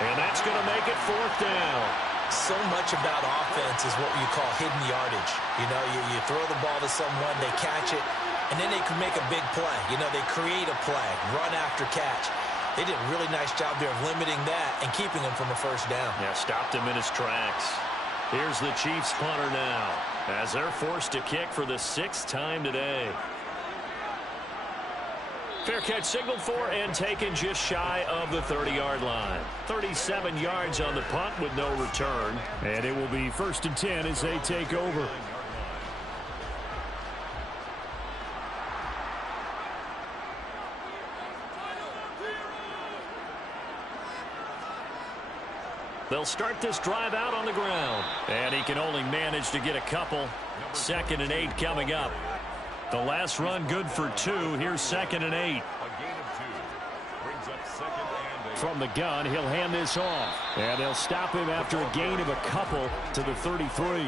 and that's going to make it 4th down. So much about offense is what you call hidden yardage. You know, you throw the ball to someone, they catch it, and then they can make a big play. You know, they create a play, run after catch. They did a really nice job there of limiting that and keeping him from a first down. Yeah, stopped him in his tracks. Here's the Chiefs punter now, as they're forced to kick for the 6th time today. Fair catch signaled for and taken just shy of the 30-yard line. 37 yards on the punt with no return. And it will be 1st and 10 as they take over. They'll start this drive out on the ground. And he can only manage to get a couple. 2nd and 8 coming up. The last run good for 2. Here's 2nd and 8. A gain of 2 brings up 2nd and 8. From the gun, he'll hand this off. And they'll stop him after a gain of a couple to the 33.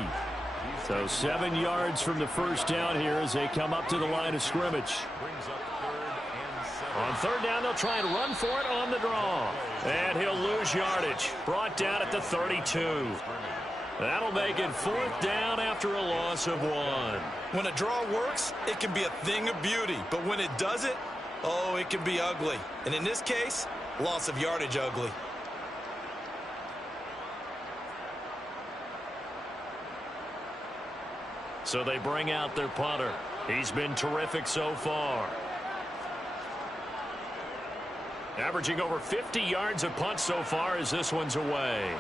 So 7 yards from the first down here as they come up to the line of scrimmage. Brings up 3rd and 7. On third down, they'll try and run for it on the draw. And he'll lose yardage. Brought down at the 32. That'll make it 4th down after a loss of 1. When a draw works, it can be a thing of beauty. But when it doesn't, oh, it can be ugly. And in this case, loss of yardage ugly. So they bring out their punter. He's been terrific so far. Averaging over 50 yards a punt so far as this one's away.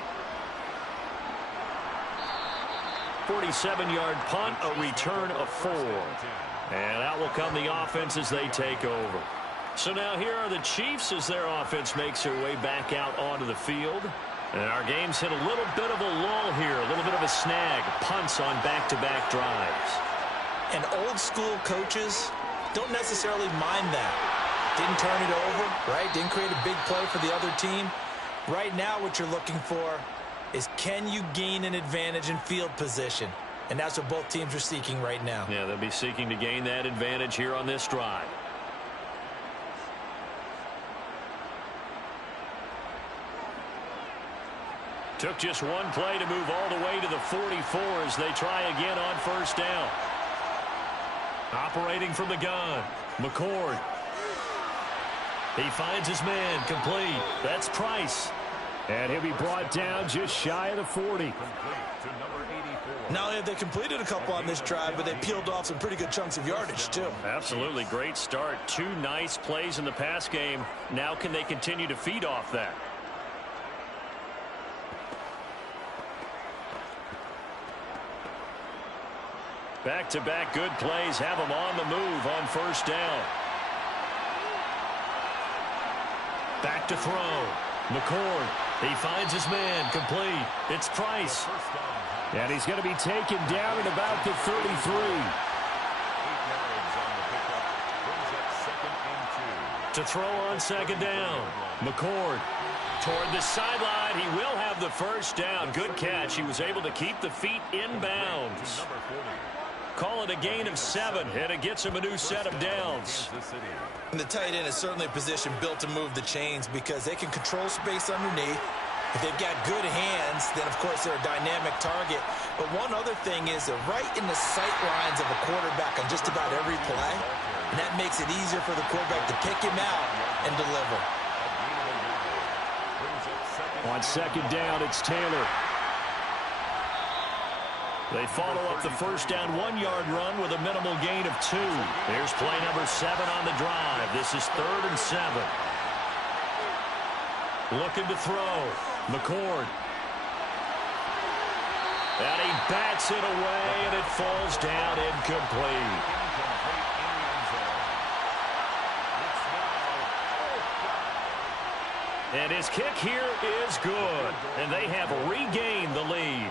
47-yard punt, a return of 4. And out will come the offense as they take over. So now here are the Chiefs as their offense makes their way back out onto the field. And our game's hit a little bit of a lull here, a little bit of a snag. Punts on back-to-back drives. And old-school coaches don't necessarily mind that. Didn't turn it over, right? Didn't create a big play for the other team. Right now what you're looking for is can you gain an advantage in field position? And that's what both teams are seeking right now. Yeah, they'll be seeking to gain that advantage here on this drive. Took just one play to move all the way to the 44 as they try again on first down. Operating from the gun, McCord. He finds his man, complete. That's Price. And he'll be brought down just shy of the 40. Not only have they completed a couple on this drive, but they peeled off some pretty good chunks of yardage, too. Absolutely. Great start. 2 nice plays in the pass game. Now can they continue to feed off that? Back-to-back good plays have them on the move on first down. Back to throw. McCord. He finds his man, complete. It's Price. And he's going to be taken down at about the 33. To throw on second down. McCord toward the sideline. He will have the first down. Good catch. He was able to keep the feet inbounds. Call it a gain of 7, and it gets him a new set of downs. And the tight end is certainly a position built to move the chains because they can control space underneath. If they've got good hands, then, of course, they're a dynamic target But one other thing is they're right in the sight lines of a quarterback on just about every play, and that makes it easier for the quarterback to pick him out and deliver. On second down, it's Taylor. They follow up the first down 1-yard run with a minimal gain of 2. Here's play number 7 on the drive. This is 3rd and 7. Looking to throw. McCord. And he bats it away, and it falls down incomplete. And his kick here is good. And they have regained the lead.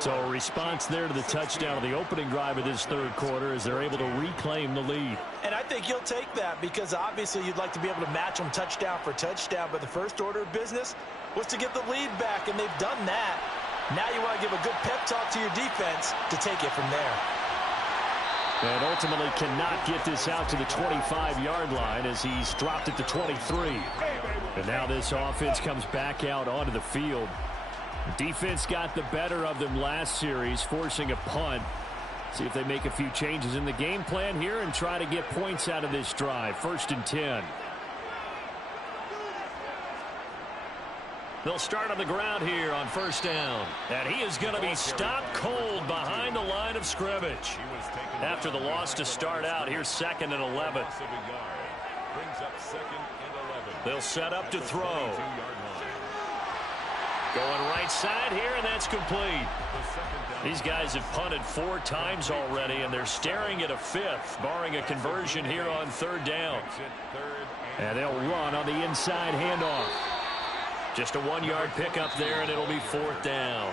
So a response there to the touchdown of the opening drive of this third quarter as they're able to reclaim the lead. And I think you'll take that because obviously you'd like to be able to match them touchdown for touchdown. But the first order of business was to get the lead back, and they've done that. Now you want to give a good pep talk to your defense to take it from there. And ultimately cannot get this out to the 25-yard line as he's dropped it to 23. And now this offense comes back out onto the field. Defense got the better of them last series, forcing a punt. See if they make a few changes in the game plan here and try to get points out of this drive. 1st and 10. They'll start on the ground here on 1st down. And he is going to be stopped cold behind the line of scrimmage. After the loss to start out, here's 2nd and 11. They'll set up to throw. Going right side here, and that's complete. These guys have punted 4 times already, and they're staring at a 5th, barring a conversion here on 3rd down. And they'll run on the inside handoff. Just a 1-yard pickup there, and it'll be 4th down.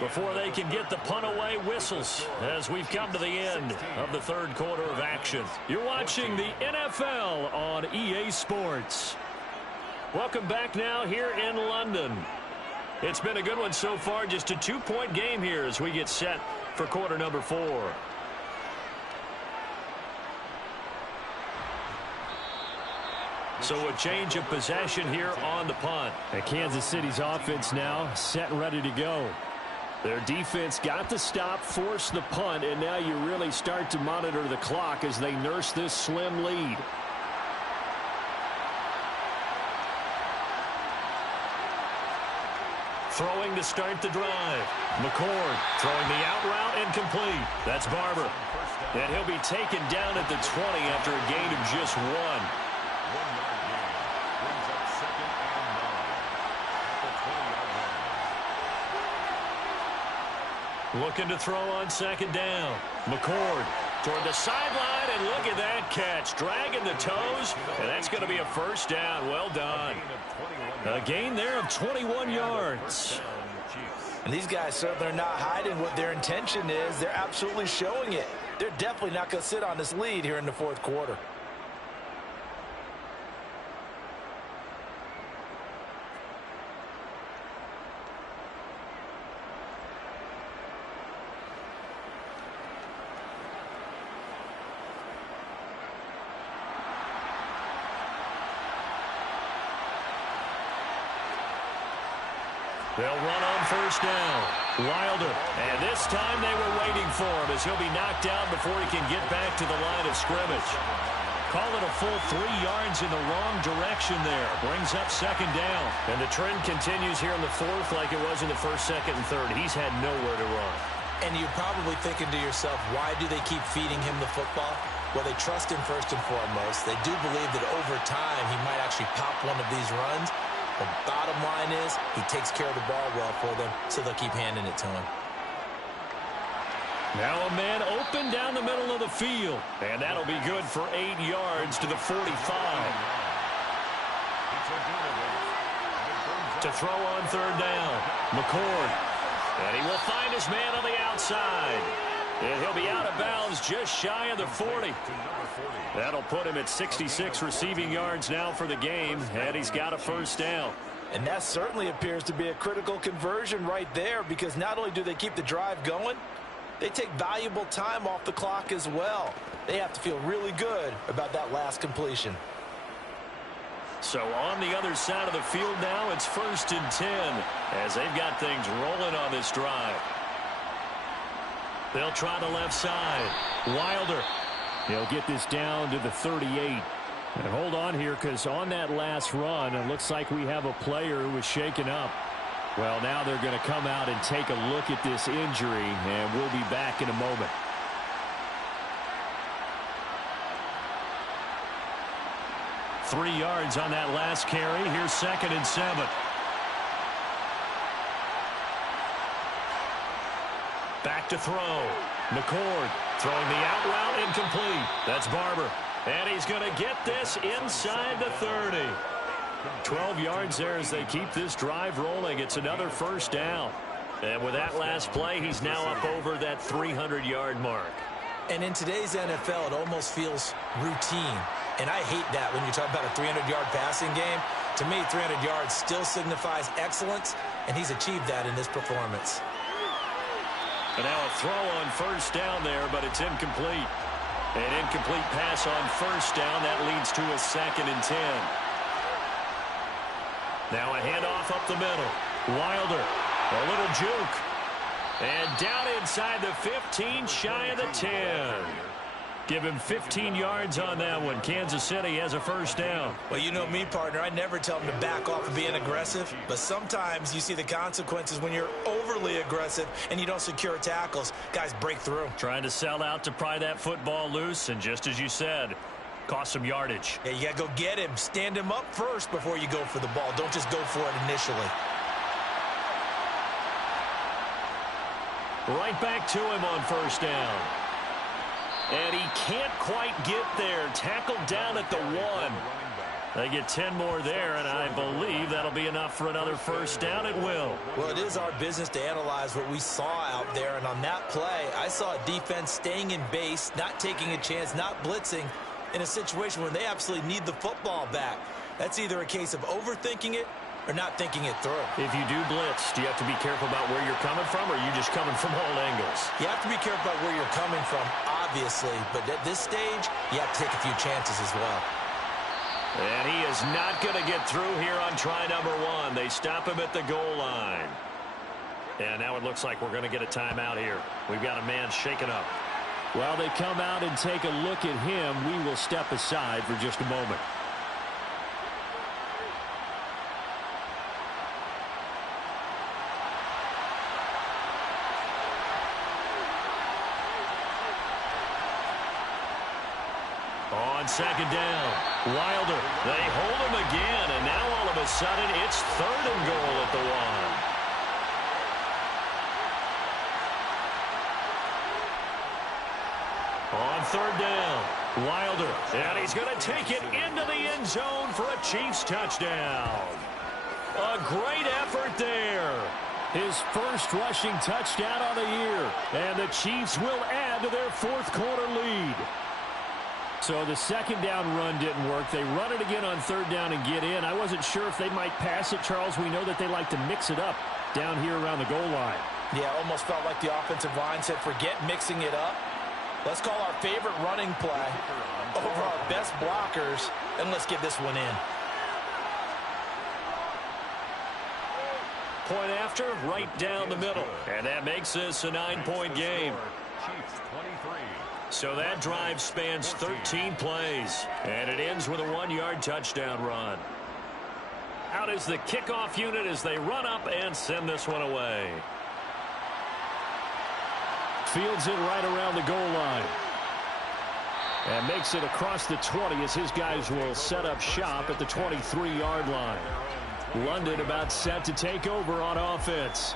Before they can get the punt away, whistles as we've come to the end of the third quarter of action. You're watching the NFL on EA Sports. Welcome back now here in London. It's been a good one so far, just a 2-point game here as we get set for quarter number 4. So a change of possession here on the punt. And Kansas City's offense now set and ready to go. Their defense got the stop, forced the punt, and now you really start to monitor the clock as they nurse this slim lead. Throwing to start the drive. McCord throwing the out route incomplete. That's Barber. And he'll be taken down at the 20 after a gain of just 1. Looking to throw on 2nd down. McCord toward the sideline, and look at that catch. Dragging the toes, and that's going to be a 1st down. Well done. A gain there of 21 yards. And these guys certainly are not hiding what their intention is. They're absolutely showing it. They're definitely not going to sit on this lead here in the 4th quarter. They'll run on 1st down. Wilder. And this time they were waiting for him as he'll be knocked down before he can get back to the line of scrimmage. Call it a full 3 yards in the wrong direction there. Brings up 2nd down. And the trend continues here in the 4th like it was in the 1st, 2nd, and 3rd. He's had nowhere to run. And you're probably thinking to yourself, why do they keep feeding him the football? Well, they trust him first and foremost. They do believe that over time he might actually pop one of these runs. The bottom line is he takes care of the ball well for them, so they'll keep handing it to him. Now a man open down the middle of the field. And that'll be good for 8 yards to the 45. To throw on 3rd down. McCord. And he will find his man on the outside. And he'll be out of bounds just shy of the 40. That'll put him at 66 receiving yards now for the game, and he's got a 1st down. And that certainly appears to be a critical conversion right there, because not only do they keep the drive going, they take valuable time off the clock as well. They have to feel really good about that last completion. So on the other side of the field now, it's 1st and 10 as they've got things rolling on this drive. They'll try the left side. Wilder. He'll get this down to the 38. And hold on here, because on that last run, it looks like we have a player who was shaken up. Well, now they're going to come out and take a look at this injury, and we'll be back in a moment. Three yards on that last carry. Here's 2nd and 7. Back to throw. McCord throwing the out route, incomplete. That's Barber. And he's going to get this inside the 30. 12 yards there as they keep this drive rolling. It's another 1st down. And with that last play, he's now up over that 300-yard mark. And in today's NFL, it almost feels routine. And I hate that when you talk about a 300-yard passing game. To me, 300 yards still signifies excellence, and he's achieved that in this performance. And now a throw on 1st down there, but it's incomplete. An incomplete pass on 1st down. That leads to a 2nd and 10. Now a handoff up the middle. Wilder, a little juke. And down inside the 15, shy of the 10. Give him 15 yards on that one. Kansas City has a 1st down. Well, you know me, partner. I never tell them to back off of being aggressive. But sometimes you see the consequences when you're overly aggressive and you don't secure tackles. Guys break through. Trying to sell out to pry that football loose. And just as you said, cost some yardage. Yeah, you got to go get him. Stand him up first before you go for the ball. Don't just go for it initially. Right back to him on 1st down. And he can't quite get there. Tackled down at the 1. They get 10 more there, and I believe that'll be enough for another 1st down. It will. Well, it is our business to analyze what we saw out there. And on that play, I saw a defense staying in base, not taking a chance, not blitzing in a situation where they absolutely need the football back. That's either a case of overthinking it or not thinking it through. If you do blitz, do you have to be careful about where you're coming from, or are you just coming from all angles? You have to be careful about where you're coming from, obviously. But at this stage, you have to take a few chances as well. And he is not going to get through here on try number 1. They stop him at the goal line. And now it looks like we're going to get a timeout here. We've got a man shaken up. While they come out and take a look at him, we will step aside for just a moment. On 2nd down, Wilder. They hold him again, and now all of a sudden it's 3rd and goal at the 1. On 3rd down, Wilder. And he's going to take it into the end zone for a Chiefs touchdown. A great effort there. His 1st rushing touchdown on the year. And the Chiefs will add to their 4th quarter lead. So the 2nd down run didn't work. They run it again on 3rd down and get in. I wasn't sure if they might pass it, Charles. We know that they like to mix it up down here around the goal line. Yeah, almost felt like the offensive line said, forget mixing it up. Let's call our favorite running play over our best blockers, and let's get this one in. Point after, right down the middle. And that makes this a 9-point game. Chiefs 23. So that drive spans 13 plays, and it ends with a 1-yard touchdown run. Out is the kickoff unit as they run up and send this one away. Fields it right around the goal line. And makes it across the 20 as his guys will set up shop at the 23-yard line. London about set to take over on offense.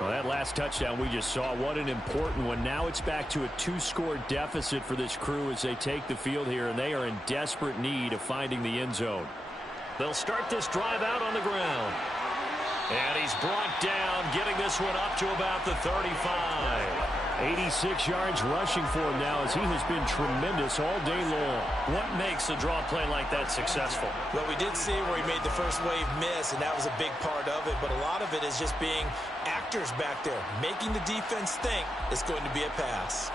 Well, that last touchdown we just saw, what an important one. Now it's back to a 2-score deficit for this crew as they take the field here, and they are in desperate need of finding the end zone. They'll start this drive out on the ground. And he's brought down, getting this one up to about the 35. 86 yards rushing for him now as he has been tremendous all day long. What makes a draw play like that successful? Well, we did see where he made the first wave miss, and that was a big part of it. But a lot of it is just being actors back there, making the defense think it's going to be a pass.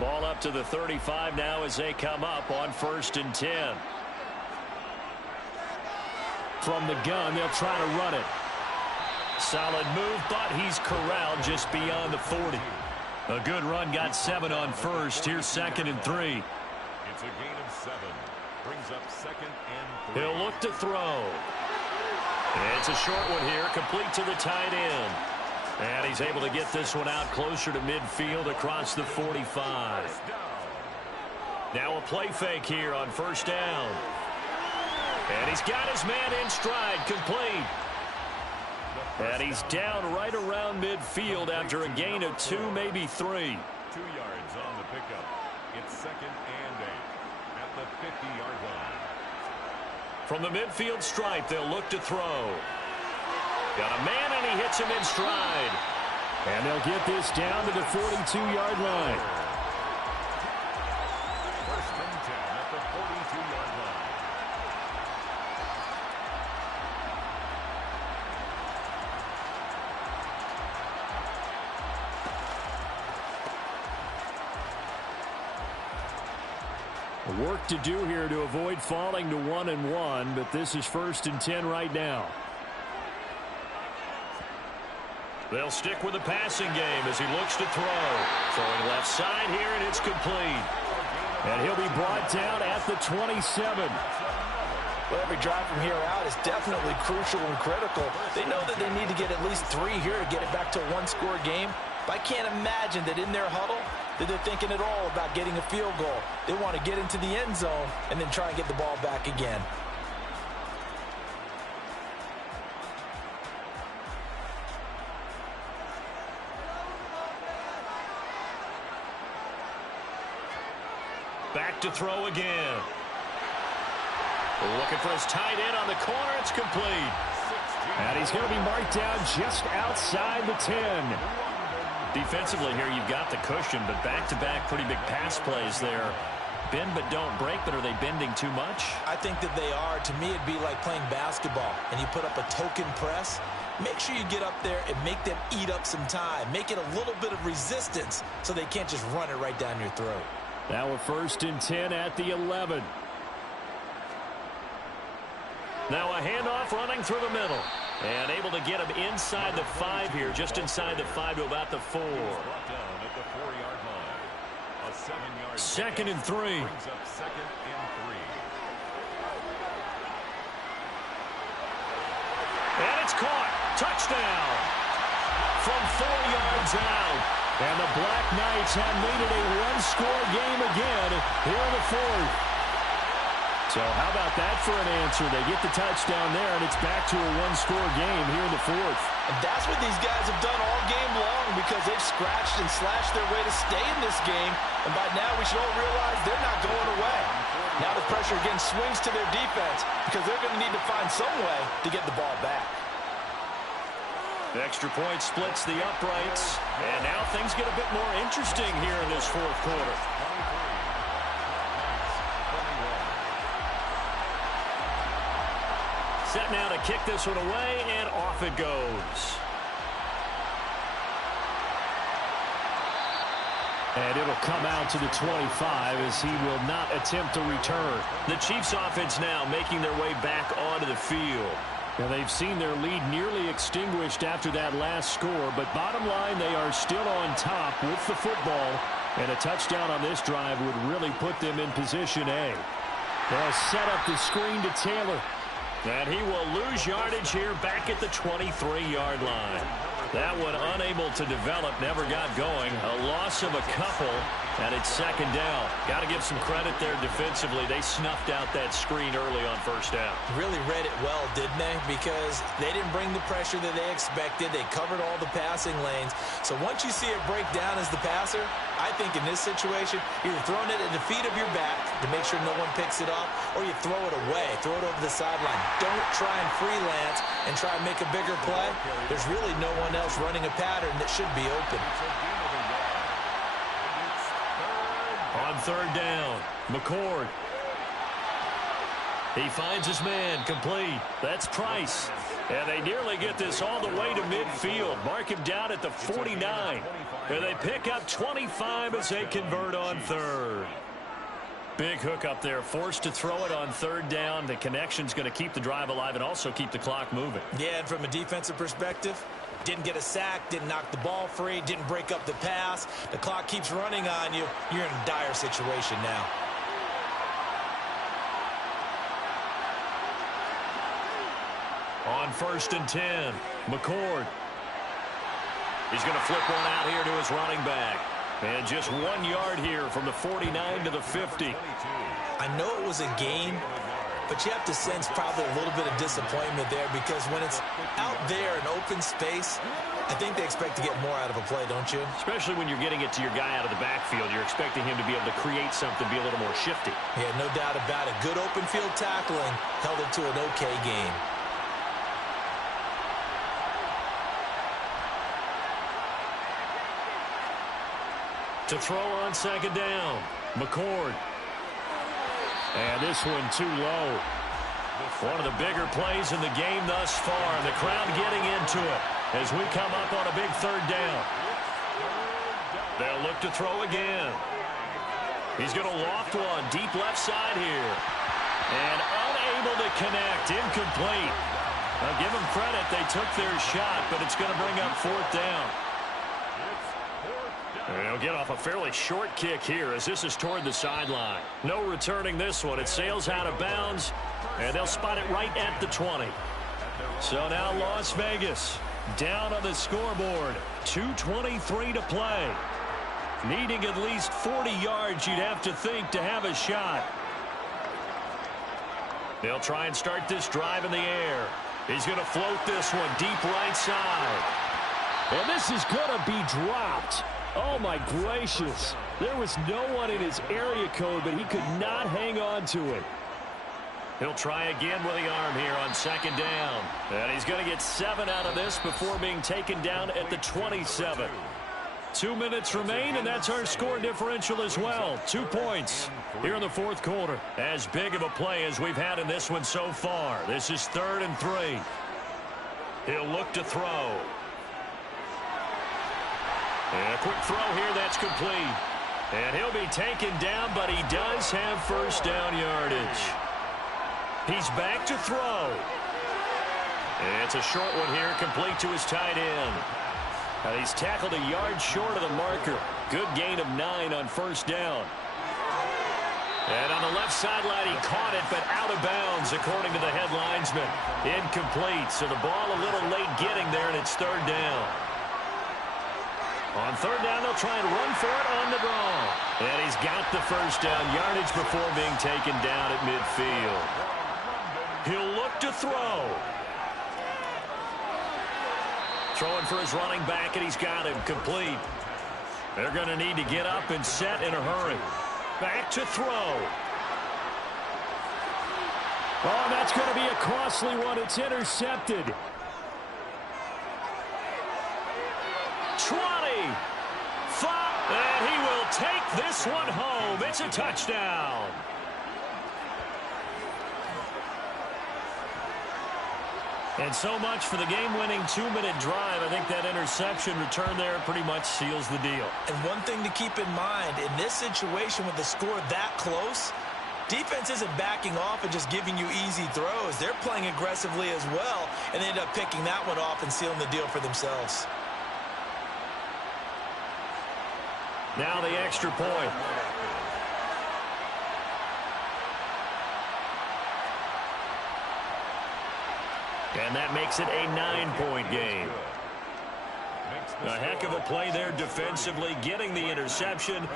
Ball up to the 35 now as they come up on 1st and 10. From the gun, they'll try to run it. Solid move, but he's corralled just beyond the 40. A good run, got 7 on 1st. Here's 2nd and 3. It's a gain of 7. Brings up 2nd and 3. He'll look to throw. It's a short one here, complete to the tight end. And he's able to get this one out closer to midfield across the 45. Now a play fake here on 1st down. And he's got his man in stride, complete. And he's down right around midfield after a gain of 2, maybe 3. 2 yards on the pickup. It's 2nd and 8 at the 50-yard line. From the midfield stripe, they'll look to throw. Got a man, and he hits him in stride. And they'll get this down to the 42-yard line. 1st and 10 at the 42-yard line. Work to do here to avoid falling to 1-1, but this is 1st and 10 right now. They'll stick with the passing game as he looks to throw. Throwing left side here, and it's complete. And he'll be brought down at the 27. Well, every drive from here out is definitely crucial and critical. They know that they need to get at least 3 here to get it back to a one-score game. But I can't imagine that in their huddle that they're thinking at all about getting a field goal. They want to get into the end zone and then try and get the ball back again. Back to throw again. Looking for his tight end on the corner. It's complete. And he's going to be marked down just outside the 10. Defensively here, you've got the cushion, but back-to-back pretty big pass plays there. Bend but don't break, but are they bending too much? I think that they are. To me, it'd be like playing basketball, and you put up a token press. Make sure you get up there and make them eat up some time. Make it a little bit of resistance so they can't just run it right down your throat. Now a 1st and 10 at the 11. Now a handoff running through the middle. And able to get him inside the 5 here, just inside the 5 to about the 4. Brought down at the 4-yard line. A 7-yard 2nd and 3. Brings up 2nd and 3. And it's caught. Touchdown. From 4 yards out. And the Black Knights have made it a one-score game again here in the 4th. So how about that for an answer? They get the touchdown there, and it's back to a one-score game here in the 4th. And that's what these guys have done all game long because they've scratched and slashed their way to stay in this game. And by now, we should all realize they're not going away. Now the pressure again swings to their defense because they're going to need to find some way to get the ball back. The extra point splits the uprights, and now things get a bit more interesting here in this 4th quarter. Set now to kick this one away, and off it goes. And it'll come out to the 25 as he will not attempt to return. The Chiefs offense now making their way back onto the field. Well, they've seen their lead nearly extinguished after that last score, but bottom line, they are still on top with the football, and a touchdown on this drive would really put them in position A. They'll set up the screen to Taylor. And he will lose yardage here back at the 23-yard line. That one unable to develop, never got going. A loss of a couple, and it's 2nd down. Got to give some credit there defensively. They snuffed out that screen early on 1st down. Really read it well, didn't they? Because they didn't bring the pressure that they expected. They covered all the passing lanes. So once you see it break down as the passer, I think in this situation, you're throwing it at the feet of your back to make sure no one picks it up, or you throw it away, throw it over the sideline. Don't try and freelance and try and make a bigger play. There's really no one else running a pattern that should be open. On 3rd down, McCord. He finds his man, complete. That's Price. And they nearly get this all the way to midfield. Mark him down at the 49. And they pick up 25 as they convert on third. Big hook up there, forced to throw it on third down. The connection's going to keep the drive alive and also keep the clock moving. Yeah, and from a defensive perspective, didn't get a sack, didn't knock the ball free, didn't break up the pass. The clock keeps running on you. You're in a dire situation now. On 1st and 10, McCord. He's going to flip one out here to his running back. And just 1 yard here from the 49 to the 50. I know it was a game, but you have to sense probably a little bit of disappointment there because when it's out there in open space, I think they expect to get more out of a play, don't you? Especially when you're getting it to your guy out of the backfield. You're expecting him to be able to create something, be a little more shifty. Yeah, no doubt about it. Good open field tackling held it to an okay game. To throw on 2nd down, McCord. And this one too low. One of the bigger plays in the game thus far. The crowd getting into it as we come up on a big 3rd down. They'll look to throw again. He's going to loft one deep left side here. And unable to connect. Incomplete. I'll give them credit. They took their shot, but it's going to bring up 4th down. They'll get off a fairly short kick here as this is toward the sideline. No returning this one. It sails out of bounds, and they'll spot it right at the 20. So now Las Vegas down on the scoreboard. 2:23 to play. Needing at least 40 yards, you'd have to think, to have a shot. They'll try and start this drive in the air. He's going to float this one deep right side. And this is going to be dropped. Oh, my gracious. There was no one in his area code, but he could not hang on to it. He'll try again with the arm here on 2nd down. And he's going to get 7 out of this before being taken down at the 27. 2 minutes remain, and that's our score differential as well. 2 points here in the 4th quarter. As big of a play as we've had in this one so far. This is 3rd and 3. He'll look to throw. And a quick throw here, that's complete. And he'll be taken down, but he does have 1st down yardage. He's back to throw. And it's a short one here, complete to his tight end. And he's tackled a yard short of the marker. Good gain of 9 on 1st down. And on the left sideline, he caught it, but out of bounds, according to the head linesman. Incomplete, so the ball a little late getting there, and it's 3rd down. On 3rd down, they'll try and run for it on the draw. And he's got the 1st down yardage before being taken down at midfield. He'll look to throw. Throwing for his running back, and he's got him complete. They're going to need to get up and set in a hurry. Back to throw. Oh, that's going to be a costly one. It's intercepted. 20. 5. And he will take this one home. It's a touchdown. And so much for the game-winning 2-minute drive. I think that interception return there pretty much seals the deal. And one thing to keep in mind, in this situation with the score that close, defense isn't backing off and just giving you easy throws. They're playing aggressively as well, and they end up picking that one off and sealing the deal for themselves. Now the extra point. And that makes it a 9-point game. A heck of a play there defensively, getting the interception,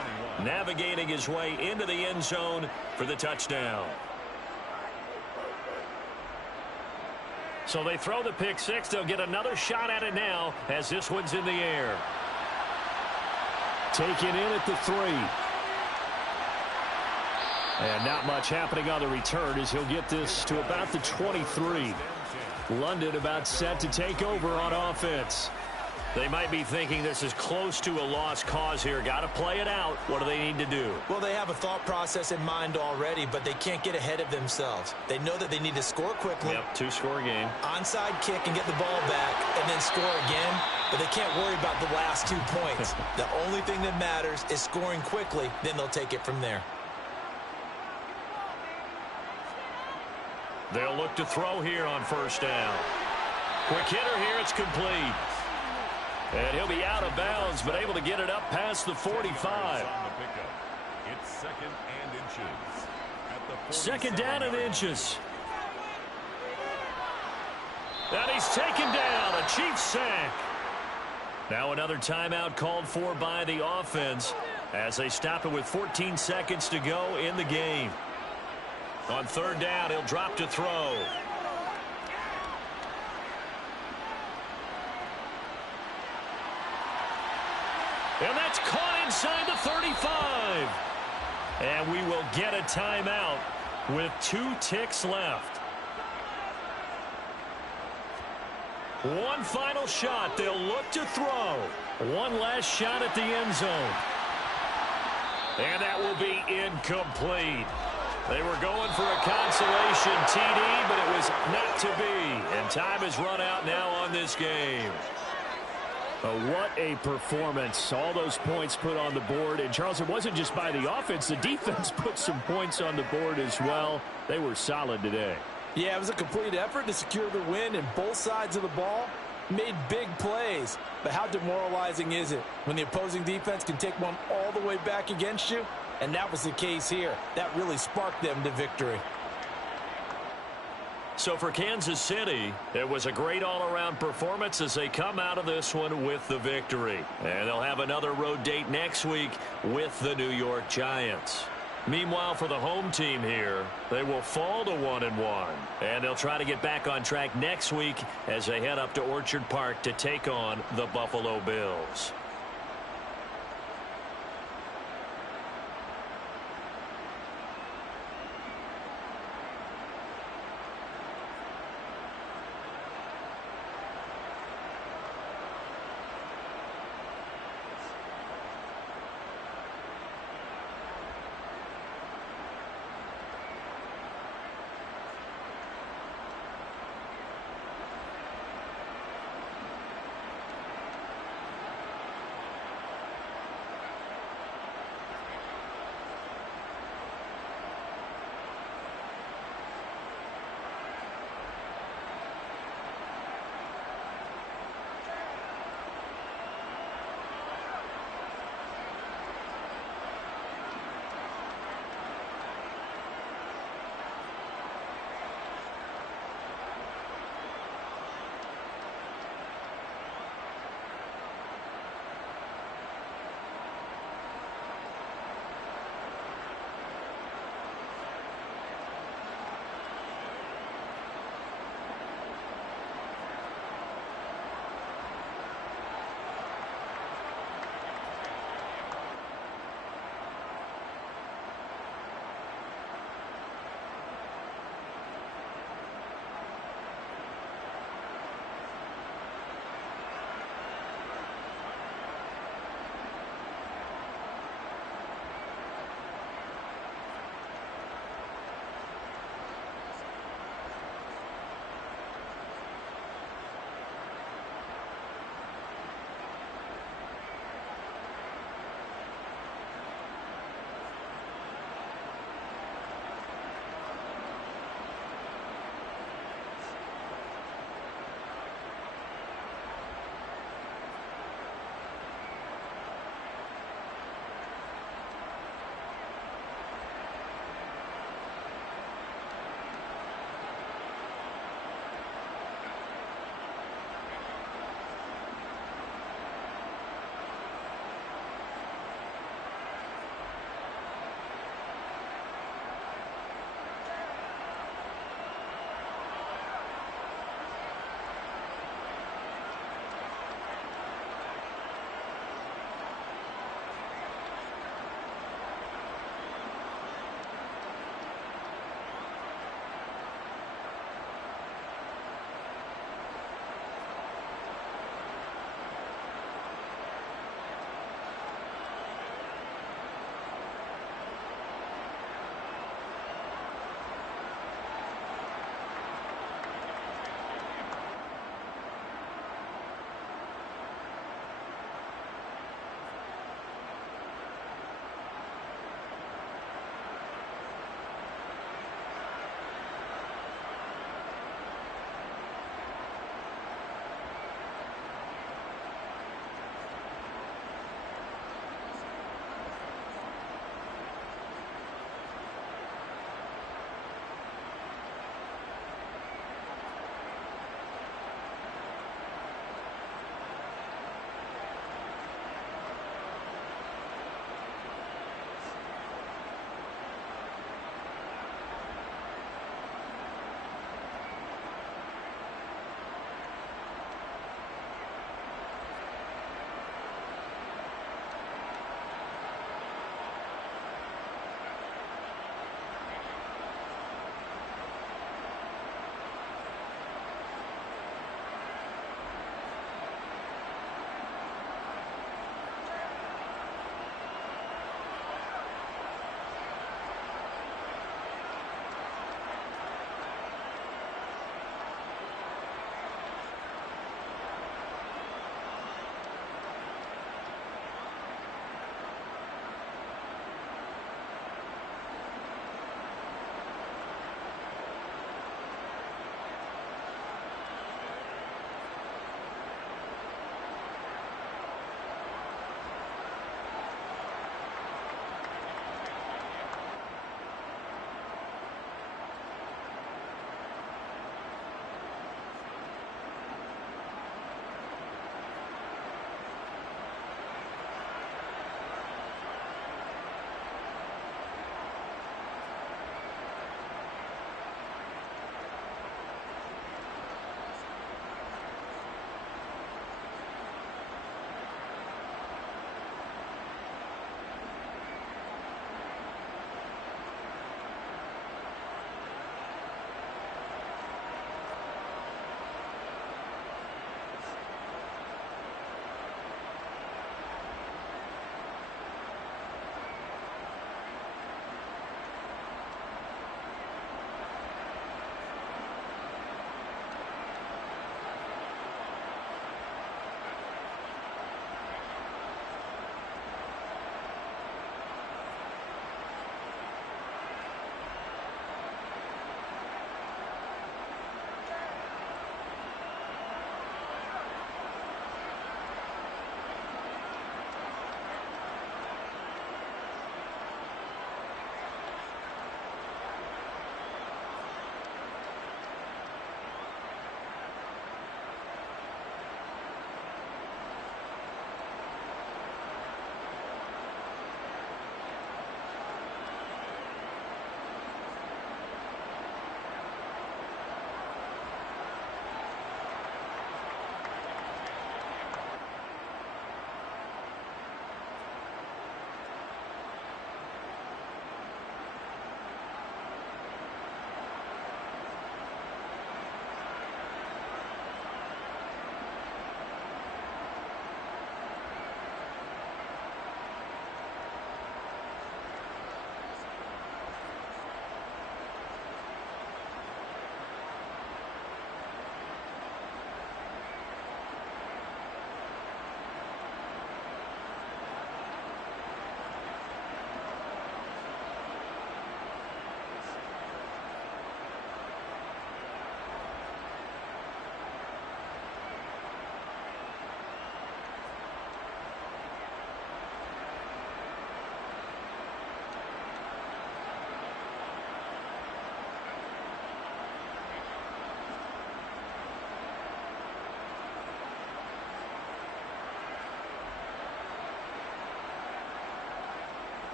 navigating his way into the end zone for the touchdown. So they throw the pick six. They'll get another shot at it now as this one's in the air. Taken in at the 3. And not much happening on the return as he'll get this to about the 23. London about set to take over on offense. They might be thinking this is close to a lost cause here. Got to play it out. What do they need to do? Well, they have a thought process in mind already, but they can't get ahead of themselves. They know that they need to score quickly. Yep, two-score game. Onside kick and get the ball back and then score again, but they can't worry about the last 2 points. The only thing that matters is scoring quickly, then they'll take it from there. They'll look to throw here on first down. Quick hitter here, it's complete. And he'll be out of bounds, but able to get it up past the 45. It's second and inches. At the second down and inches. And he's taken down, a Chiefs sack. Now another timeout called for by the offense as they stop it with 14 seconds to go in the game. On third down, he'll drop to throw. And that's caught inside the 35. And we will get a timeout with 2 ticks left. One final shot. They'll look to throw. One last shot at the end zone. And that will be incomplete. They were going for a consolation TD, but it was not to be. And time has run out now on this game. What a performance. All those points put on the board. And, Charles, it wasn't just by the offense. The defense put some points on the board as well. They were solid today. Yeah, it was a complete effort to secure the win, and both sides of the ball made big plays. But how demoralizing is it when the opposing defense can take one all the way back against you? And that was the case here. That really sparked them to victory. So for Kansas City, it was a great all-around performance as they come out of this one with the victory. And they'll have another road date next week with the New York Giants. Meanwhile, for the home team here, they will fall to 1-1. And they'll try to get back on track next week as they head up to Orchard Park to take on the Buffalo Bills.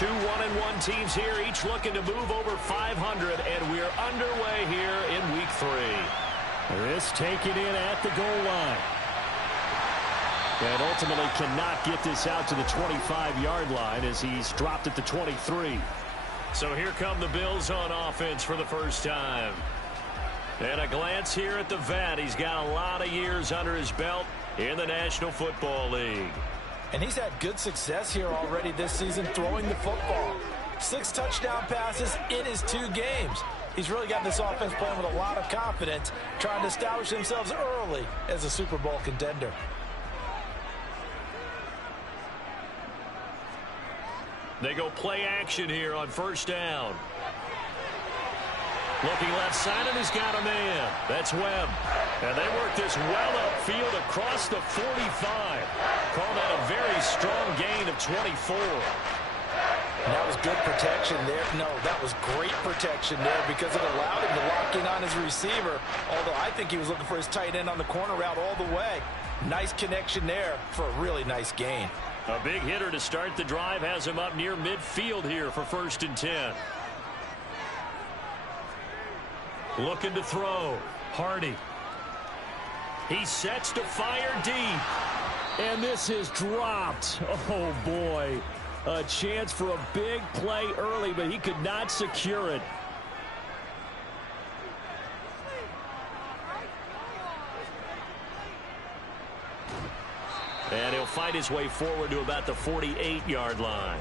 Two 1-1 teams here, each looking to move over 500, and we're underway here in Week 3. This taken in at the goal line. And ultimately cannot get this out to the 25-yard line as he's dropped at the 23. So here come the Bills on offense for the first time. And a glance here at the vet. He's got a lot of years under his belt in the National Football League. And he's had good success here already this season throwing the football. 6 touchdown passes in his 2 games. He's really got this offense playing with a lot of confidence, trying to establish themselves early as a Super Bowl contender. They go play action here on first down. Looking left side, and he's got a man. That's Webb. And they work this well upfield across the 45. Call that a very strong gain of 24. And that was good protection there. No, that was great protection there because it allowed him to lock in on his receiver. Although I think he was looking for his tight end on the corner route all the way. Nice connection there for a really nice gain. A big hitter to start the drive has him up near midfield here for 1st and 10. Looking to throw. Hardy. He sets to fire deep. And this is dropped. Oh, boy. A chance for a big play early, but he could not secure it. And he'll fight his way forward to about the 48-yard line.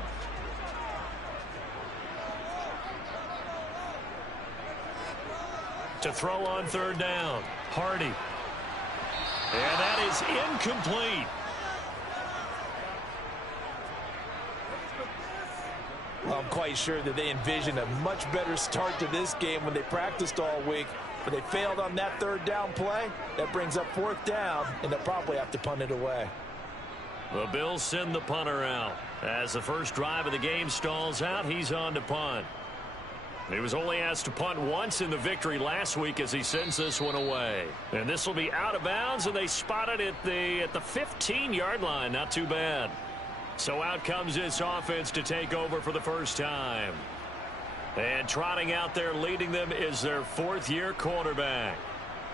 To throw on 3rd down. Hardy. And that is incomplete. Well, I'm quite sure that they envisioned a much better start to this game when they practiced all week. But they failed on that 3rd down play. That brings up 4th down, and they'll probably have to punt it away. The Bills send the punter out. As the first drive of the game stalls out, he's on to punt. He was only asked to punt once in the victory last week as he sends this one away. And this will be out of bounds, and they spot it at the 15-yard line. Not too bad. So out comes this offense to take over for the first time. And trotting out there leading them is their 4th-year quarterback.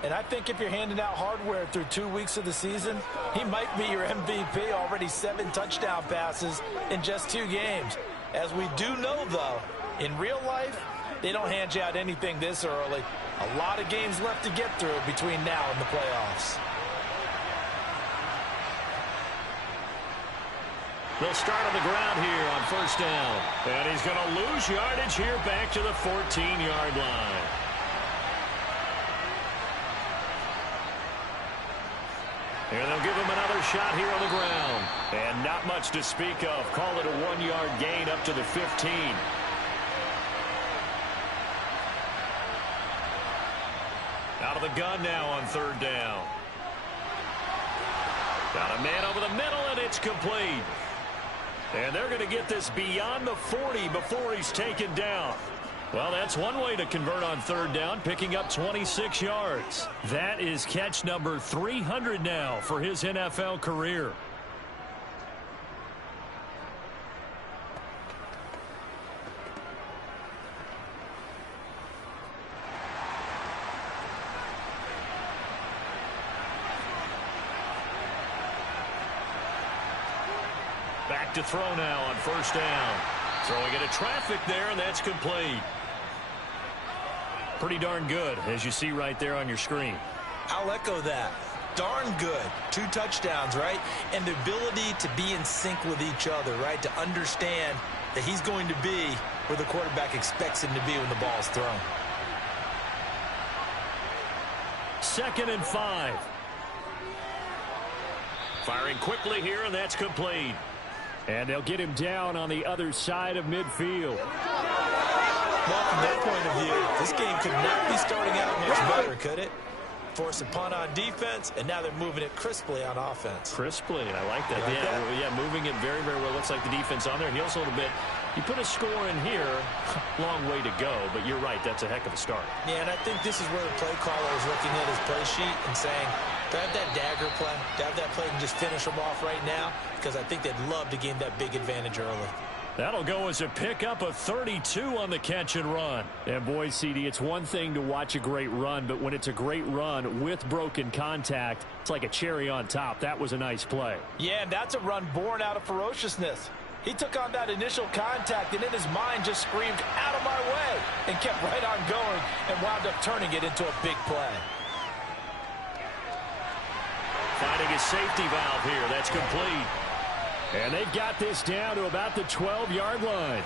And I think if you're handing out hardware through 2 weeks of the season, he might be your MVP. Already 7 touchdown passes in just 2 games. As we do know, though, in real life, they don't hand you out anything this early. A lot of games left to get through between now and the playoffs. They'll start on the ground here on 1st down. And he's going to lose yardage here back to the 14-yard line. And they'll give him another shot here on the ground. And not much to speak of. Call it a 1-yard gain up to the 15. Out of the gun now on 3rd down. Got a man over the middle, and it's complete. And they're going to get this beyond the 40 before he's taken down. Well, that's one way to convert on 3rd down, picking up 26 yards. That is catch number 300 now for his NFL career. Back to throw now on 1st down. Throwing into traffic there, and that's complete. Pretty darn good, as you see right there on your screen. I'll echo that. Darn good. 2 touchdowns, right? And the ability to be in sync with each other, right? To understand that he's going to be where the quarterback expects him to be when the ball is thrown. 2nd and 5. Firing quickly here, and that's complete. And they'll get him down on the other side of midfield. Well, from that point of view, this game could not be starting out much better, could it? Force a punt on defense, and now they're moving it crisply on offense. Crisply, I like that. Like that? Yeah, moving it very, very well. Looks like the defense on there. Heels a little bit. You put a score in here, long way to go, but you're right, that's a heck of a start. Yeah, and I think this is where the play caller is looking at his play sheet and saying, do I have that dagger play? Do I have that play and just finish them off right now? Because I think they'd love to gain that big advantage early. That'll go as a pickup of 32 on the catch and run. And boy, CD, it's one thing to watch a great run, but when it's a great run with broken contact, it's like a cherry on top. That was a nice play. Yeah, and that's a run born out of ferociousness. He took on that initial contact and in his mind just screamed, "Out of my way," and kept right on going and wound up turning it into a big play. Finding a safety valve here. That's complete. And they've got this down to about the 12-yard line.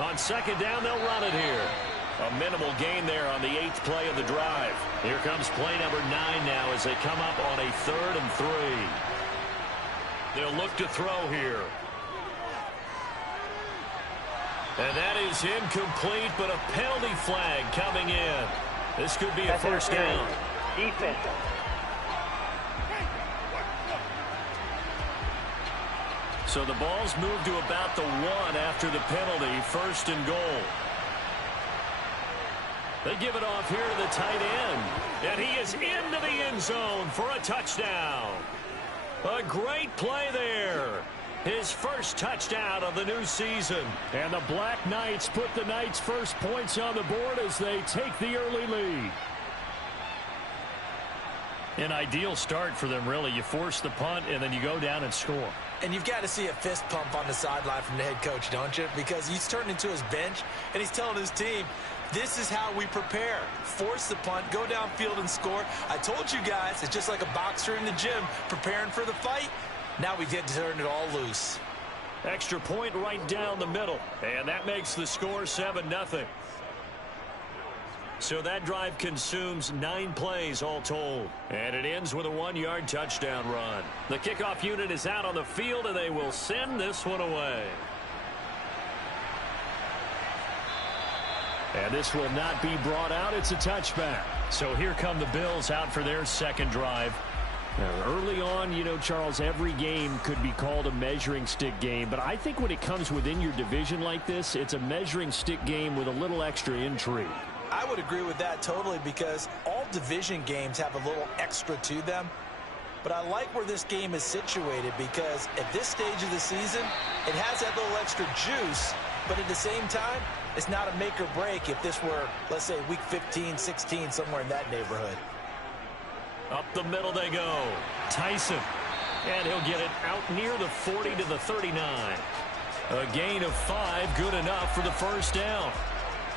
On second down, they'll run it here. A minimal gain there on the 8th play of the drive. Here comes play number 9 now as they come up on a 3rd and 3. They'll look to throw here. And that is incomplete, but a penalty flag coming in. This could be a first down. Defense. So the ball's moved to about the 1 after the penalty, 1st and goal. They give it off here to the tight end. And he is into the end zone for a touchdown. A great play there. His first touchdown of the new season. And the Black Knights put the Knights' first points on the board as they take the early lead. An ideal start for them, really. You force the punt, and then you go down and score. And you've got to see a fist pump on the sideline from the head coach, don't you? Because he's turned into his bench, and he's telling his team, this is how we prepare. Force the punt, go downfield and score. I told you guys, it's just like a boxer in the gym preparing for the fight. Now we get to turn it all loose. Extra point right down the middle. And that makes the score 7-0. So that drive consumes 9 plays all told. And it ends with a 1-yard touchdown run. The kickoff unit is out on the field, and they will send this one away. And this will not be brought out. It's a touchback. So here come the Bills out for their second drive. Now, early on, you know, Charles, every game could be called a measuring stick game. But I think when it comes within your division like this, it's a measuring stick game with a little extra intrigue. I would agree with that totally because all division games have a little extra to them. But I like where this game is situated because at this stage of the season, it has that little extra juice. But at the same time, it's not a make or break if this were, let's say, week 15, 16, somewhere in that neighborhood. Up the middle they go. Tyson. And he'll get it out near the 40 to the 39. A gain of 5, good enough for the first down.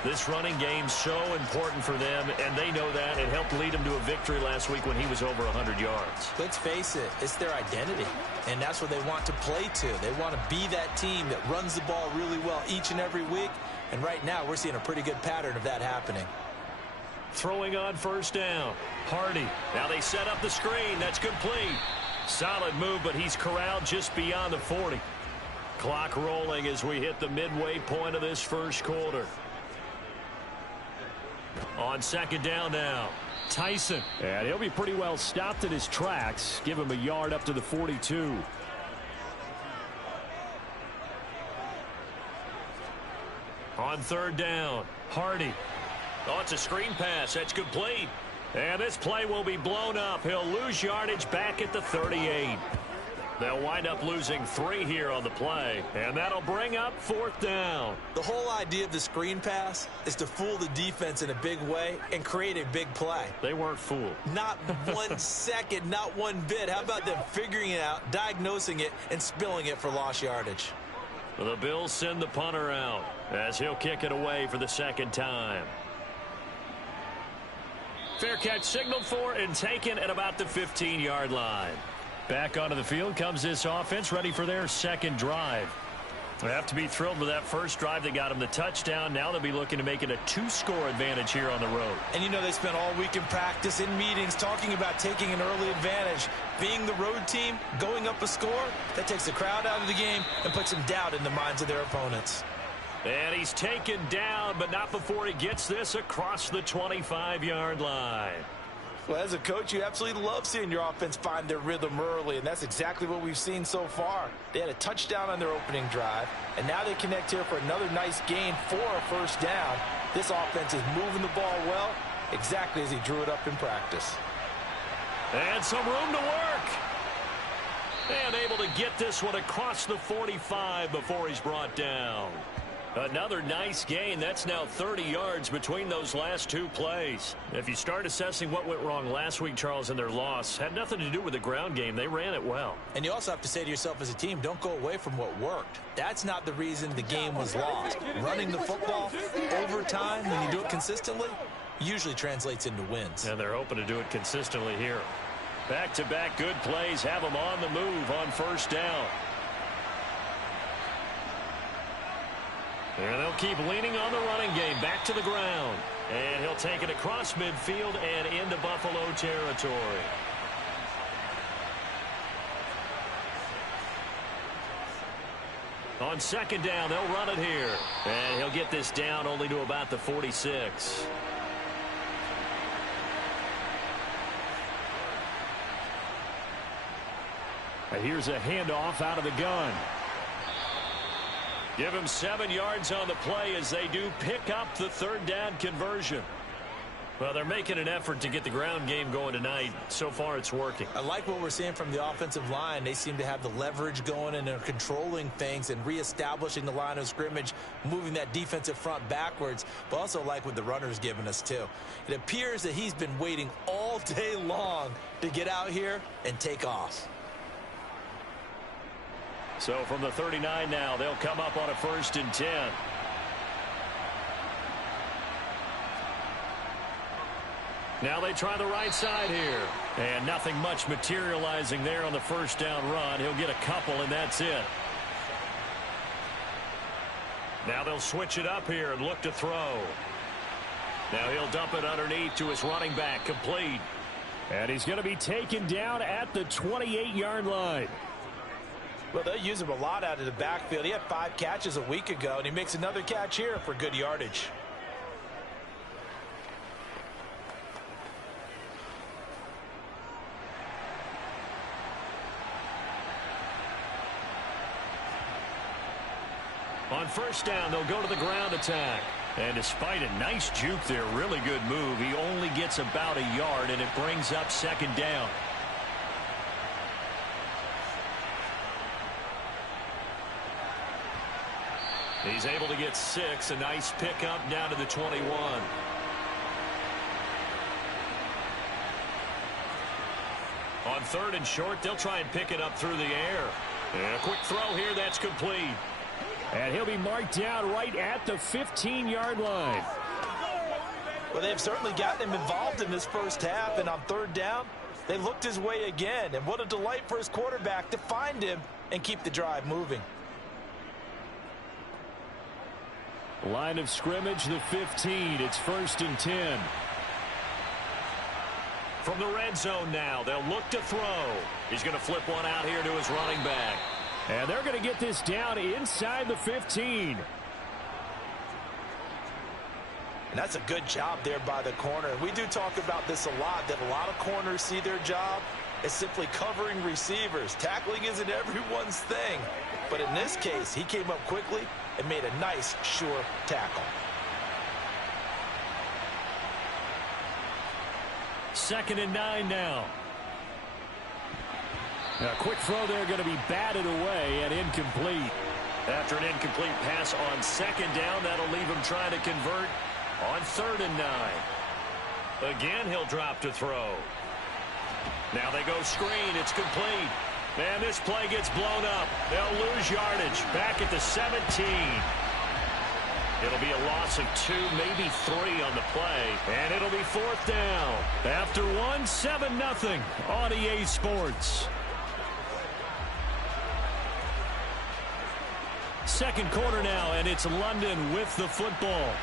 This running game's so important for them, and they know that. It helped lead them to a victory last week when he was over 100 yards. Let's face it, it's their identity, and that's what they want to play to. They want to be that team that runs the ball really well each and every week, and right now we're seeing a pretty good pattern of that happening. Throwing on first down. Hardy. Now they set up the screen. That's complete. Solid move, but he's corralled just beyond the 40. Clock rolling as we hit the midway point of this first quarter. On second down now. Tyson. And he'll be pretty well stopped in his tracks. Give him a yard up to the 42. On third down. Hardy. Oh, it's a screen pass. That's complete. And this play will be blown up. He'll lose yardage back at the 38. They'll wind up losing 3 here on the play. And that'll bring up fourth down. The whole idea of the screen pass is to fool the defense in a big way and create a big play. They weren't fooled. Not 1 second, not one bit. How about them figuring it out, diagnosing it, and spilling it for lost yardage? The Bills send the punter out as he'll kick it away for the second time. Fair catch signaled for and taken at about the 15-yard line. Back onto the field comes this offense, ready for their second drive. They have to be thrilled with that first drive that got them the touchdown. Now they'll be looking to make it a 2-score advantage here on the road. And you know they spent all week in practice, in meetings, talking about taking an early advantage. Being the road team, going up a score, that takes the crowd out of the game and puts some doubt in the minds of their opponents. And he's taken down, but not before he gets this across the 25-yard line. Well, as a coach, you absolutely love seeing your offense find their rhythm early, and that's exactly what we've seen so far. They had a touchdown on their opening drive, and now they connect here for another nice gain for a first down. This offense is moving the ball well, exactly as he drew it up in practice. And some room to work. And able to get this one across the 45 before he's brought down. Another nice gain. That's now 30 yards between those last two plays. If you start assessing what went wrong last week, Charles, in their loss, had nothing to do with the ground game. They ran it well. And you also have to say to yourself as a team, don't go away from what worked. That's not the reason the game was lost. Running the football over time, when you do it consistently, usually translates into wins. And they're hoping to do it consistently here. Back-to-back good plays have them on the move on first down. And they'll keep leaning on the running game back to the ground. And he'll take it across midfield and into Buffalo territory. On second down, they'll run it here. And he'll get this down only to about the 46. Here's a handoff out of the gun. Give him 7 yards on the play as they do pick up the third down conversion. Well, they're making an effort to get the ground game going tonight. So far, it's working. I like what we're seeing from the offensive line. They seem to have the leverage going and they're controlling things and reestablishing the line of scrimmage, moving that defensive front backwards, but also like what the runner's giving us too. It appears that he's been waiting all day long to get out here and take off. So from the 39 now, they'll come up on a 1st and 10. Now they try the right side here. And nothing much materializing there on the first down run. He'll get a couple, and that's it. Now they'll switch it up here and look to throw. Now he'll dump it underneath to his running back, complete. And he's going to be taken down at the 28-yard line. Well, they'll use him a lot out of the backfield. He had 5 catches a week ago, and he makes another catch here for good yardage. On first down, they'll go to the ground attack. And despite a nice juke there, really good move, he only gets about a yard, and it brings up second down. He's able to get 6, a nice pickup down to the 21. On 3rd and short, they'll try and pick it up through the air. And a quick throw here, that's complete. And he'll be marked down right at the 15-yard line. Well, they've certainly gotten him involved in this first half, and on 3rd down, they looked his way again. And what a delight for his quarterback to find him and keep the drive moving. Line of scrimmage, the 15. It's 1st and 10. From the red zone now, they'll look to throw. He's going to flip one out here to his running back. And they're going to get this down inside the 15. And that's a good job there by the corner. And we do talk about this a lot, that a lot of corners see their job as simply covering receivers. Tackling isn't everyone's thing. But in this case, he came up quickly and made a nice, sure tackle. 2nd and 9 now. A quick throw there going to be batted away and incomplete. After an incomplete pass on 2nd down, that'll leave him trying to convert on 3rd and 9. Again, he'll drop to throw. Now they go screen. It's complete. Man, this play gets blown up. They'll lose yardage. Back at the 17. It'll be a loss of 2, maybe 3 on the play. And it'll be 4th down. After 7-0 on EA Sports. Second quarter now, and it's London with the football.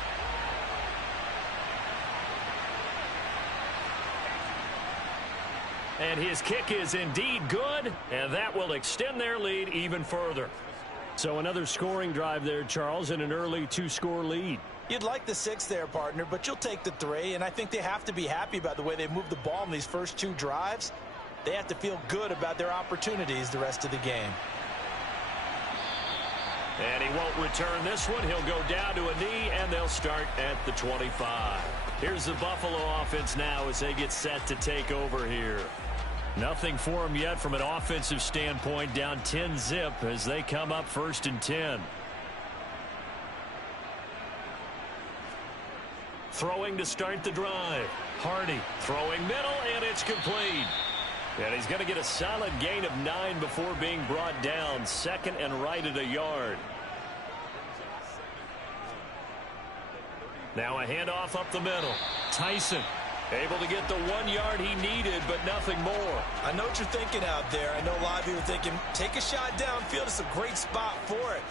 And his kick is indeed good, and that will extend their lead even further. So another scoring drive there, Charles, and an early 2-score lead. You'd like the 6 there, partner, but you'll take the 3, and I think they have to be happy about the way they moved the ball in these first 2 drives. They have to feel good about their opportunities the rest of the game. And he won't return this one. He'll go down to a knee, and they'll start at the 25. Here's the Buffalo offense now as they get set to take over here. Nothing for them yet from an offensive standpoint. Down 10-zip as they come up 1st and 10. Throwing to start the drive. Hardy throwing middle, and it's complete. And he's going to get a solid gain of 9 before being brought down. 2nd and right at a yard. Now a handoff up the middle. Tyson able to get the 1 yard he needed, but nothing more. I know what you're thinking out there. I know a lot of you are thinking, take a shot downfield. It's a great spot for it.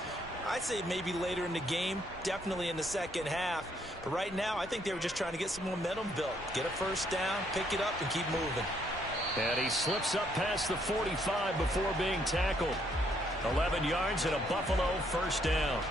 I'd say maybe later in the game, definitely in the second half. But right now, I think they were just trying to get some momentum built. Get a first down, pick it up, and keep moving. And he slips up past the 45 before being tackled. 11 yards and a Buffalo first down.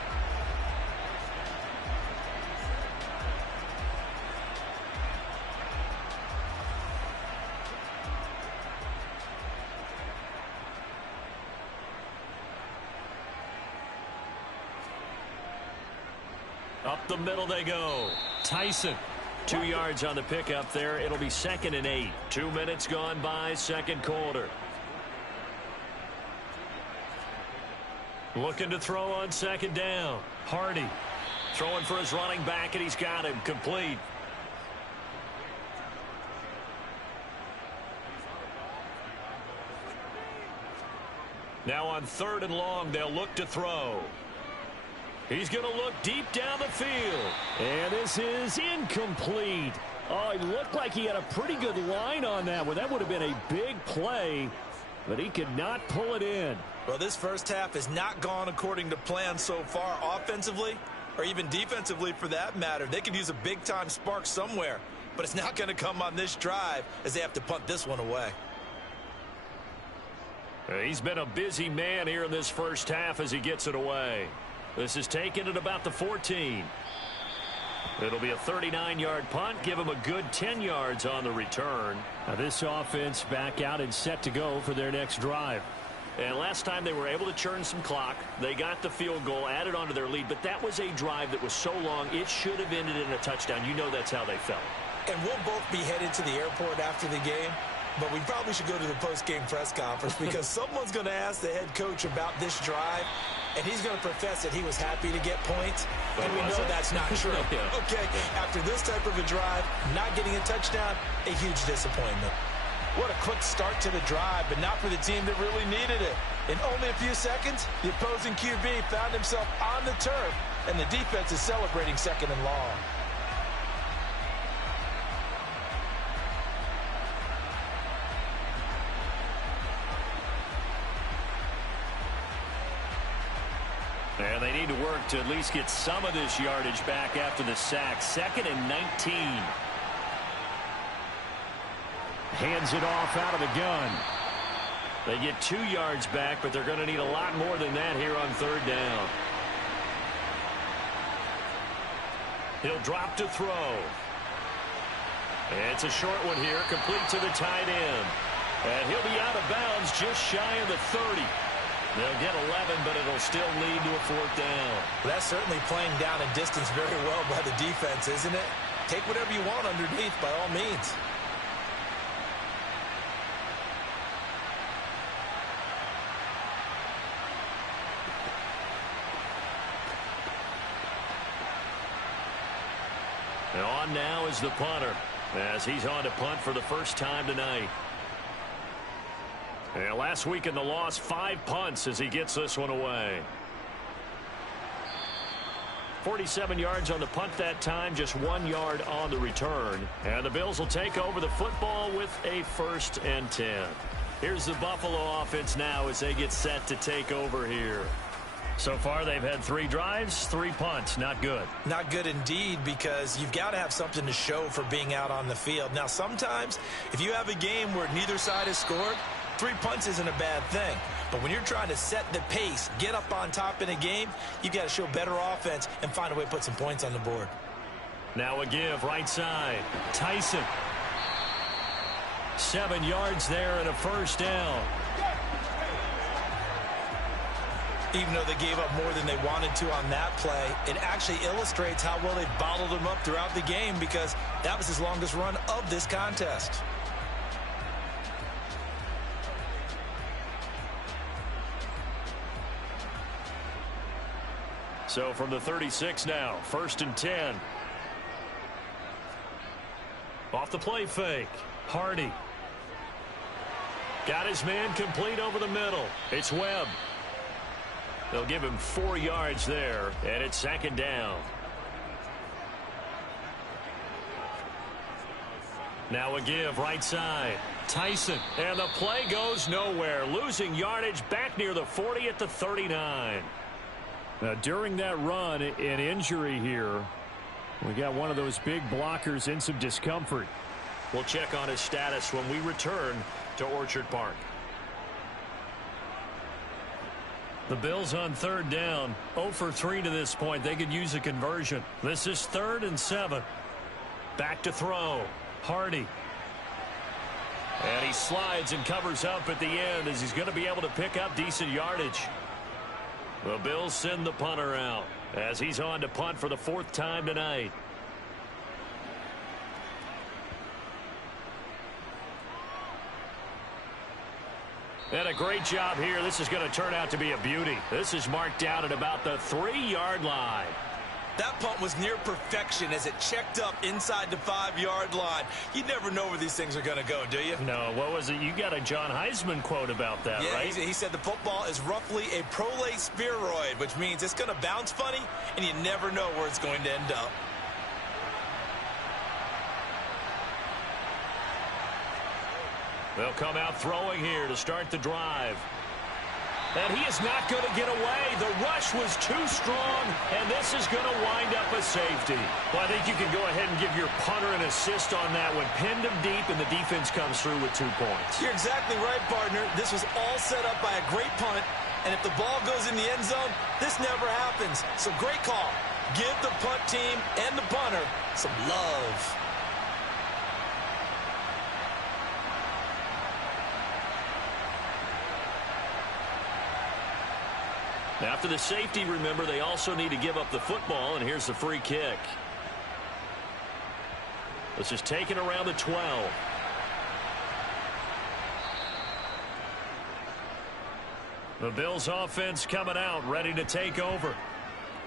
Up the middle they go. Tyson. 2 yards on the pickup there. It'll be 2nd and 8. 2 minutes gone by, second quarter. Looking to throw on second down. Hardy throwing for his running back, and he's got him complete. Now on 3rd and long, they'll look to throw. He's going to look deep down the field. And this is incomplete. Oh, it looked like he had a pretty good line on that one. That would have been a big play, but he could not pull it in. Well, this first half has not gone according to plan so far offensively, or even defensively for that matter. They could use a big-time spark somewhere, but it's not going to come on this drive as they have to punt this one away. He's been a busy man here in this first half as he gets it away. This is taken at about the 14. It'll be a 39-yard punt. Give him a good 10 yards on the return. Now this offense back out and set to go for their next drive. And last time they were able to churn some clock. They got the field goal, added onto their lead. But that was a drive that was so long, it should have ended in a touchdown. You know that's how they felt. And we'll both be headed to the airport after the game. But we probably should go to the post-game press conference because someone's going to ask the head coach about this drive, and he's going to profess that he was happy to get points, and we know that's not true. Okay, after this type of a drive, not getting a touchdown, a huge disappointment. What a quick start to the drive, but not for the team that really needed it. In only a few seconds, the opposing QB found himself on the turf, and the defense is celebrating 2nd and long. And they need to work to at least get some of this yardage back after the sack. 2nd and 19. Hands it off out of the gun. They get 2 yards back, but they're going to need a lot more than that here on 3rd down. He'll drop to throw. It's a short one here, complete to the tight end. And he'll be out of bounds just shy of the 30. They'll get 11, but it'll still lead to a 4th down. Well, that's certainly playing down a distance very well by the defense, isn't it? Take whatever you want underneath by all means. And on now is the punter as he's on to punt for the first time tonight. And last week in the loss, 5 punts as he gets this one away. 47 yards on the punt that time, just 1 yard on the return. And the Bills will take over the football with a 1st and 10. Here's the Buffalo offense now as they get set to take over here. So far, they've had 3 drives, 3 punts. Not good. Not good indeed, because you've got to have something to show for being out on the field. Now, sometimes, if you have a game where neither side has scored, 3 punts isn't a bad thing. But when you're trying to set the pace, get up on top in a game, you've got to show better offense and find a way to put some points on the board. Now a give, right side. Tyson. 7 yards there and a 1st down. Even though they gave up more than they wanted to on that play, it actually illustrates how well they bottled them up throughout the game, because that was his longest run of this contest. So from the 36 now, 1st and 10. Off the play fake. Hardy. Got his man complete over the middle. It's Webb. They'll give him 4 yards there, and it's 2nd down. Now a give right side. Tyson. And the play goes nowhere. Losing yardage back near the 40 at the 39. Now, during that run, an injury here. We got one of those big blockers in some discomfort. We'll check on his status when we return to Orchard Park. The Bills on 3rd down. 0 for 3 to this point. They could use a conversion. This is 3rd and 7. Back to throw. Hardy. And he slides and covers up at the end as he's going to be able to pick up decent yardage. The Bills send the punter out as he's on to punt for the 4th time tonight. And a great job here. This is going to turn out to be a beauty. This is marked down at about the 3-yard line. That punt was near perfection as it checked up inside the 5-yard line. You never know where these things are going to go, do you? No, what was it? You got a John Heisman quote about that, yeah, right? He said the football is roughly a prolate spheroid, which means it's going to bounce funny, and you never know where it's going to end up. They'll come out throwing here to start the drive. And he is not going to get away. The rush was too strong, and this is going to wind up a safety. Well, I think you can go ahead and give your punter an assist on that one. Pinned him deep, and the defense comes through with 2 points. You're exactly right, partner. This was all set up by a great punt, and if the ball goes in the end zone, this never happens. So great call. Give the punt team and the punter some love. After the safety, remember, they also need to give up the football, and here's the free kick. This is taken around the 12. The Bills offense coming out, ready to take over.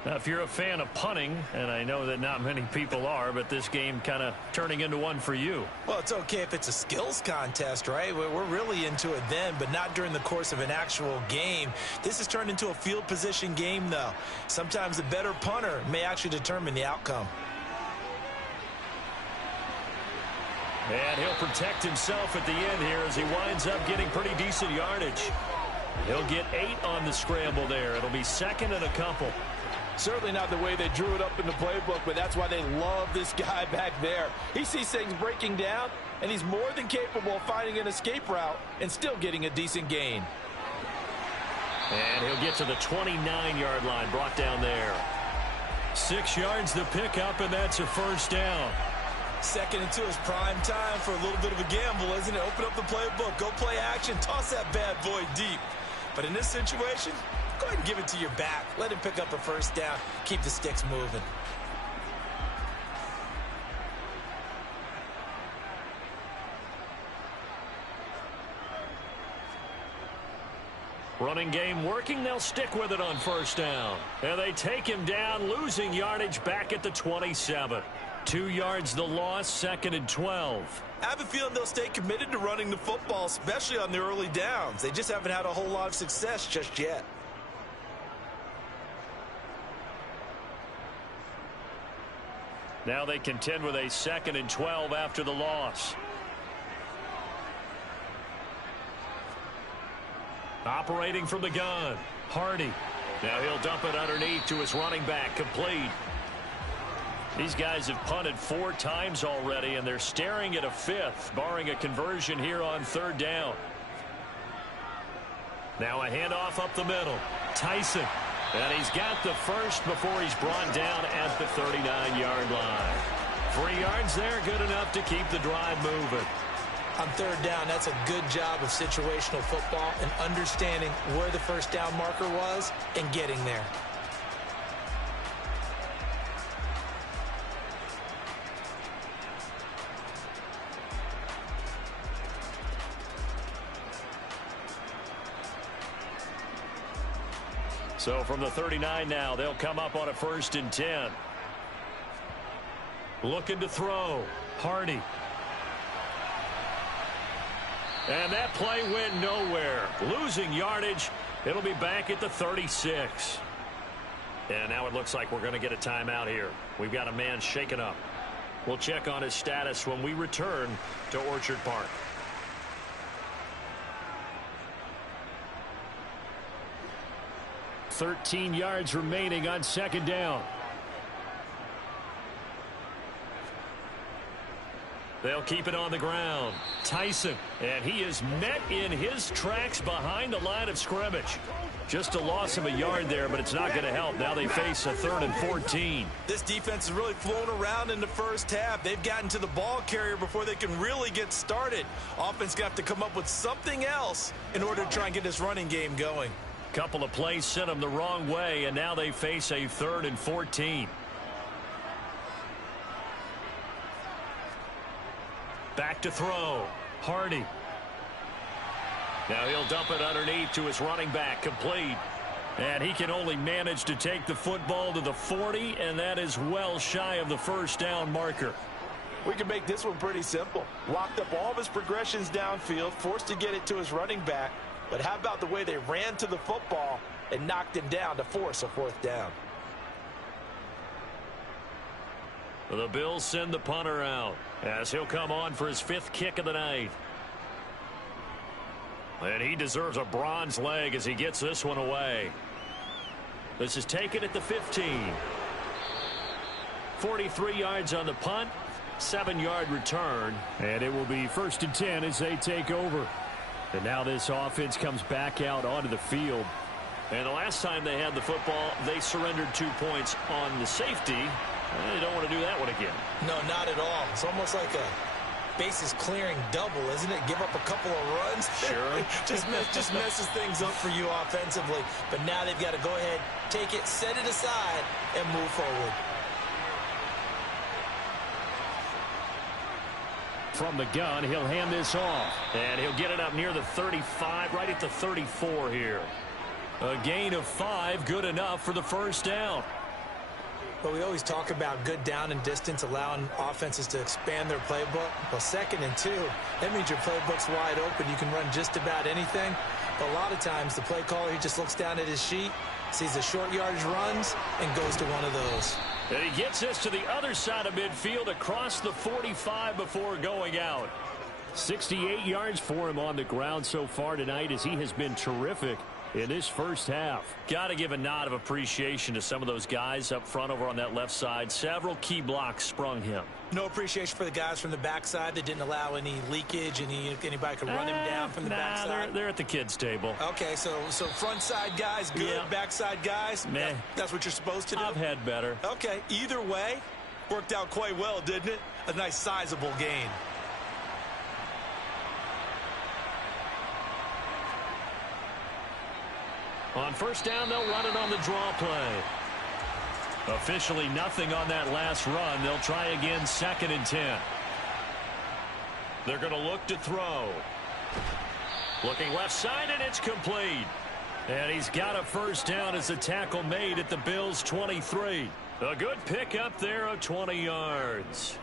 Now, if you're a fan of punting, and I know that not many people are, but this game kind of turning into one for you. Well, it's okay if it's a skills contest, right? We're really into it then, but not during the course of an actual game. This has turned into a field position game, though. Sometimes the better punter may actually determine the outcome. And he'll protect himself at the end here as he winds up getting pretty decent yardage. He'll get 8 on the scramble there. It'll be 2nd and a couple. Certainly not the way they drew it up in the playbook, but that's why they love this guy back there. He sees things breaking down, and he's more than capable of finding an escape route and still getting a decent gain. And he'll get to the 29-yard line, brought down there. 6 yards to pick up, and that's a 1st down. 2nd and 2 is prime time for a little bit of a gamble, isn't it? Open up the playbook, go play action, toss that bad boy deep. But in this situation, go ahead and give it to your back. Let him pick up a 1st down. Keep the sticks moving. Running game working. They'll stick with it on 1st down. And they take him down, losing yardage back at the 27. 2 yards the loss, 2nd and 12. I have a feeling they'll stay committed to running the football, especially on the early downs. They just haven't had a whole lot of success just yet. Now they contend with a 2nd and 12 after the loss. Operating from the gun, Hardy. Now he'll dump it underneath to his running back, complete. These guys have punted 4 times already, and they're staring at a 5th, barring a conversion here on 3rd down. Now a handoff up the middle. Tyson. And he's got the first before he's brought down at the 39-yard line. 3 yards there, good enough to keep the drive moving. On 3rd down, that's a good job of situational football and understanding where the 1st down marker was and getting there. So from the 39 now, they'll come up on a 1st and 10. Looking to throw. Hardy. And that play went nowhere. Losing yardage. It'll be back at the 36. And now it looks like we're going to get a timeout here. We've got a man shaken up. We'll check on his status when we return to Orchard Park. $13 yards remaining on 2nd down. They'll keep it on the ground. Tyson, and he is met in his tracks behind the line of scrimmage. Just a loss of a yard there, but it's not going to help. Now they face a 3rd and 14. This defense has really flown around in the first half. They've gotten to the ball carrier before they can really get started. Offense got to come up with something else in order to try and get this running game going. Couple of plays sent them the wrong way, and now they face a 3rd and 14. Back to throw. Hardy. Now he'll dump it underneath to his running back. Complete. And he can only manage to take the football to the 40, and that is well shy of the 1st down marker. We can make this one pretty simple. Locked up all of his progressions downfield, forced to get it to his running back. But how about the way they ran to the football and knocked him down to force a 4th down? The Bills send the punter out as he'll come on for his 5th kick of the night. And he deserves a bronze leg as he gets this one away. This is taken at the 15. 43 yards on the punt, 7-yard return. And it will be 1st and 10 as they take over. And now this offense comes back out onto the field. And the last time they had the football, they surrendered 2 points on the safety. They don't want to do that one again. No, not at all. It's almost like a bases clearing double, isn't it? Give up a couple of runs. Sure. just messes things up for you offensively. But now they've got to go ahead, take it, set it aside, and move forward. From the gun, he'll hand this off. And he'll get it up near the 35, right at the 34 here. A gain of 5, good enough for the 1st down. But we always talk about good down and distance, allowing offenses to expand their playbook. Well, 2nd and 2, that means your playbook's wide open. You can run just about anything. But a lot of times, the play caller, he just looks down at his sheet, sees the short yardage runs, and goes to one of those. And he gets this to the other side of midfield across the 45 before going out. 68 yards for him on the ground so far tonight as he has been terrific in this first half. Got to give a nod of appreciation to some of those guys up front over on that left side. Several key blocks sprung him. No appreciation for the guys from the backside that didn't allow any leakage, anybody could run him down from the backside. They're at the kids' table. Okay, so front side guys good, yeah. Backside guys, meh. That's what you're supposed to do? I've had better. Okay, either way, worked out quite well, didn't it? A nice sizable gain. On 1st down, they'll run it on the draw play. Officially nothing on that last run. They'll try again 2nd and 10. They're going to look to throw. Looking left side, and it's complete. And he's got a 1st down as a tackle made at the Bills' 23. A good pickup there of 20 yards.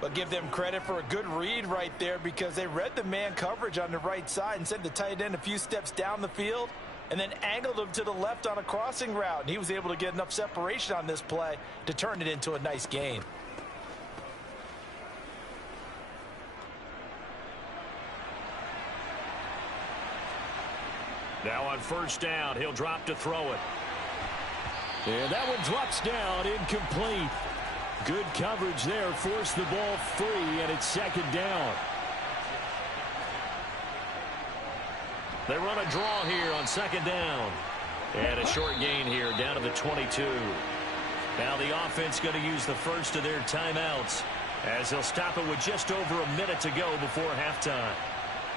But give them credit for a good read right there because they read the man coverage on the right side and sent the tight end a few steps down the field and then angled him to the left on a crossing route. And he was able to get enough separation on this play to turn it into a nice gain. Now on 1st down, he'll drop to throw it. And that one drops down, incomplete. Good coverage there, forced the ball free, and it's 2nd down. They run a draw here on 2nd down. And a short gain here down to the 22. Now the offense going to use the first of their timeouts as they'll stop it with just over a minute to go before halftime.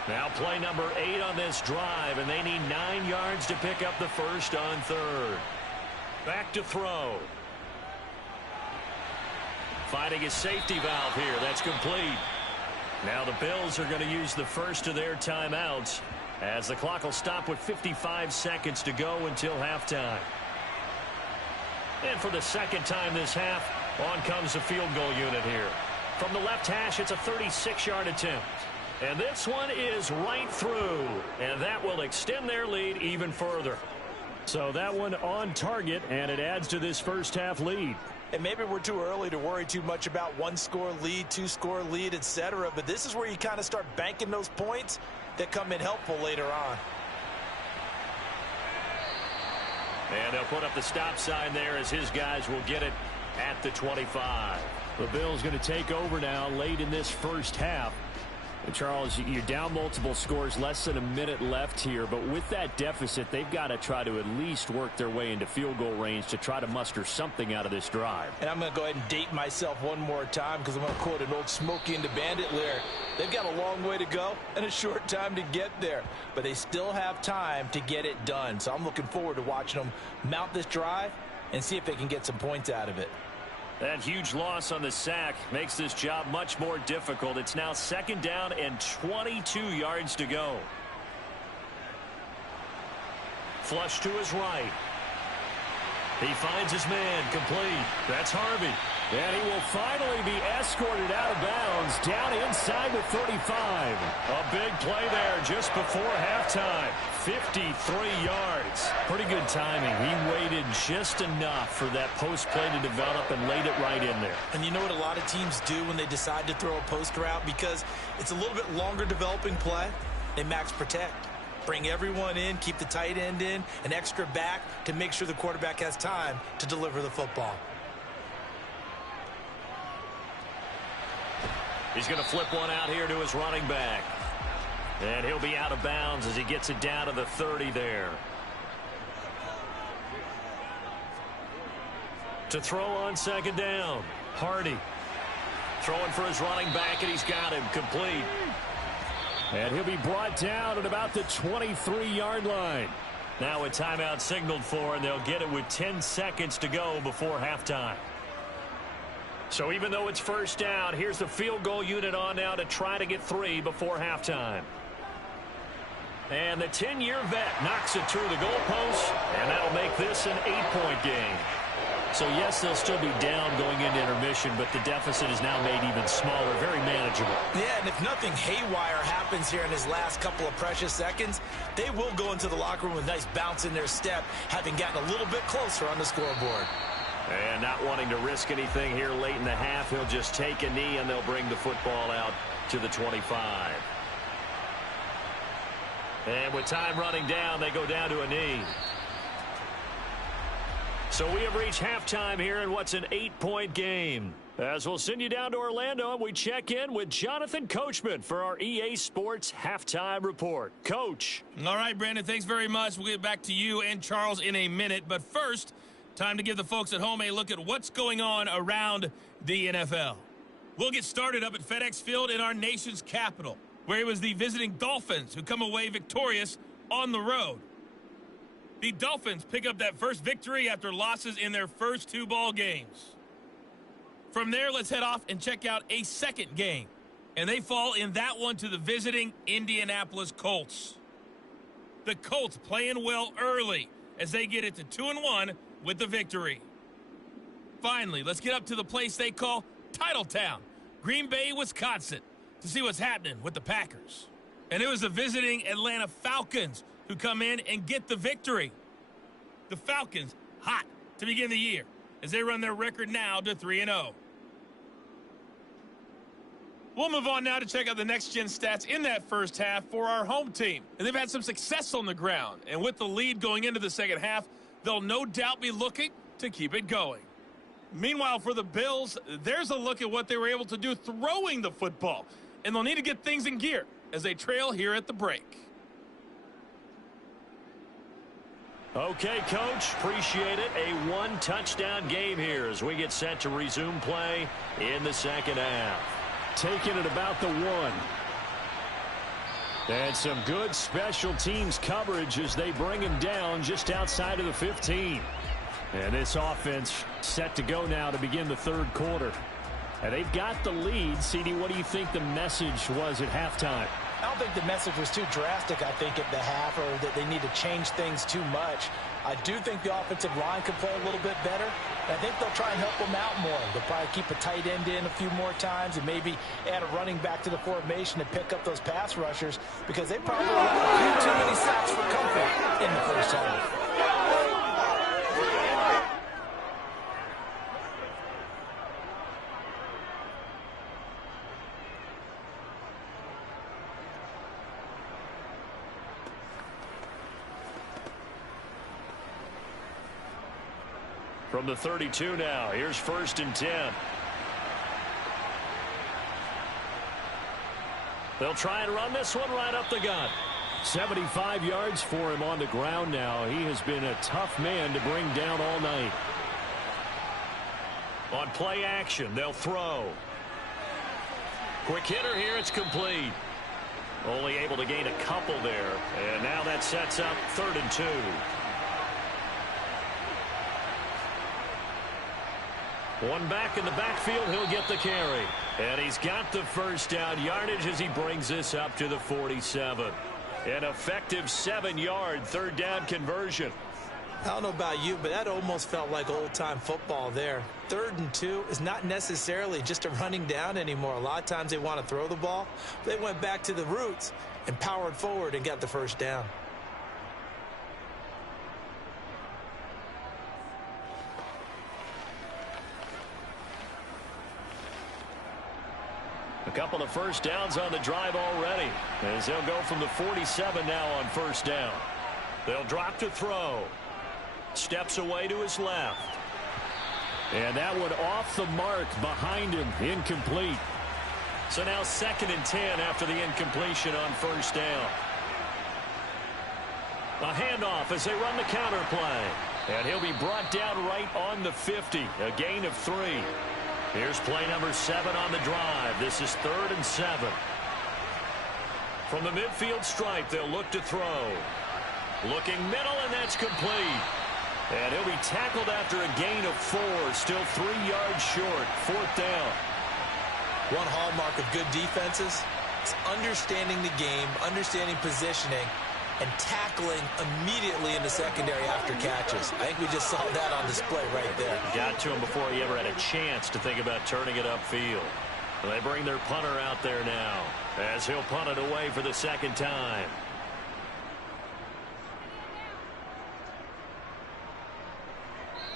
Now play number 8 on this drive, and they need 9 yards to pick up the first on 3rd. Back to throw. Finding a safety valve here. That's complete. Now the Bills are going to use the first of their timeouts as the clock will stop with 55 seconds to go until halftime. And for the second time this half, on comes the field goal unit here. From the left hash, it's a 36-yard attempt. And this one is right through, and that will extend their lead even further. So that one on target, and it adds to this first half lead. And maybe we're too early to worry too much about one-score lead, two-score lead, etc. But this is where you kind of start banking those points that come in helpful later on. And they'll put up the stop sign there as his guys will get it at the 25. The Bills going to take over now late in this first half. And Charles, you're down multiple scores, less than a minute left here. But with that deficit, they've got to try to at least work their way into field goal range to try to muster something out of this drive. And I'm going to go ahead and date myself one more time because I'm going to quote an old Smokey and the Bandit lyric. They've got a long way to go and a short time to get there. But they still have time to get it done. So I'm looking forward to watching them mount this drive and see if they can get some points out of it. That huge loss on the sack makes this job much more difficult. It's now second down and 22 yards to go. Flush to his right. He finds his man complete. That's Harvey. And he will finally be escorted out of bounds down inside the 35. A big play there just before halftime. 53 yards. Pretty good timing. He waited just enough for that post play to develop and laid it right in there. And you know what a lot of teams do when they decide to throw a post route? Because it's a little bit longer developing play, they max protect. Bring everyone in, keep the tight end in, an extra back to make sure the quarterback has time to deliver the football. He's going to flip one out here to his running back. And he'll be out of bounds as he gets it down to the 30 there. To throw on second down, Hardy. Throwing for his running back, and he's got him complete. And he'll be brought down at about the 23-yard line. Now a timeout signaled for, and they'll get it with 10 seconds to go before halftime. So even though it's first down, here's the field goal unit on now to try to get 3 before halftime. And the 10-year vet knocks it through the goalpost, and that'll make this an 8-point game. So, yes, they'll still be down going into intermission, but the deficit is now made even smaller, very manageable. Yeah, and if nothing haywire happens here in his last couple of precious seconds, they will go into the locker room with a nice bounce in their step, having gotten a little bit closer on the scoreboard. And not wanting to risk anything here late in the half, he'll just take a knee, and they'll bring the football out to the 25. And with time running down, they go down to a knee. So we have reached halftime here in what's an 8-point game. As we'll send you down to Orlando, and we check in with Jonathan Coachman for our EA Sports Halftime Report. Coach. All right, Brandon, thanks very much. We'll get back to you and Charles in a minute. But first, time to give the folks at home a look at what's going on around the NFL. We'll get started up at FedEx Field in our nation's capital, where it was the visiting Dolphins who come away victorious on the road. The Dolphins pick up that first victory after losses in their first 2 ball games. From there, let's head off and check out a second game. And they fall in that one to the visiting Indianapolis Colts. The Colts playing well early as they get it to 2-1 with the victory. Finally, let's get up to the place they call Titletown, Green Bay, Wisconsin, to see what's happening with the Packers. And it was the visiting Atlanta Falcons who come in and get the victory. The Falcons hot to begin the year as they run their record now to 3-0. We'll move on now to check out the next-gen stats in that first half for our home team. And they've had some success on the ground. And with the lead going into the second half, they'll no doubt be looking to keep it going. Meanwhile, for the Bills, there's a look at what they were able to do throwing the football. And they'll need to get things in gear as they trail here at the break. Okay, Coach, appreciate it. A 1-touchdown game here as we get set to resume play in the second half. Taking it about the 1. And some good special teams coverage as they bring him down just outside of the 15. And this offense set to go now to begin the third quarter. And they've got the lead. CD, what do you think the message was at halftime? don't think the message was too drastic, I think, at the half, or that they need to change things too much. I do think the offensive line could play a little bit better. I think they'll try and help them out more. They'll probably keep a tight end in a few more times and maybe add a running back to the formation to pick up those pass rushers, because they probably allowed a few too many sacks for comfort in the first half. From the 32 now, here's 1st and 10. They'll try and run this one right up the gut. 75 yards for him on the ground now. He has been a tough man to bring down all night. On play action, they'll throw. Quick hitter here, it's complete. Only able to gain a couple there. And now that sets up 3rd and 2. One back in the backfield, he'll get the carry. And he's got the first down yardage as he brings this up to the 47. An effective 7-yard 3rd down conversion. I don't know about you, but that almost felt like old-time football there. 3rd and 2 is not necessarily just a running down anymore. A lot of times they want to throw the ball. They went back to the roots and powered forward and got the first down. A couple of first downs on the drive already, as they'll go from the 47 now on 1st down. They'll drop to throw. Steps away to his left. And that one off the mark behind him, incomplete. So now 2nd and 10 after the incompletion on 1st down. A handoff as they run the counter play. And he'll be brought down right on the 50, a gain of 3. Here's play number 7 on the drive. This is 3rd and 7. From the midfield stripe, they'll look to throw. Looking middle, and that's complete. And he'll be tackled after a gain of 4, still 3 yards short, 4th down. One hallmark of good defenses is understanding the game, understanding positioning, and tackling immediately in the secondary after catches. I think we just saw that on display right there. Got to him before he ever had a chance to think about turning it upfield. They bring their punter out there now as he'll punt it away for the 2nd time.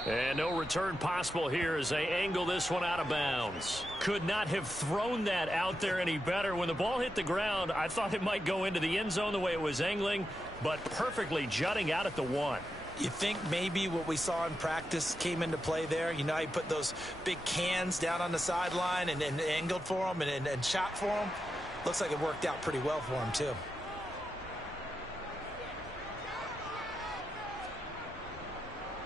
And no return possible here as they angle this one out of bounds. Could not have thrown that out there any better. When the ball hit the ground, I thought it might go into the end zone the way it was angling, but perfectly jutting out at the 1. You think maybe what we saw in practice came into play there? You know, he put those big cans down on the sideline and angled for him and shot for him. Looks like it worked out pretty well for him, too.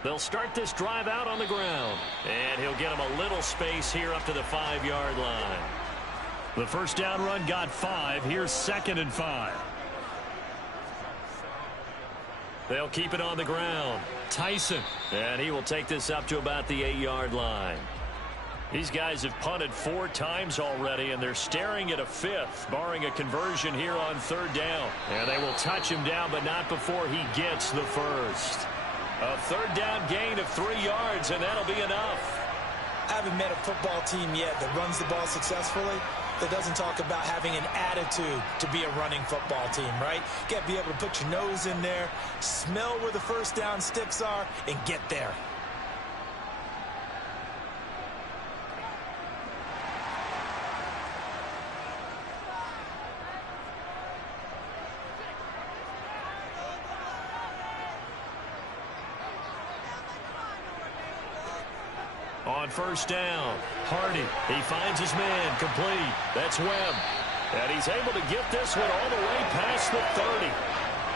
They'll start this drive out on the ground. And he'll get him a little space here up to the 5-yard line. The first down run got 5. Here's 2nd and 5. They'll keep it on the ground. Tyson. And he will take this up to about the 8-yard line. These guys have punted 4 times already, and they're staring at a 5th, barring a conversion here on 3rd down. And they will touch him down, but not before he gets the first. A 3rd down gain of 3 yards, and that'll be enough. I haven't met a football team yet that runs the ball successfully that doesn't talk about having an attitude to be a running football team, right? You got to be able to put your nose in there, smell where the first down sticks are, and get there. On 1st down, Hardy, he finds his man, complete. That's Webb. And he's able to get this one all the way past the 30.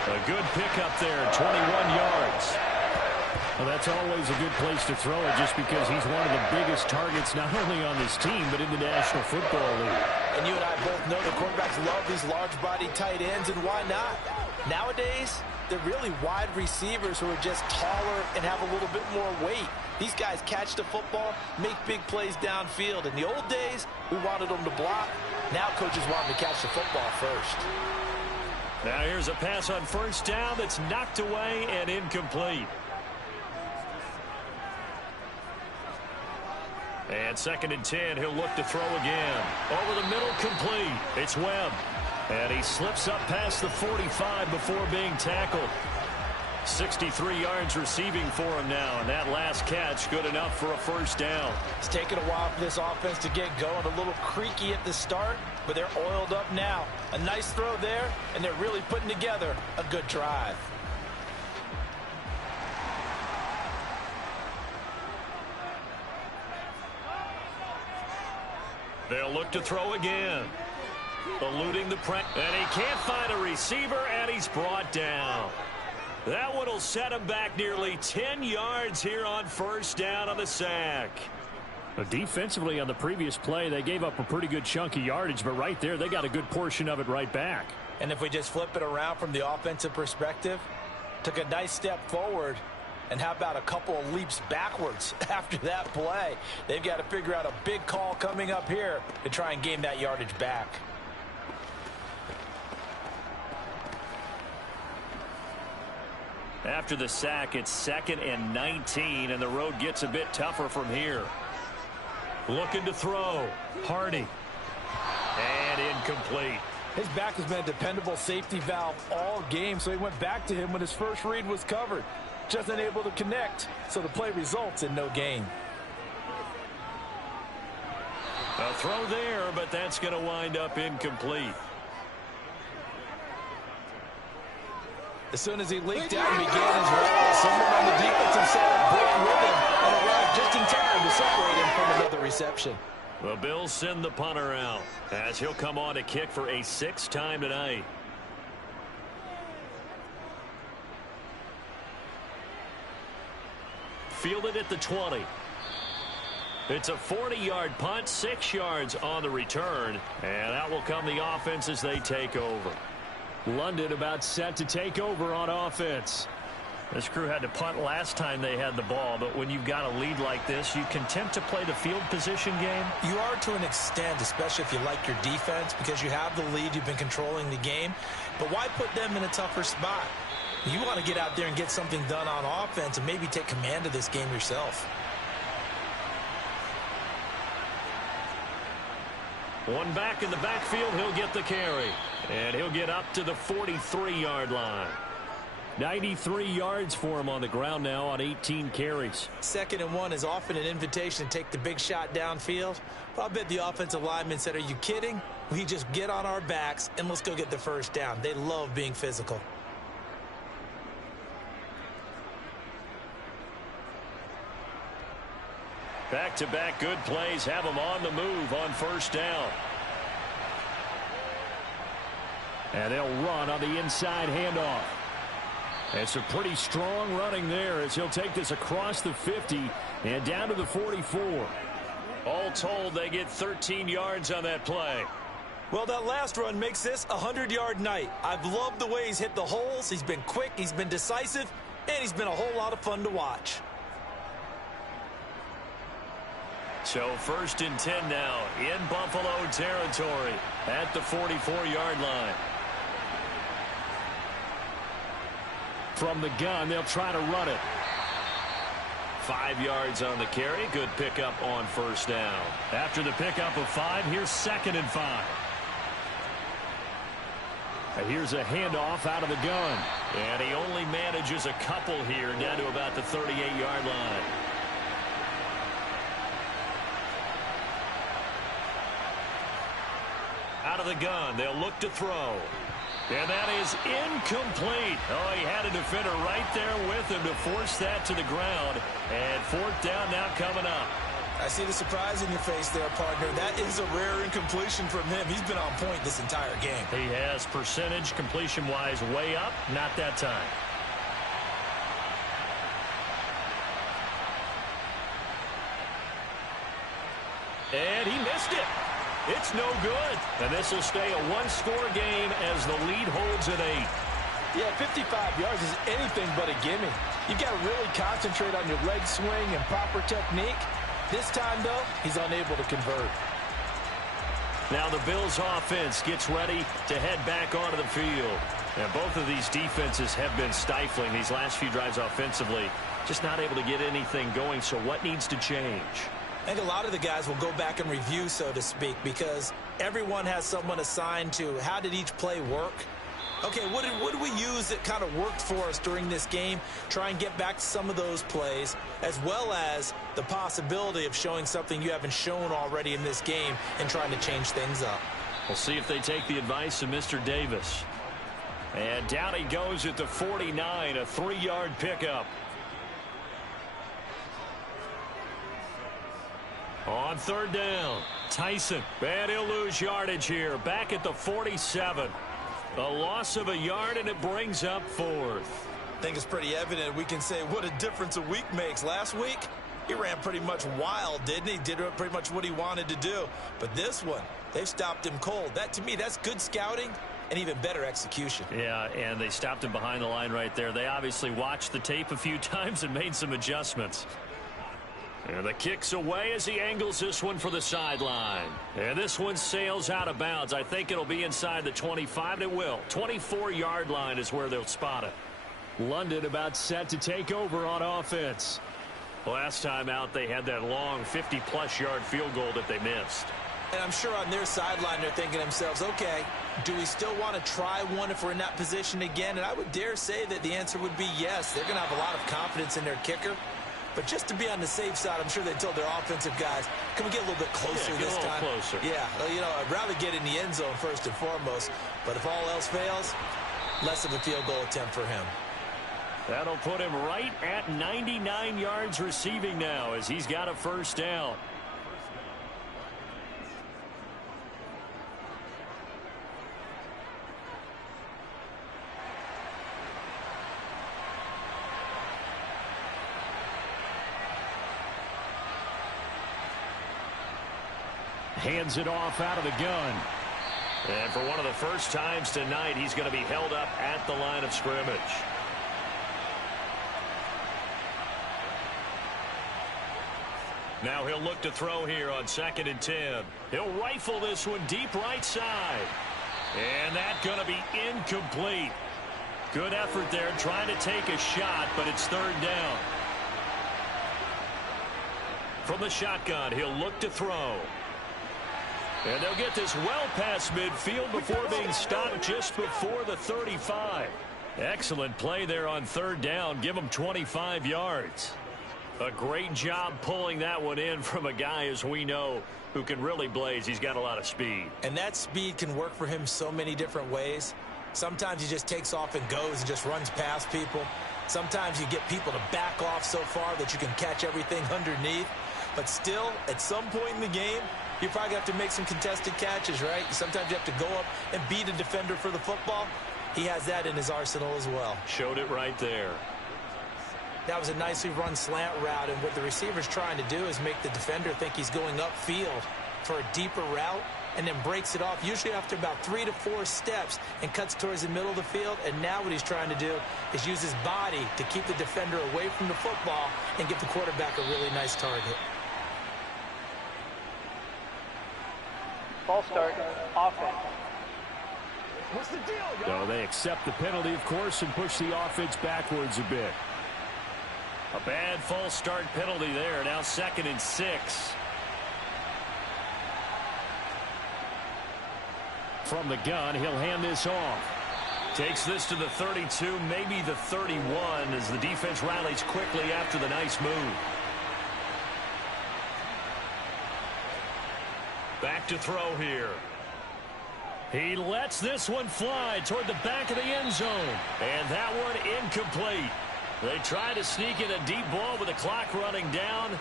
A good pickup there, 21 yards. Well, that's always a good place to throw it, just because he's one of the biggest targets not only on this team, but in the National Football League. And you and I both know the quarterbacks love these large-bodied tight ends, and why not? Nowadays, they're really wide receivers who are just taller and have a little bit more weight. These guys catch the football, make big plays downfield. In the old days, we wanted them to block. Now coaches want them to catch the football first. Now here's a pass on first down that's knocked away and incomplete. And 2nd and 10, he'll look to throw again. Over the middle, complete. It's Webb. And he slips up past the 45 before being tackled. 63 yards receiving for him now, and that last catch good enough for a first down. It's taken a while for this offense to get going. A little creaky at the start, but they're oiled up now. A nice throw there, and they're really putting together a good drive. They'll look to throw again. Eluding the press, and he can't find a receiver, and he's brought down. That one will set him back nearly 10 yards here on first down on the sack. Defensively on the previous play, they gave up a pretty good chunk of yardage, but right there, they got a good portion of it right back. And if we just flip it around from the offensive perspective, took a nice step forward, and how about a couple of leaps backwards after that play? They've got to figure out a big call coming up here to try and gain that yardage back. After the sack, it's 2nd and 19, and the road gets a bit tougher from here. Looking to throw. Hardy. And incomplete. His back has been a dependable safety valve all game, so he went back to him when his first read was covered. Just unable to connect, so the play results in no gain. A throw there, but that's going to wind up incomplete. As soon as he leaked out and began his route, someone on the defensive side broke with him and arrived just in time to separate him from another reception. The Bills send the punter out as he'll come on to kick for a 6th time tonight. Fielded at the 20. It's a 40-yard punt, 6 yards on the return, and that will come the offense as they take over. London about set to take over on offense. This crew had to punt last time they had the ball, but when you've got a lead like this, you can tempt to play the field position game. You are to an extent, especially if you like your defense, because you have the lead, you've been controlling the game. But why put them in a tougher spot? You want to get out there and get something done on offense and maybe take command of this game yourself. One back in the backfield, he'll get the carry. And he'll get up to the 43-yard line. 93 yards for him on the ground now on 18 carries. 2nd and 1 is often an invitation to take the big shot downfield. But I bet the offensive lineman said, are you kidding? We just get on our backs and let's go get the first down. They love being physical. Back-to-back good plays have them on the move on first down. And they'll run on the inside handoff. It's a pretty strong running there as he'll take this across the 50 and down to the 44. All told, they get 13 yards on that play. Well, that last run makes this a 100-yard night. I've loved the way he's hit the holes. He's been quick, he's been decisive, and he's been a whole lot of fun to watch. So 1st and 10 now in Buffalo territory at the 44-yard line. From the gun, they'll try to run it. 5 yards on the carry. Good pickup on first down. After the pickup of 5, here's 2nd and 5. And here's a handoff out of the gun. And he only manages a couple here down to about the 38-yard line. Out of the gun, they'll look to throw. And that is incomplete. Oh, he had a defender right there with him to force that to the ground. And 4th down now coming up. I see the surprise in your face there, partner. That is a rare incompletion from him. He's been on point this entire game. He has percentage completion-wise way up. Not that time. And he missed it. It's no good. And this will stay a one-score game as the lead holds at 8. Yeah, 55 yards is anything but a gimme. You've got to really concentrate on your leg swing and proper technique. This time, though, he's unable to convert. Now the Bills offense gets ready to head back onto the field. And both of these defenses have been stifling these last few drives offensively. Just not able to get anything going, so what needs to change? I think a lot of the guys will go back and review, so to speak, because everyone has someone assigned to how did each play work. Okay, what did we use that kind of worked for us during this game? Try and get back to some of those plays, as well as the possibility of showing something you haven't shown already in this game and trying to change things up. We'll see if they take the advice of Mr. Davis. And down he goes at the 49, a 3-yard pickup. On third down, Tyson. And he'll lose yardage here, back at the 47. A loss of a yard, and it brings up fourth. I think it's pretty evident we can say what a difference a week makes. Last week, he ran pretty much wild, didn't he? Did pretty much what he wanted to do. But this one, they've stopped him cold. That, to me, that's good scouting and even better execution. Yeah, and they stopped him behind the line right there. They obviously watched the tape a few times and made some adjustments. And the kick's away as he angles this one for the sideline. And this one sails out of bounds. I think it'll be inside the 25, and it will. 24-yard line is where they'll spot it. London about set to take over on offense. Last time out, they had that long 50-plus yard field goal that they missed. And I'm sure on their sideline they're thinking to themselves, okay, do we still want to try one if we're in that position again? And I would dare say that the answer would be yes. They're going to have a lot of confidence in their kicker. But just to be on the safe side, I'm sure they told their offensive guys, can we get a little bit closer this time? Closer. Yeah, you know, I'd rather get in the end zone first and foremost. But if all else fails, less of a field goal attempt for him. That'll put him right at 99 yards receiving now as he's got a first down. Hands it off out of the gun. And for one of the first times tonight, he's going to be held up at the line of scrimmage. Now he'll look to throw here on 2nd and 10. He'll rifle this one deep right side. And that's going to be incomplete. Good effort there trying to take a shot, but it's third down. From the shotgun, he'll look to throw. And they'll get this well past midfield before being stopped just before the 35. Excellent play there on third down. Give him 25 yards. A great job pulling that one in from a guy, as we know, who can really blaze. He's got a lot of speed. And that speed can work for him so many different ways. Sometimes he just takes off and goes and just runs past people. Sometimes you get people to back off so far that you can catch everything underneath. But still, at some point in the game, you probably have to make some contested catches, right? Sometimes you have to go up and beat a defender for the football. He has that in his arsenal as well. Showed it right there. That was a nicely run slant route, and what the receiver's trying to do is make the defender think he's going upfield for a deeper route and then breaks it off, usually after about 3 to 4 steps, and cuts towards the middle of the field. And now what he's trying to do is use his body to keep the defender away from the football and give the quarterback a really nice target. False start, offense. What's the deal, So they accept the penalty, of course, and push the offense backwards a bit. A bad false start penalty there. Now 2nd and 6. From the gun, he'll hand this off. Takes this to the 32, maybe the 31, as the defense rallies quickly after the nice move. Back to throw here. He lets this one fly toward the back of the end zone. And that one incomplete. They try to sneak in a deep ball with the clock running down,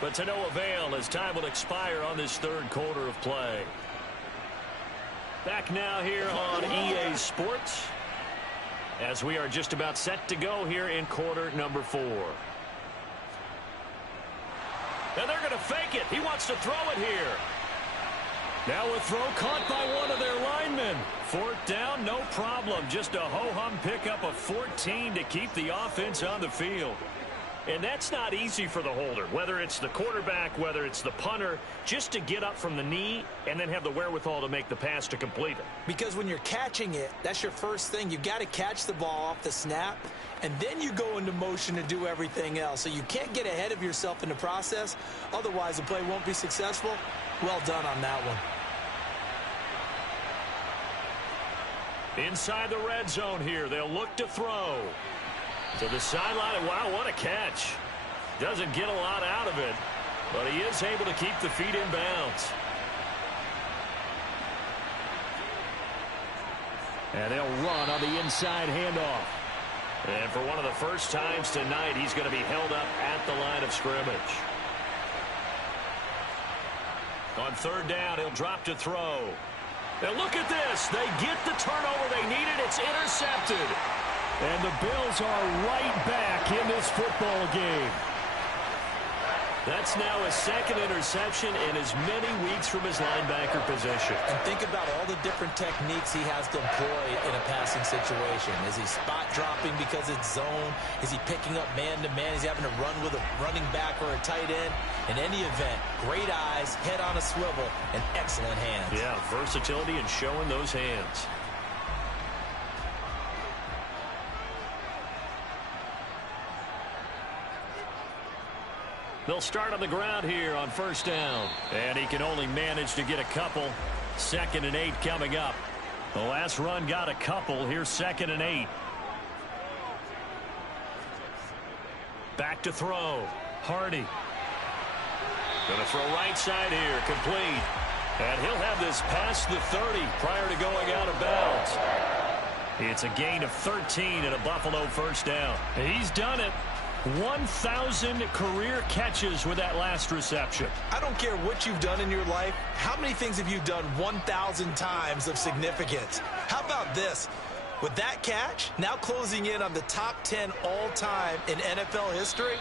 but to no avail as time will expire on this third quarter of play. Back now here on EA Sports as we are just about set to go here in quarter number 4. And they're going to fake it. He wants to throw it here. Now a throw caught by one of their linemen. 4th down, no problem. Just a ho-hum pickup of 14 to keep the offense on the field. And that's not easy for the holder, whether it's the quarterback, whether it's the punter, just to get up from the knee and then have the wherewithal to make the pass to complete it. Because when you're catching it, that's your first thing. You've got to catch the ball off the snap, and then you go into motion to do everything else. So you can't get ahead of yourself in the process. Otherwise, the play won't be successful. Well done on that one. Inside the red zone here, they'll look to throw. To the sideline, wow, what a catch. Doesn't get a lot out of it, but he is able to keep the feet in bounds. And they'll run on the inside handoff. And for one of the first times tonight, he's going to be held up at the line of scrimmage. On third down, he'll drop to throw. Now look at this. They get the turnover they needed. It's intercepted. And the Bills are right back in this football game. That's now his second interception in as many weeks from his linebacker position. And think about all the different techniques he has to employ in a passing situation. Is he spot dropping because it's zone? Is he picking up man-to-man? Is he having to run with a running back or a tight end? In any event, great eyes, head on a swivel, and excellent hands. Yeah, versatility and showing those hands. They'll start on the ground here on first down. And he can only manage to get a couple. 2nd and 8 coming up. The last run got a couple. Here's 2nd and 8. Back to throw. Hardy. Going to throw right side here. Complete. And he'll have this past the 30 prior to going out of bounds. It's a gain of 13 and a Buffalo first down. He's done it. 1,000 career catches with that last reception. I don't care what you've done in your life. How many things have you done 1,000 times of significance? How about this? With that catch, now closing in on the top 10 all-time in NFL history,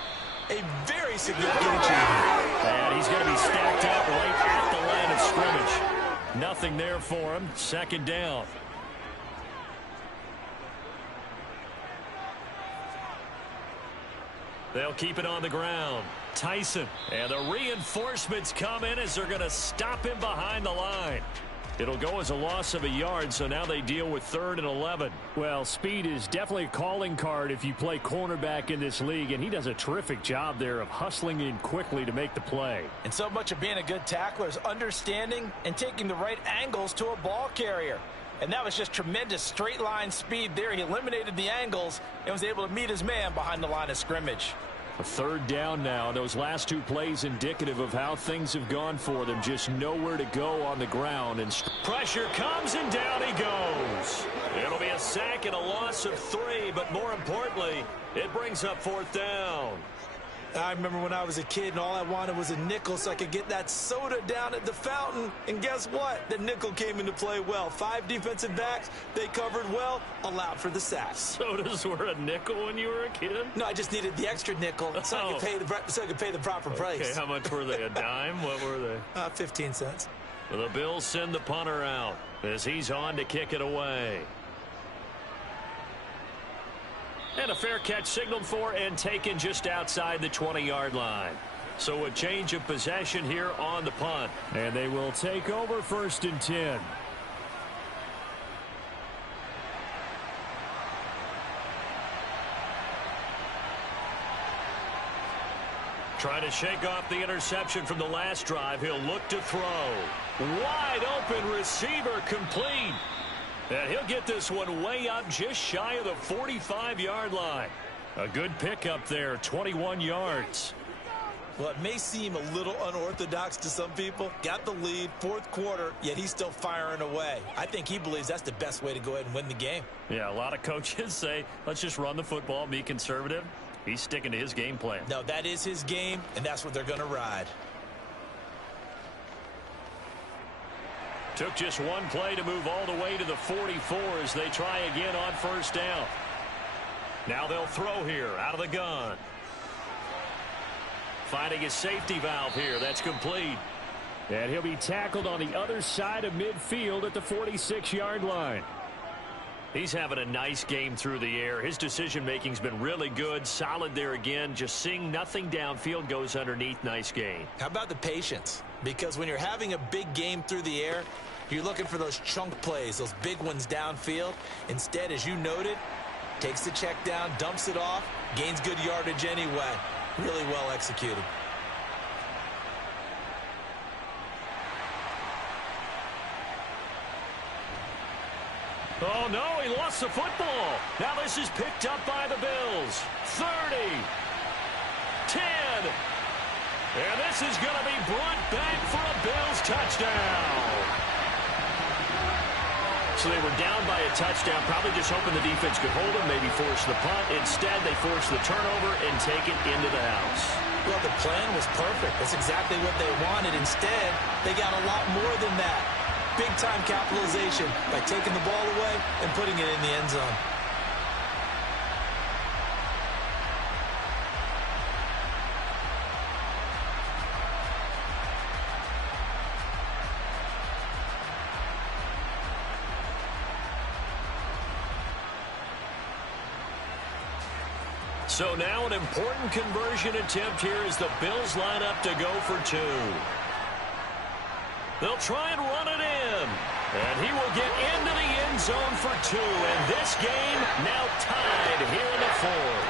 a very significant achievement. And he's going to be stacked up right at the line of scrimmage. Nothing there for him. 2nd down. They'll keep it on the ground. Tyson. And the reinforcements come in as they're going to stop him behind the line. It'll go as a loss of a yard, so now they deal with 3rd and 11. Well, speed is definitely a calling card if you play cornerback in this league, and he does a terrific job there of hustling in quickly to make the play. And so much of being a good tackler is understanding and taking the right angles to a ball carrier. And that was just tremendous straight line speed there. He eliminated the angles and was able to meet his man behind the line of scrimmage. A 3rd down now. Those last 2 plays indicative of how things have gone for them. Just nowhere to go on the ground. And pressure comes and down he goes. It'll be a sack and a loss of 3, but more importantly, it brings up 4th down. I remember when I was a kid and all I wanted was a nickel so I could get that soda down at the fountain. And guess what? The nickel came into play well. 5 defensive backs, they covered well, allowed for the sacks. Sodas were a nickel when you were a kid? No, I just needed the extra nickel so I could pay the proper price. Okay, how much were they? A dime? What were they? 15 cents. Well, the Bills send the punter out as he's on to kick it away. And a fair catch signaled for and taken just outside the 20-yard line. So a change of possession here on the punt. And they will take over 1st and 10. Trying to shake off the interception from the last drive. He'll look to throw. Wide open receiver complete. And he'll get this one way up just shy of the 45-yard line. A good pickup there, 21 yards. Well, it may seem a little unorthodox to some people. Got the lead, 4th quarter, yet he's still firing away. I think he believes that's the best way to go ahead and win the game. Yeah, a lot of coaches say, let's just run the football, be conservative. He's sticking to his game plan. No, that is his game, and that's what they're going to ride. Took just one play to move all the way to the 44 as they try again on 1st down. Now they'll throw here out of the gun. Finding his safety valve here. That's complete. And he'll be tackled on the other side of midfield at the 46-yard line. He's having a nice game through the air. His decision-making's been really good. Solid there again. Just seeing nothing downfield, goes underneath. Nice gain. How about the patience? Because when you're having a big game through the air, you're looking for those chunk plays, those big ones downfield. Instead, as you noted, takes the check down, dumps it off, gains good yardage anyway. Really well executed. Oh, no, he lost the football. Now this is picked up by the Bills. 30. 10. And this is going to be brought back for a Bills touchdown. So they were down by a touchdown, probably just hoping the defense could hold them, maybe force the punt. Instead, they forced the turnover and take it into the house. Well, the plan was perfect. That's exactly what they wanted. Instead, they got a lot more than that. Big-time capitalization by taking the ball away and putting it in the end zone. So now an important conversion attempt here as the Bills line up to go for 2. They'll try and run it in. And he will get into the end zone for 2. And this game now tied here in the 4th.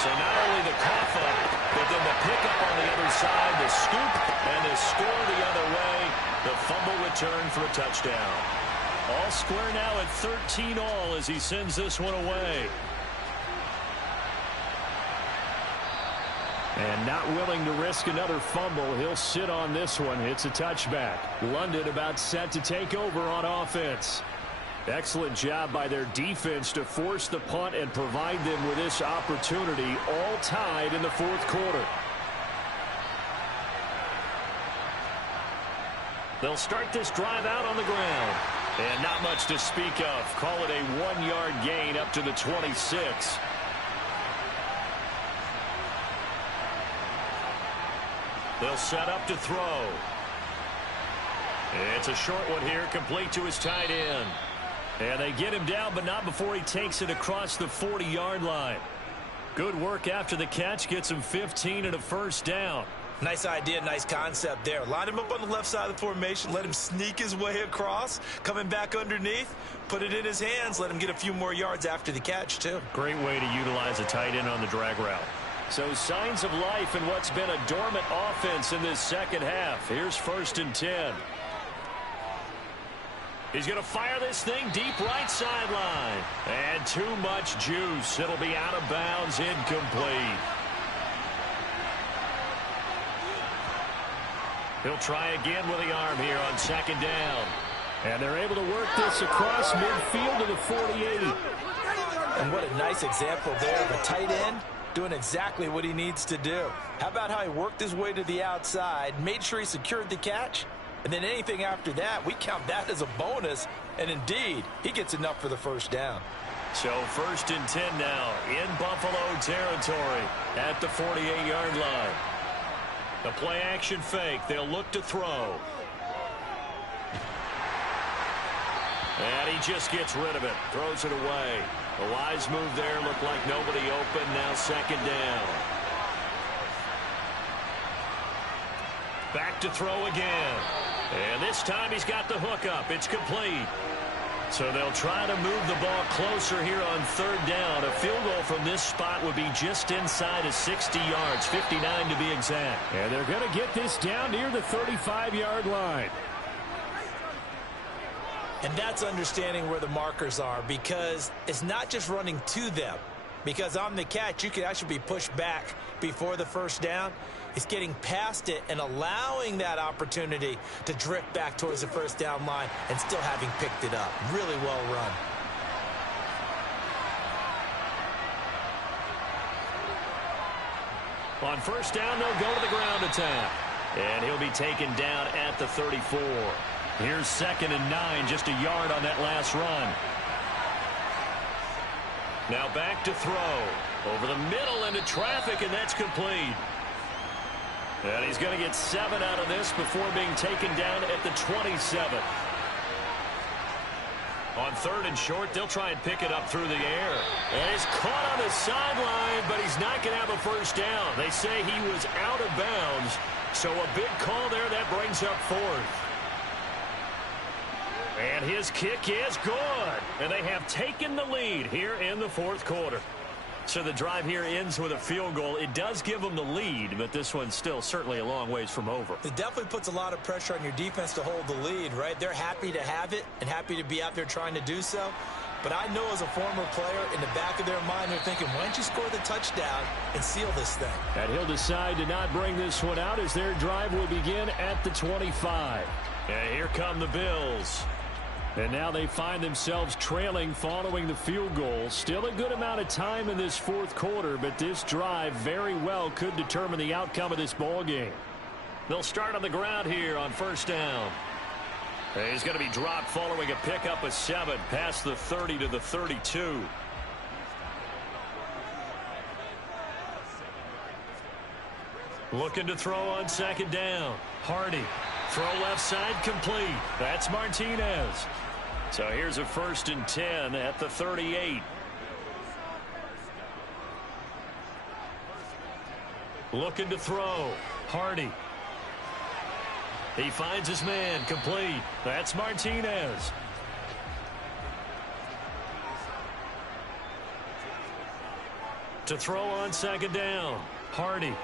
So not only the cough up, but then the pickup on the other side, the scoop, and the score the other way. The fumble return for a touchdown. All square now at 13-all as he sends this one away. And not willing to risk another fumble, he'll sit on this one. It's a touchback. London about set to take over on offense. Excellent job by their defense to force the punt and provide them with this opportunity, all tied in the 4th quarter. They'll start this drive out on the ground. And not much to speak of. Call it a 1-yard gain up to the 26. They'll set up to throw. It's a short one here, complete to his tight end. And they get him down, but not before he takes it across the 40-yard line. Good work after the catch, gets him 15 and a first down. Nice idea, nice concept there. Line him up on the left side of the formation, let him sneak his way across, coming back underneath, put it in his hands, let him get a few more yards after the catch, too. Great way to utilize a tight end on the drag route. So signs of life in what's been a dormant offense in this second half. Here's 1st and 10. He's going to fire this thing deep right sideline. And too much juice. It'll be out of bounds, incomplete. He'll try again with the arm here on 2nd down. And they're able to work this across midfield to the 48. And what a nice example there of a tight end doing exactly what he needs to do. How about how he worked his way to the outside, made sure he secured the catch, and then anything after that, we count that as a bonus, and indeed, he gets enough for the first down. So 1st and 10 now in Buffalo territory at the 48-yard line. The play action fake. They'll look to throw. And he just gets rid of it. Throws it away. A wise move there. Looked like nobody open. Now 2nd down. Back to throw again. And this time he's got the hook up. It's complete. So they'll try to move the ball closer here on 3rd down. A field goal from this spot would be just inside of 60 yards, 59 to be exact. And they're going to get this down near the 35-yard line. And that's understanding where the markers are, because it's not just running to them. Because on the catch, you could actually be pushed back before the first down. It's getting past it and allowing that opportunity to drift back towards the first down line and still having picked it up. Really well run. On 1st down, they'll go to the ground attack. And he'll be taken down at the 34. Here's 2nd and 9, just a yard on that last run. Now back to throw. Over the middle into traffic, and that's complete. And he's going to get 7 out of this before being taken down at the 27. On 3rd and short, they'll try and pick it up through the air. And he's caught on the sideline, but he's not going to have a first down. They say he was out of bounds, so a big call there. That brings up 4th. And his kick is good. And they have taken the lead here in the 4th quarter. So the drive here ends with a field goal. It does give them the lead, but this one's still certainly a long ways from over. It definitely puts a lot of pressure on your defense to hold the lead, right? They're happy to have it and happy to be out there trying to do so. But I know as a former player, in the back of their mind, they're thinking, why don't you score the touchdown and seal this thing? And he'll decide to not bring this one out as their drive will begin at the 25. And here come the Bills. And now they find themselves trailing following the field goal. Still a good amount of time in this 4th quarter, but this drive very well could determine the outcome of this ball game. They'll start on the ground here on 1st down. He's going to be dropped following a pickup of 7 past the 30 to the 32. Looking to throw on 2nd down. Hardy. Throw left side complete. That's Martinez. So here's a 1st and 10 at the 38. Looking to throw. Hardy. He finds his man complete. That's Martinez. To throw on 2nd down. Hardy.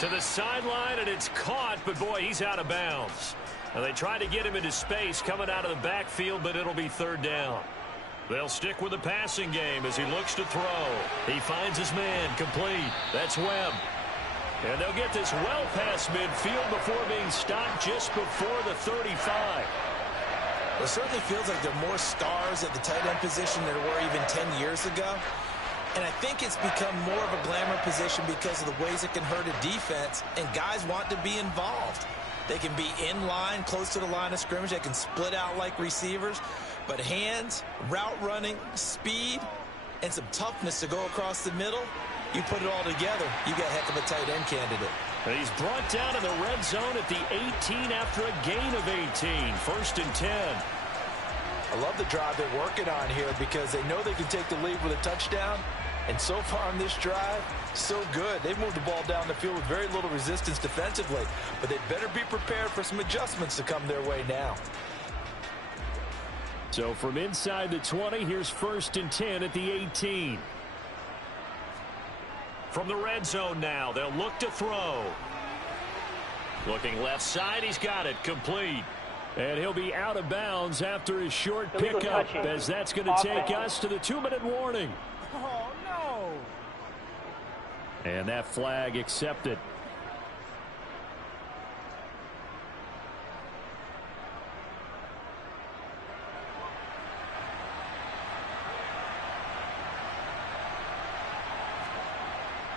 To the sideline, and it's caught, but boy, he's out of bounds. Now they try to get him into space coming out of the backfield, but it'll be 3rd down. They'll stick with the passing game as he looks to throw. He finds his man complete. That's Webb. And they'll get this well past midfield before being stopped just before the 35. It certainly feels like there are more stars at the tight end position than there were even 10 years ago. And I think it's become more of a glamour position because of the ways it can hurt a defense, and guys want to be involved. They can be in line, close to the line of scrimmage. They can split out like receivers. But hands, route running, speed, and some toughness to go across the middle, you put it all together, you got a heck of a tight end candidate. And he's brought down in the red zone at the 18 after a gain of 18. 1st and 10. I love the drive they're working on here because they know they can take the lead with a touchdown. And so far on this drive, so good. They've moved the ball down the field with very little resistance defensively. But they better be prepared for some adjustments to come their way now. So from inside the 20, here's 1st and 10 at the 18. From the red zone now, they'll look to throw. Looking left side, he's got it complete. And he'll be out of bounds after his short pickup, as that's going to take us to the 2-minute warning. Oh, no. And that flag accepted.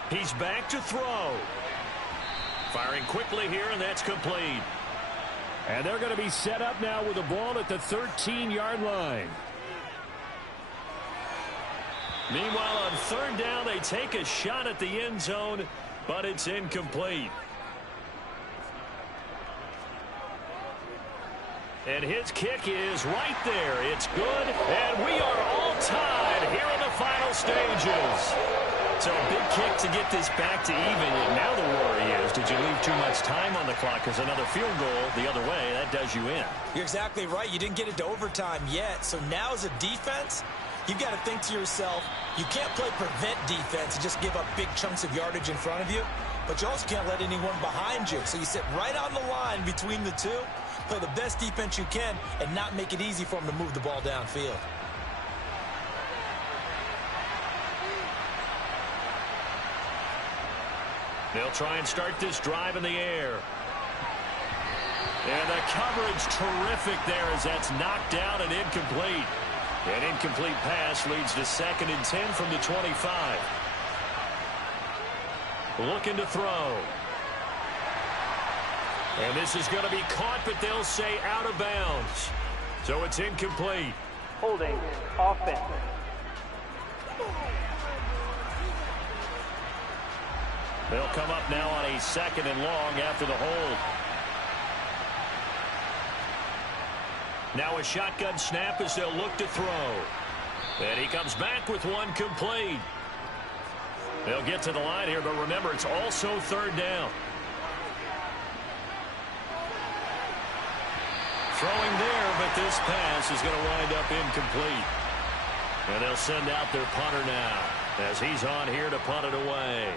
He's back to throw. Firing quickly here, and that's complete. And they're going to be set up now with the ball at the 13-yard line. Meanwhile, on 3rd down, they take a shot at the end zone, but it's incomplete. And his kick is right there. It's good, and we are all tied here in the final stages. So a big kick to get this back to even. And now the worry is, did you leave too much time on the clock? Because another field goal the other way, that does you in. You're exactly right. You didn't get it to overtime yet. So now as a defense, you've got to think to yourself, you can't play prevent defense and just give up big chunks of yardage in front of you. But you also can't let anyone behind you. So you sit right on the line between the two, play the best defense you can, and not make it easy for them to move the ball downfield. They'll try and start this drive in the air. And the coverage terrific there as that's knocked down and incomplete. An incomplete pass leads to 2nd and 10 from the 25. Looking to throw. And this is going to be caught, but they'll say out of bounds. So it's incomplete. Holding. Offense. They'll come up now on a 2nd and long after the hold. Now a shotgun snap as they'll look to throw. And he comes back with one complete. They'll get to the line here, but remember, it's also third down. Throwing there, but this pass is going to wind up incomplete. And they'll send out their punter now as he's on here to punt it away.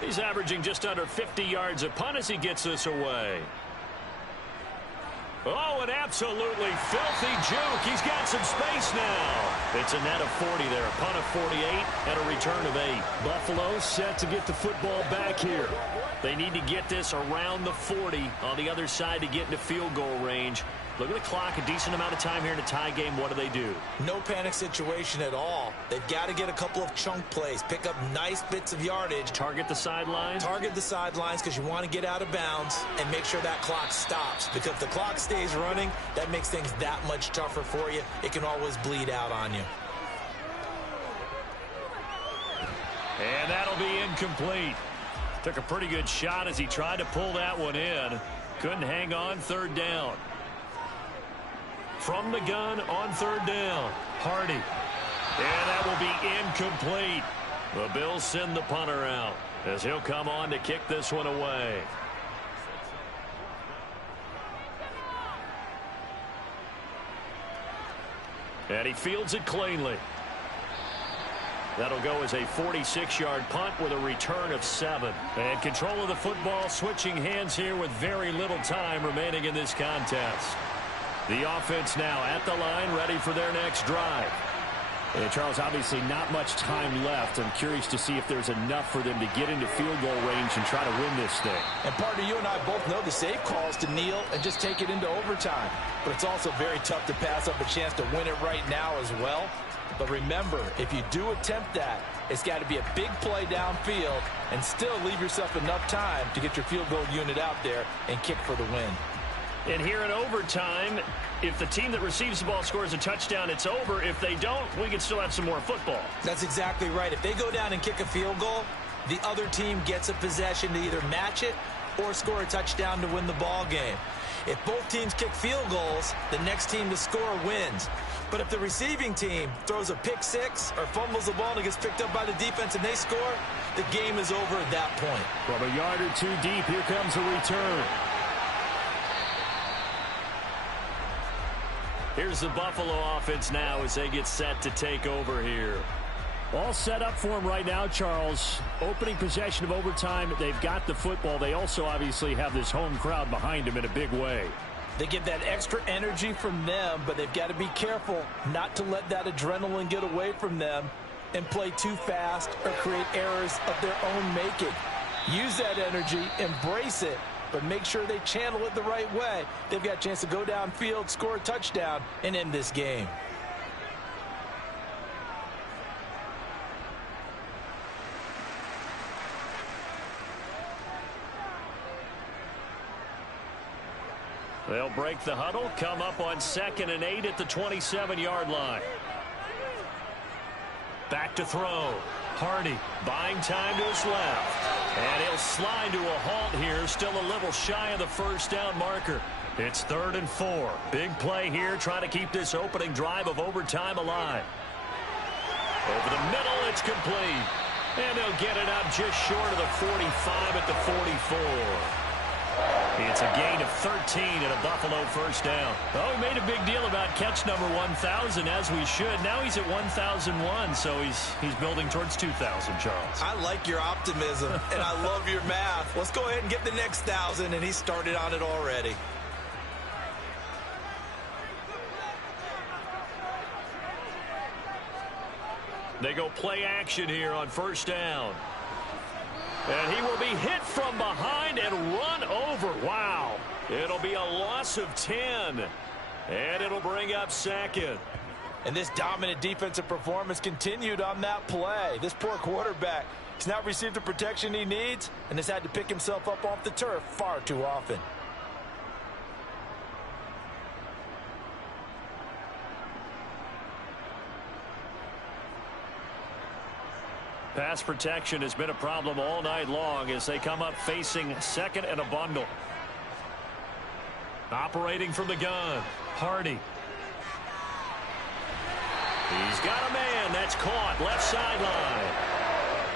He's averaging just under 50 yards a punt as he gets this away. Oh, an absolutely filthy juke. He's got some space now. It's a net of 40 there, a punt of 48 and a return of 8. Buffalo set to get the football back here. They need to get this around the 40 on the other side to get into field goal range. Look at the clock, a decent amount of time here in a tie game. What do? No panic situation at all. They've got to get a couple of chunk plays, pick up nice bits of yardage. Target the sidelines? Target the sidelines because you want to get out of bounds and make sure that clock stops. Because if the clock stays running, that makes things that much tougher for you. It can always bleed out on you. And that'll be incomplete. Took a pretty good shot as he tried to pull that one in. Couldn't hang on, third down. From the gun on third down, Hardy. And that will be incomplete. The Bills send the punter out as he'll come on to kick this one away. And he fields it cleanly. That'll go as a 46-yard punt with a return of 7. And control of the football, switching hands here with very little time remaining in this contest. The offense now at the line, ready for their next drive. And Charles, obviously not much time left. I'm curious to see if there's enough for them to get into field goal range and try to win this thing. And partner, you and I both know the safe call is to kneel and just take it into overtime. But it's also very tough to pass up a chance to win it right now as well. But remember, if you do attempt that, it's got to be a big play downfield and still leave yourself enough time to get your field goal unit out there and kick for the win. And here in overtime, if the team that receives the ball scores a touchdown, it's over. If they don't, we can still have some more football. That's exactly right. If they go down and kick a field goal, the other team gets a possession to either match it or score a touchdown to win the ball game. If both teams kick field goals, the next team to score wins. But if the receiving team throws a pick six or fumbles the ball and it gets picked up by the defense and they score, the game is over at that point. From a yard or two deep, here comes a return. Here's the Buffalo offense now as they get set to take over here. All set up for them right now, Charles. Opening possession of overtime. They've got the football. They also obviously have this home crowd behind them in a big way. They get that extra energy from them, but they've got to be careful not to let that adrenaline get away from them and play too fast or create errors of their own making. Use that energy, embrace it, but make sure they channel it the right way. They've got a chance to go downfield, score a touchdown, and end this game. They'll break the huddle, come up on 2nd and 8 at the 27-yard line. Back to throw. Hardy buying time to his left. And he'll slide to a halt here, still a little shy of the first down marker. It's 3rd and 4. Big play here, trying to keep this opening drive of overtime alive. Over the middle, it's complete. And they'll get it up just short of the 45 at the 44. It's a gain of 13 and a Buffalo first down. Oh, we made a big deal about catch number 1,000, as we should. Now he's at 1,001, so he's building towards 2,000, Charles. I like your optimism, and I love your math. Let's go ahead and get the next 1,000, and he started on it already. They go play action here on first down. And he will be hit from behind and run over. Wow. It'll be a loss of 10. And it'll bring up 2nd. And this dominant defensive performance continued on that play. This poor quarterback, he's not received the protection he needs and has had to pick himself up off the turf far too often. Pass protection has been a problem all night long as they come up facing 2nd and a bundle. Operating from the gun, Hardy. He's got a man. That's caught. Left sideline.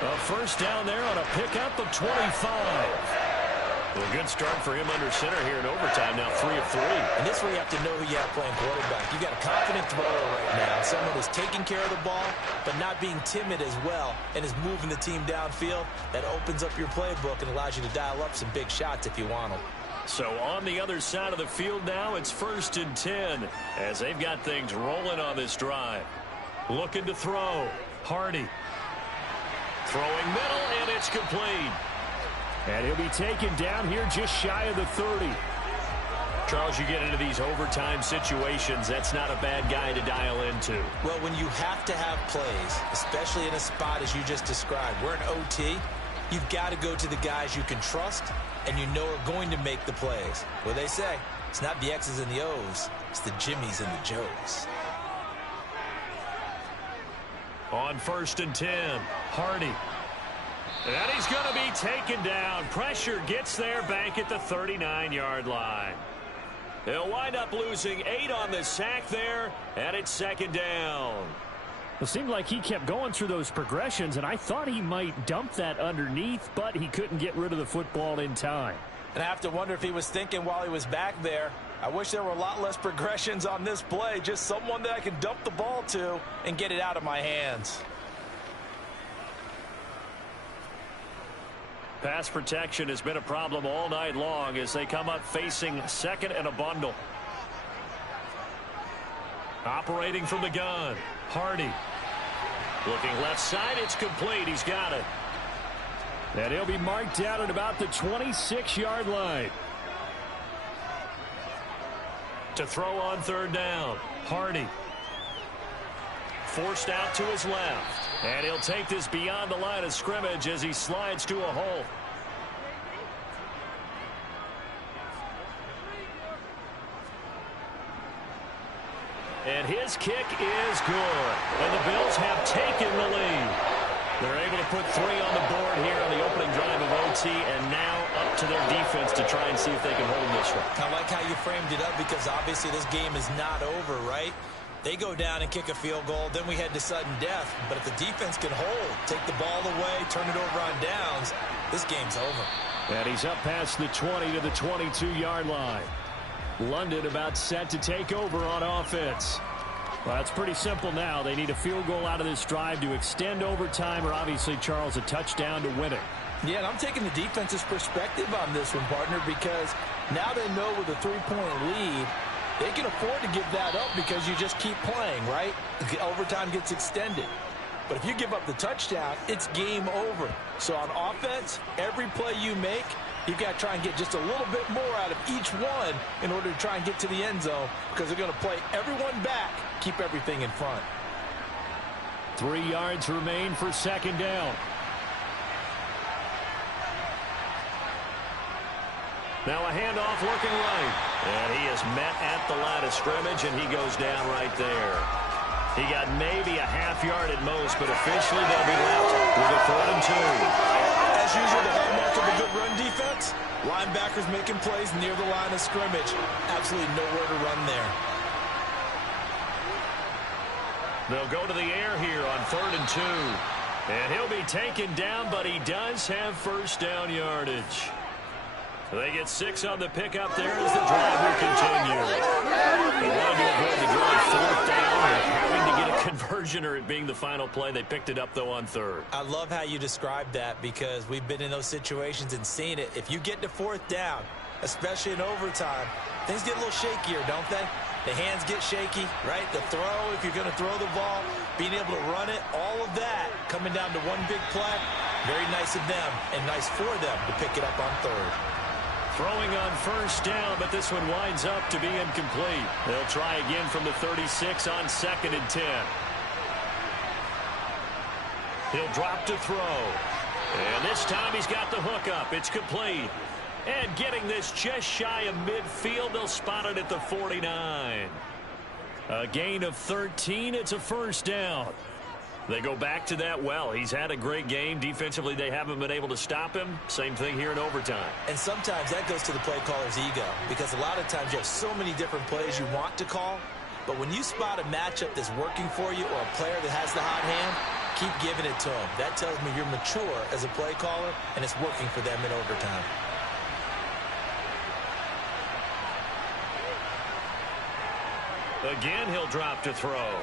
A first down there on a pickup of 25. Well, good start for him under center here in overtime. Now 3 of 3. And this is where you have to know who you have playing quarterback. You've got a confident thrower right now. Someone who's taking care of the ball, but not being timid as well, and is moving the team downfield. That opens up your playbook and allows you to dial up some big shots if you want them. So on the other side of the field now, it's 1st and 10 as they've got things rolling on this drive. Looking to throw. Hardy. Throwing middle, and it's complete. And he'll be taken down here just shy of the 30. Charles, you get into these overtime situations, that's not a bad guy to dial into. Well, when you have to have plays, especially in a spot as you just described, we're in OT, you've got to go to the guys you can trust and you know are going to make the plays. Well, they say, it's not the X's and the O's, it's the Jimmies and the Joes. On 1st and 10, Hardy. And he's going to be taken down. Pressure gets there back at the 39-yard line. They'll wind up losing 8 on the sack there, and it's 2nd down. It seemed like he kept going through those progressions, and I thought he might dump that underneath, but he couldn't get rid of the football in time. And I have to wonder if he was thinking while he was back there, I wish there were a lot less progressions on this play, just someone that I can dump the ball to and get it out of my hands. Pass protection has been a problem all night long as they come up facing 2nd and a bundle. Operating from the gun, Hardy. Looking left side, it's complete. He's got it. And he'll be marked down at about the 26-yard line. To throw on 3rd down, Hardy. Forced out to his left. And he'll take this beyond the line of scrimmage as he slides to a hole. And his kick is good. And the Bills have taken the lead. They're able to put 3 on the board here on the opening drive of OT, and now up to their defense to try and see if they can hold this one. I like how you framed it up because obviously this game is not over, right? They go down and kick a field goal, then we head to sudden death. But if the defense can hold, take the ball away, turn it over on downs, this game's over. And he's up past the 20 to the 22-yard line. London about set to take over on offense. Well, it's pretty simple now. They need a field goal out of this drive to extend overtime or obviously, Charles, a touchdown to win it. Yeah, and I'm taking the defense's perspective on this one, partner, because now they know with a 3-point lead, they can afford to give that up because you just keep playing, right? The overtime gets extended. But if you give up the touchdown, it's game over. So on offense, every play you make, you've got to try and get just a little bit more out of each one in order to try and get to the end zone because they're going to play everyone back, keep everything in front. 3 yards remain for 2nd down. Now a handoff looking right. And he is met at the line of scrimmage, and he goes down right there. He got maybe a half yard at most, but officially they'll be left with a 3rd and 2. As usual, the hallmark of a good run defense, linebackers making plays near the line of scrimmage. Absolutely nowhere to run there. They'll go to the air here on 3rd and 2. And he'll be taken down, but he does have 1st down yardage. They get 6 on the pickup there as the drive will continue. They wanted to avoid the drive 4th down, having to get a conversion or it being the final play. They picked it up, though, on 3rd. I love how you described that because we've been in those situations and seen it. If you get to 4th down, especially in overtime, things get a little shakier, don't they? The hands get shaky, right? The throw, if you're going to throw the ball, being able to run it, all of that coming down to one big play. Very nice of them and nice for them to pick it up on 3rd. Throwing on 1st down, but this one winds up to be incomplete. They'll try again from the 36 on 2nd and 10. He'll drop to throw. And this time he's got the hook up. It's complete. And getting this just shy of midfield, they'll spot it at the 49. A gain of 13. It's a 1st down. They go back to that well. He's had a great game. Defensively, they haven't been able to stop him. Same thing here in overtime. And sometimes that goes to the play caller's ego because a lot of times you have so many different plays you want to call. But when you spot a matchup that's working for you or a player that has the hot hand, keep giving it to him. That tells me you're mature as a play caller, and it's working for them in overtime. Again, he'll drop to throw.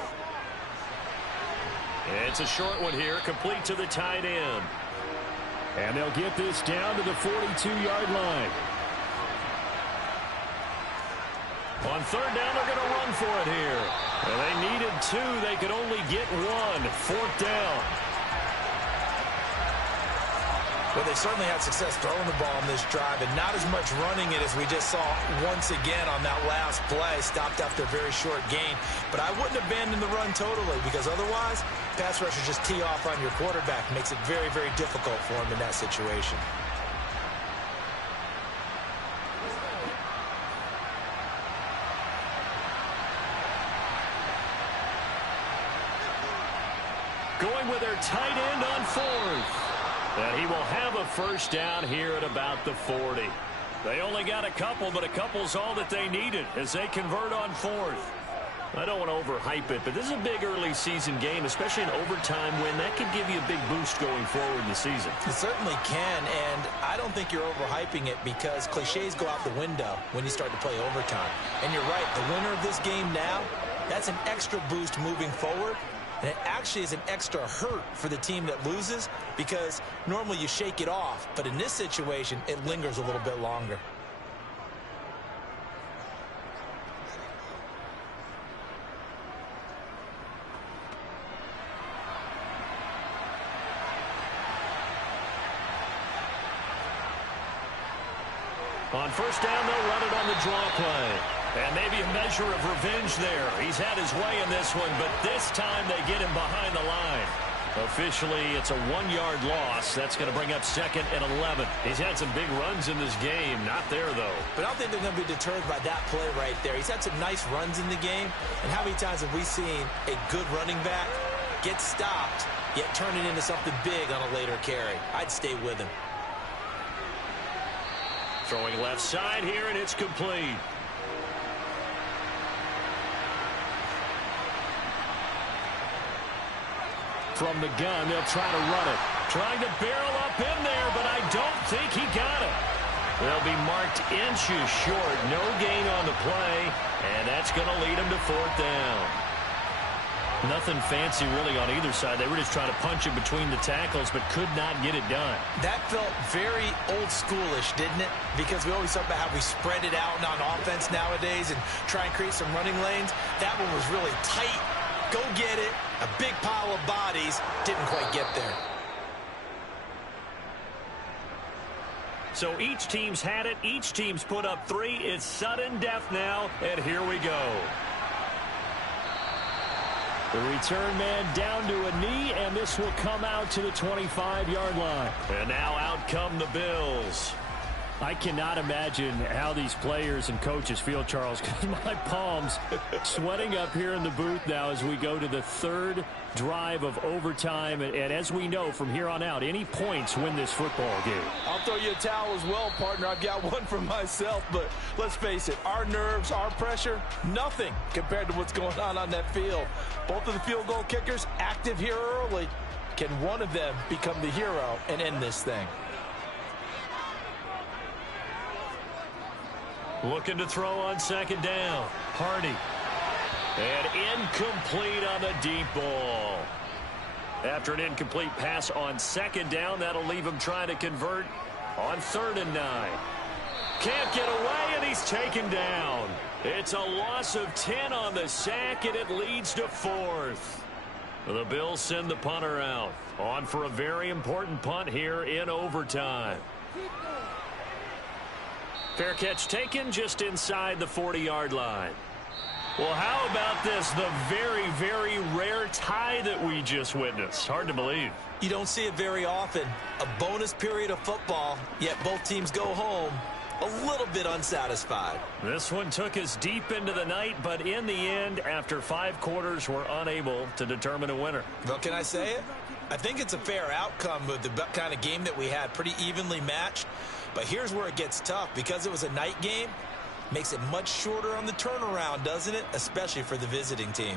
It's a short one here, complete to the tight end. And they'll get this down to the 42-yard line. On third down, they're going to run for it here. And they needed 2. They could only get 1. Fourth down. Well, they certainly had success throwing the ball on this drive, and not as much running it as we just saw once again on that last play. Stopped after a very short gain. But I wouldn't abandon the run totally, because otherwise, pass rushers just tee off on your quarterback. Makes it very, very difficult for him in that situation. Going with their tight end on fourth. And he will have a first down here at about the 40. They only got a couple, but a couple's all that they needed as they convert on fourth. I don't want to overhype it, but this is a big early season game, especially an overtime win. That could give you a big boost going forward in the season. It certainly can, and I don't think you're overhyping it because cliches go out the window when you start to play overtime. And you're right, the winner of this game now, that's an extra boost moving forward. And it actually is an extra hurt for the team that loses because normally you shake it off. But in this situation, it lingers a little bit longer. On first down, they'll run it on the draw play. And maybe a measure of revenge there. He's had his way in this one, but this time they get him behind the line. Officially, it's a 1-yard loss. That's going to bring up 2nd and 11. He's had some big runs in this game. Not there, though. But I don't think they're going to be deterred by that play right there. He's had some nice runs in the game. And how many times have we seen a good running back get stopped, yet turn it into something big on a later carry? I'd stay with him. Throwing left side here, and it's complete. From the gun, they'll try to run it. Trying to barrel up in there, but I don't think he got it. They'll be marked inches short. No gain on the play, and that's going to lead him to fourth down. Nothing fancy really on either side. They were just trying to punch it between the tackles, but could not get it done. That felt very old schoolish, didn't it? Because we always talk about how we spread it out on offense nowadays and try and create some running lanes. That one was really tight. Go get it. A big pile of bodies. Didn't quite get there. So each team's had it. Each team's put up 3. It's sudden death now, and here we go. The return man down to a knee, and this will come out to the 25-yard line. And now out come the Bills. I cannot imagine how these players and coaches feel, Charles, because my palms sweating up here in the booth now as we go to the 3rd drive of overtime. And as we know from here on out, any points win this football game. I'll throw you a towel as well, partner. I've got one for myself, but let's face it, our nerves, our pressure, nothing compared to what's going on that field. Both of the field goal kickers active here early. Can one of them become the hero and end this thing? Looking to throw on 2nd down. Hardy. And incomplete on the deep ball. After an incomplete pass on 2nd down, that'll leave him trying to convert on 3rd and 9. Can't get away, and he's taken down. It's a loss of 10 on the sack, and it leads to 4th. The Bills send the punter out. On for a very important punt here in overtime. Fair catch taken just inside the 40-yard line. Well, how about this? The very, very rare tie that we just witnessed. Hard to believe. You don't see it very often. A bonus period of football, yet both teams go home a little bit unsatisfied. This one took us deep into the night, but in the end, after 5 quarters, we're unable to determine a winner. Well, can I say it? I think it's a fair outcome with the kind of game that we had, pretty evenly matched. But here's where it gets tough. Because it was a night game, Makes it much shorter on the turnaround, doesn't it? Especially for the visiting team.